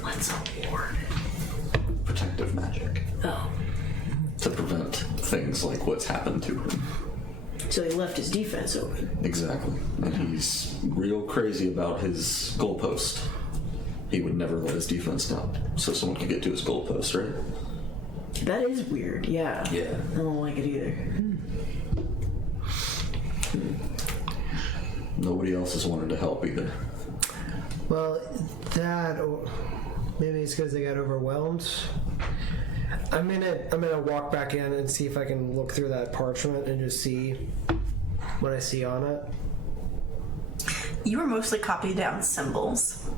What's a ward? Protective magic Oh. to prevent things like what's happened to him. So he left his defense open. Exactly. And he's real crazy about his goalpost. He would never let his defense down so someone could get to his goalpost, right? That is weird, yeah. Yeah. I don't like it either. Nobody else has wanted to help either. Well, that or maybe it's because they got overwhelmed. I'm gonna walk back in and see if I can look through that parchment and just see what I see on it. You were mostly copying down symbols.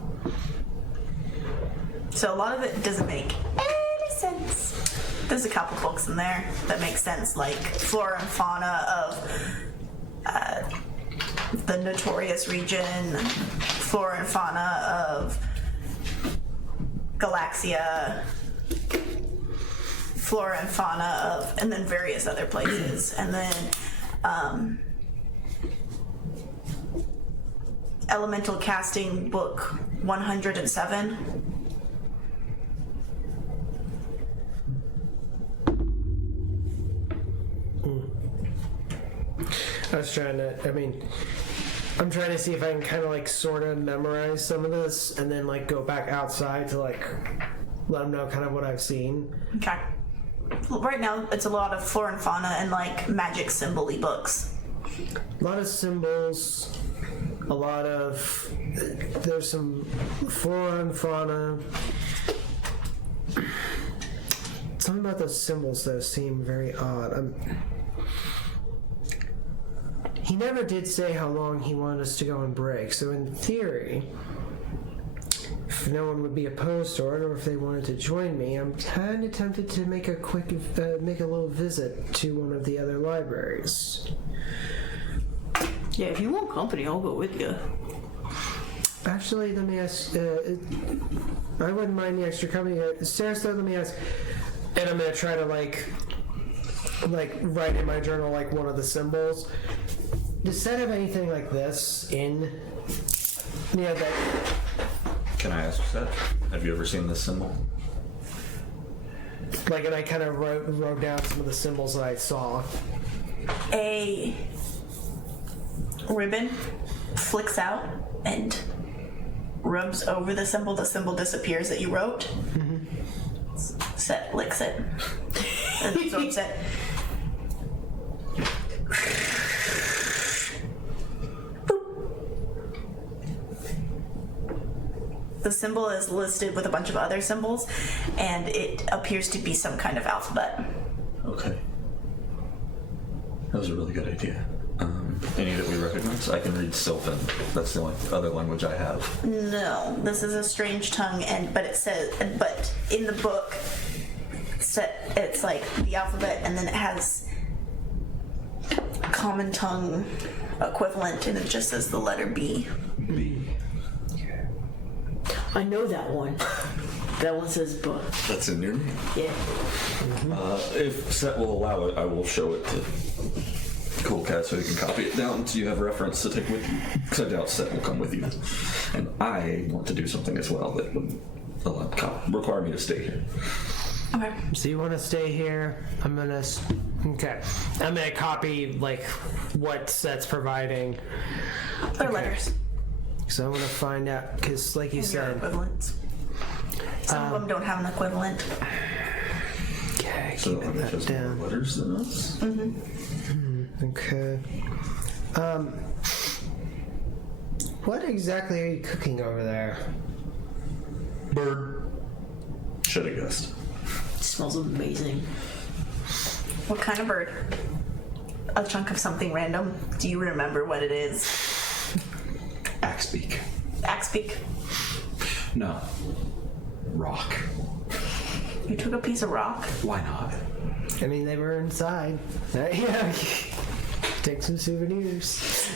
So a lot of it doesn't make any sense. There's a couple books in there that make sense, like flora and fauna of the Notorious region, flora and fauna of Galaxia, flora and fauna of, and then various other places. And then Elemental Casting Book 107. I was trying to, I'm trying to see if I can kind of like sort of memorize some of this and then like go back outside to like let them know kind of what I've seen. Okay. Right now, it's a lot of flora and fauna and like magic symbol-y books. A lot of symbols, a lot of, there's some flora and fauna. Something about those symbols though seem very odd. He never did say how long he wanted us to go on break, so in theory, if no one would be opposed to it, or if they wanted to join me, I'm kind of tempted to make a little visit to one of the other libraries. Yeah, if you want company, I'll go with you. Actually, let me ask, I wouldn't mind the extra company. Sarah, let me ask, and I'm going to try to like write in my journal like one of the symbols. Does that have anything like this in? Yeah, that. Can I ask that? Have you ever seen this symbol? Like, and I kind of wrote down some of the symbols that I saw. A ribbon flicks out and rubs over the symbol. The symbol disappears that you wrote. Mm-hmm. Set licks it and absorbs it. the symbol is listed with a bunch of other symbols, and it appears to be some kind of alphabet. Okay. That was a really good idea. Any that we recognize? I can read Sylvan. That's the only other language I have. No, this is a strange tongue, but in the book, it's like the alphabet, and then it has common tongue equivalent, and it just says the letter B. B. I know that one. That one says book. That's in your name. Yeah. If Set will allow it, I will show it to Cool Cat so you can copy it down so you have reference to take with you. Because I doubt Set will come with you. And I want to do something as well that would require me to stay here. Okay. So you want to stay here? I'm gonna copy like what Set's providing. They're letters. So I'm gonna find out because, like you They're said, equivalents. Some of them don't have an equivalent. okay, So keeping Amish that has down. more letters than us? Okay. What exactly are you cooking over there? Bird. Should have guessed. It smells amazing. What kind of bird? A chunk of something random. Do you remember what it is? Axebeak. Axebeak. No. Rock. You took a piece of rock. Why not? I mean, they were inside. Yeah. Take some souvenirs.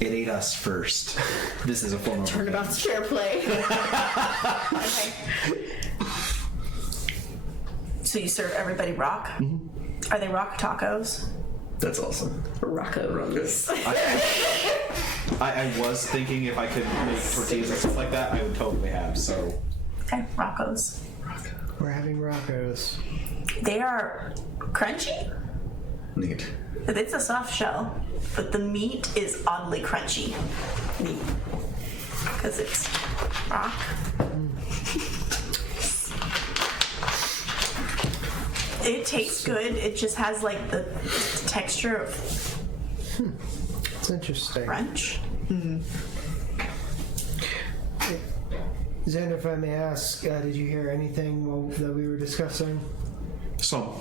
It ate us first. This is a form of Turnabout's fair play. Okay. So you serve everybody rock? Mm-hmm. Are they rock tacos? That's awesome. Rocco's. I was thinking if I could make tortillas and stuff like that, I would totally have. So Okay, Rocco's. We're having Rocco's. They are crunchy. Neat. It's a soft shell, but the meat is oddly crunchy. Because it's rock. It tastes good. It just has like the texture of It's interesting. crunch. Xander, if I may ask, did you hear anything that we were discussing? some.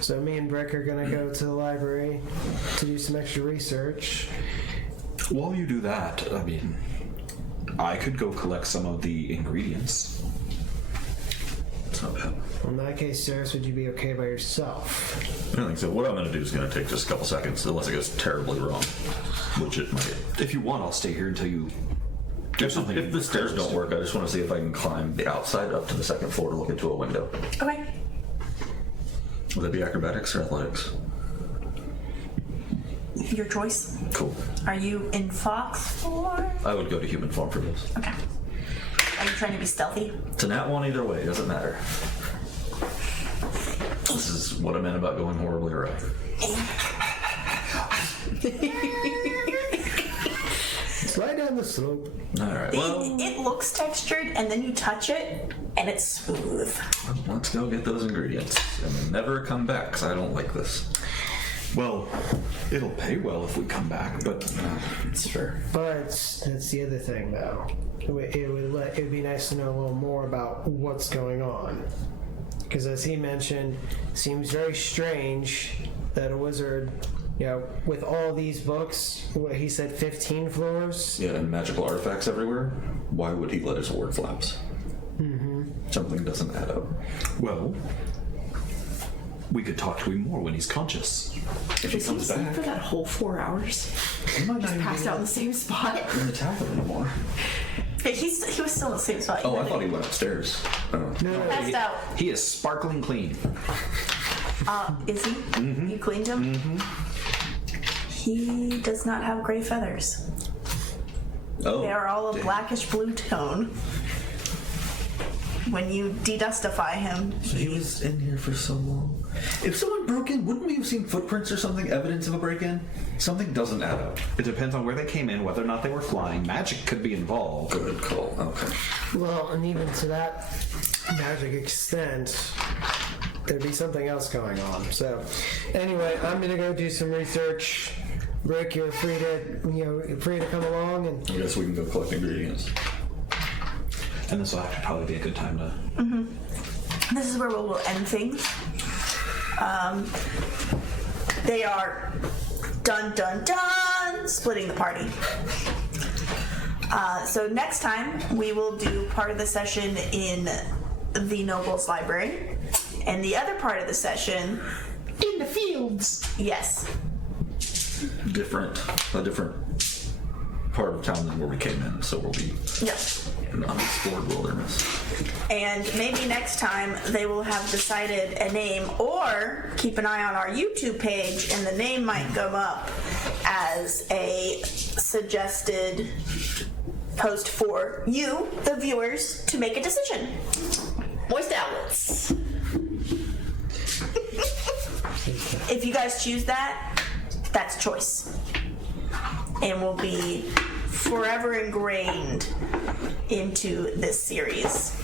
So me and Brick are gonna go to the library to do some extra research. While you do that, I mean, I could go collect some of the ingredients. It's not bad. In that case, Ceres, would you be okay by yourself? I don't think so. What I'm going to do is going to take just a couple seconds, unless it goes terribly wrong, which it might. If you want, I'll stay here until you do something. If the stairs don't work, I just want to see if I can climb the outside up to the second floor to look into a window. Okay. Would that be acrobatics or athletics? Your choice. Cool. Are you in fox form? I would go to human form for this. Okay. Are you trying to be stealthy? It's a nat one either way, doesn't matter. This is what I meant about going horribly right. Slide down the slope. Alright, well, It looks textured, and then you touch it, and it's smooth. let's go get those ingredients. And then never come back, because I don't like this. Well, it'll pay well if we come back, but It's fair. But that's the other thing, though. It would be nice to know a little more about what's going on. Because as he mentioned, it seems very strange that a wizard, with all these books, what he said, 15 floors. Yeah, and magical artifacts everywhere. Why would he let his ward flaps? Something doesn't add up. well, we could talk to him more when he's conscious. If he Did he comes sleep back, for that whole 4 hours? he might not even Passed out in the same spot. be in the tavern anymore. He was still in the same spot. Oh, I thought he went upstairs. Passed out. He is sparkling clean. Is he? You cleaned him? He does not have gray feathers. Oh, They are all a damn. blackish blue tone. When you dedustify him, He was in here for so long. If someone broke in, wouldn't we have seen footprints or something, evidence of a break-in? Something doesn't add up. It depends on where they came in, whether or not they were flying. Magic could be involved. Good call. Okay. Well, and even to that magic extent, there'd be something else going on. So, anyway, I'm gonna go do some research. Rick, you're free to come along and I guess we can go collect ingredients. And this will actually probably be a good time to. This is where we'll end things. They are dun dun dun splitting the party. So next time we will do part of the session in the Noble's Library, and the other part of the session in the fields. Yes. A different part of town than where we came in, so we'll be Yes. in the unexplored wilderness. And maybe next time they will have decided a name, or keep an eye on our YouTube page and the name might come up as a suggested post for you, the viewers, to make a decision. Moist outlets. If you guys choose that, that's choice. And will be forever ingrained into this series.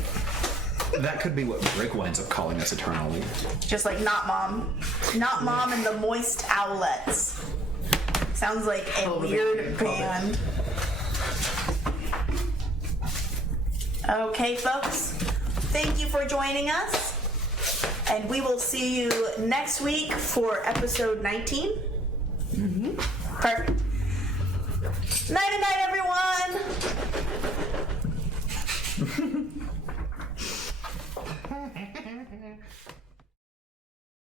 That could be what Rick winds up calling us eternally. Just like Not Mom. Not Mom and the Moist Owlets. Sounds like a weird band. Okay, folks. Thank you for joining us. And we will see you next week for episode 19. Mm-hmm. Perfect. Night, everyone.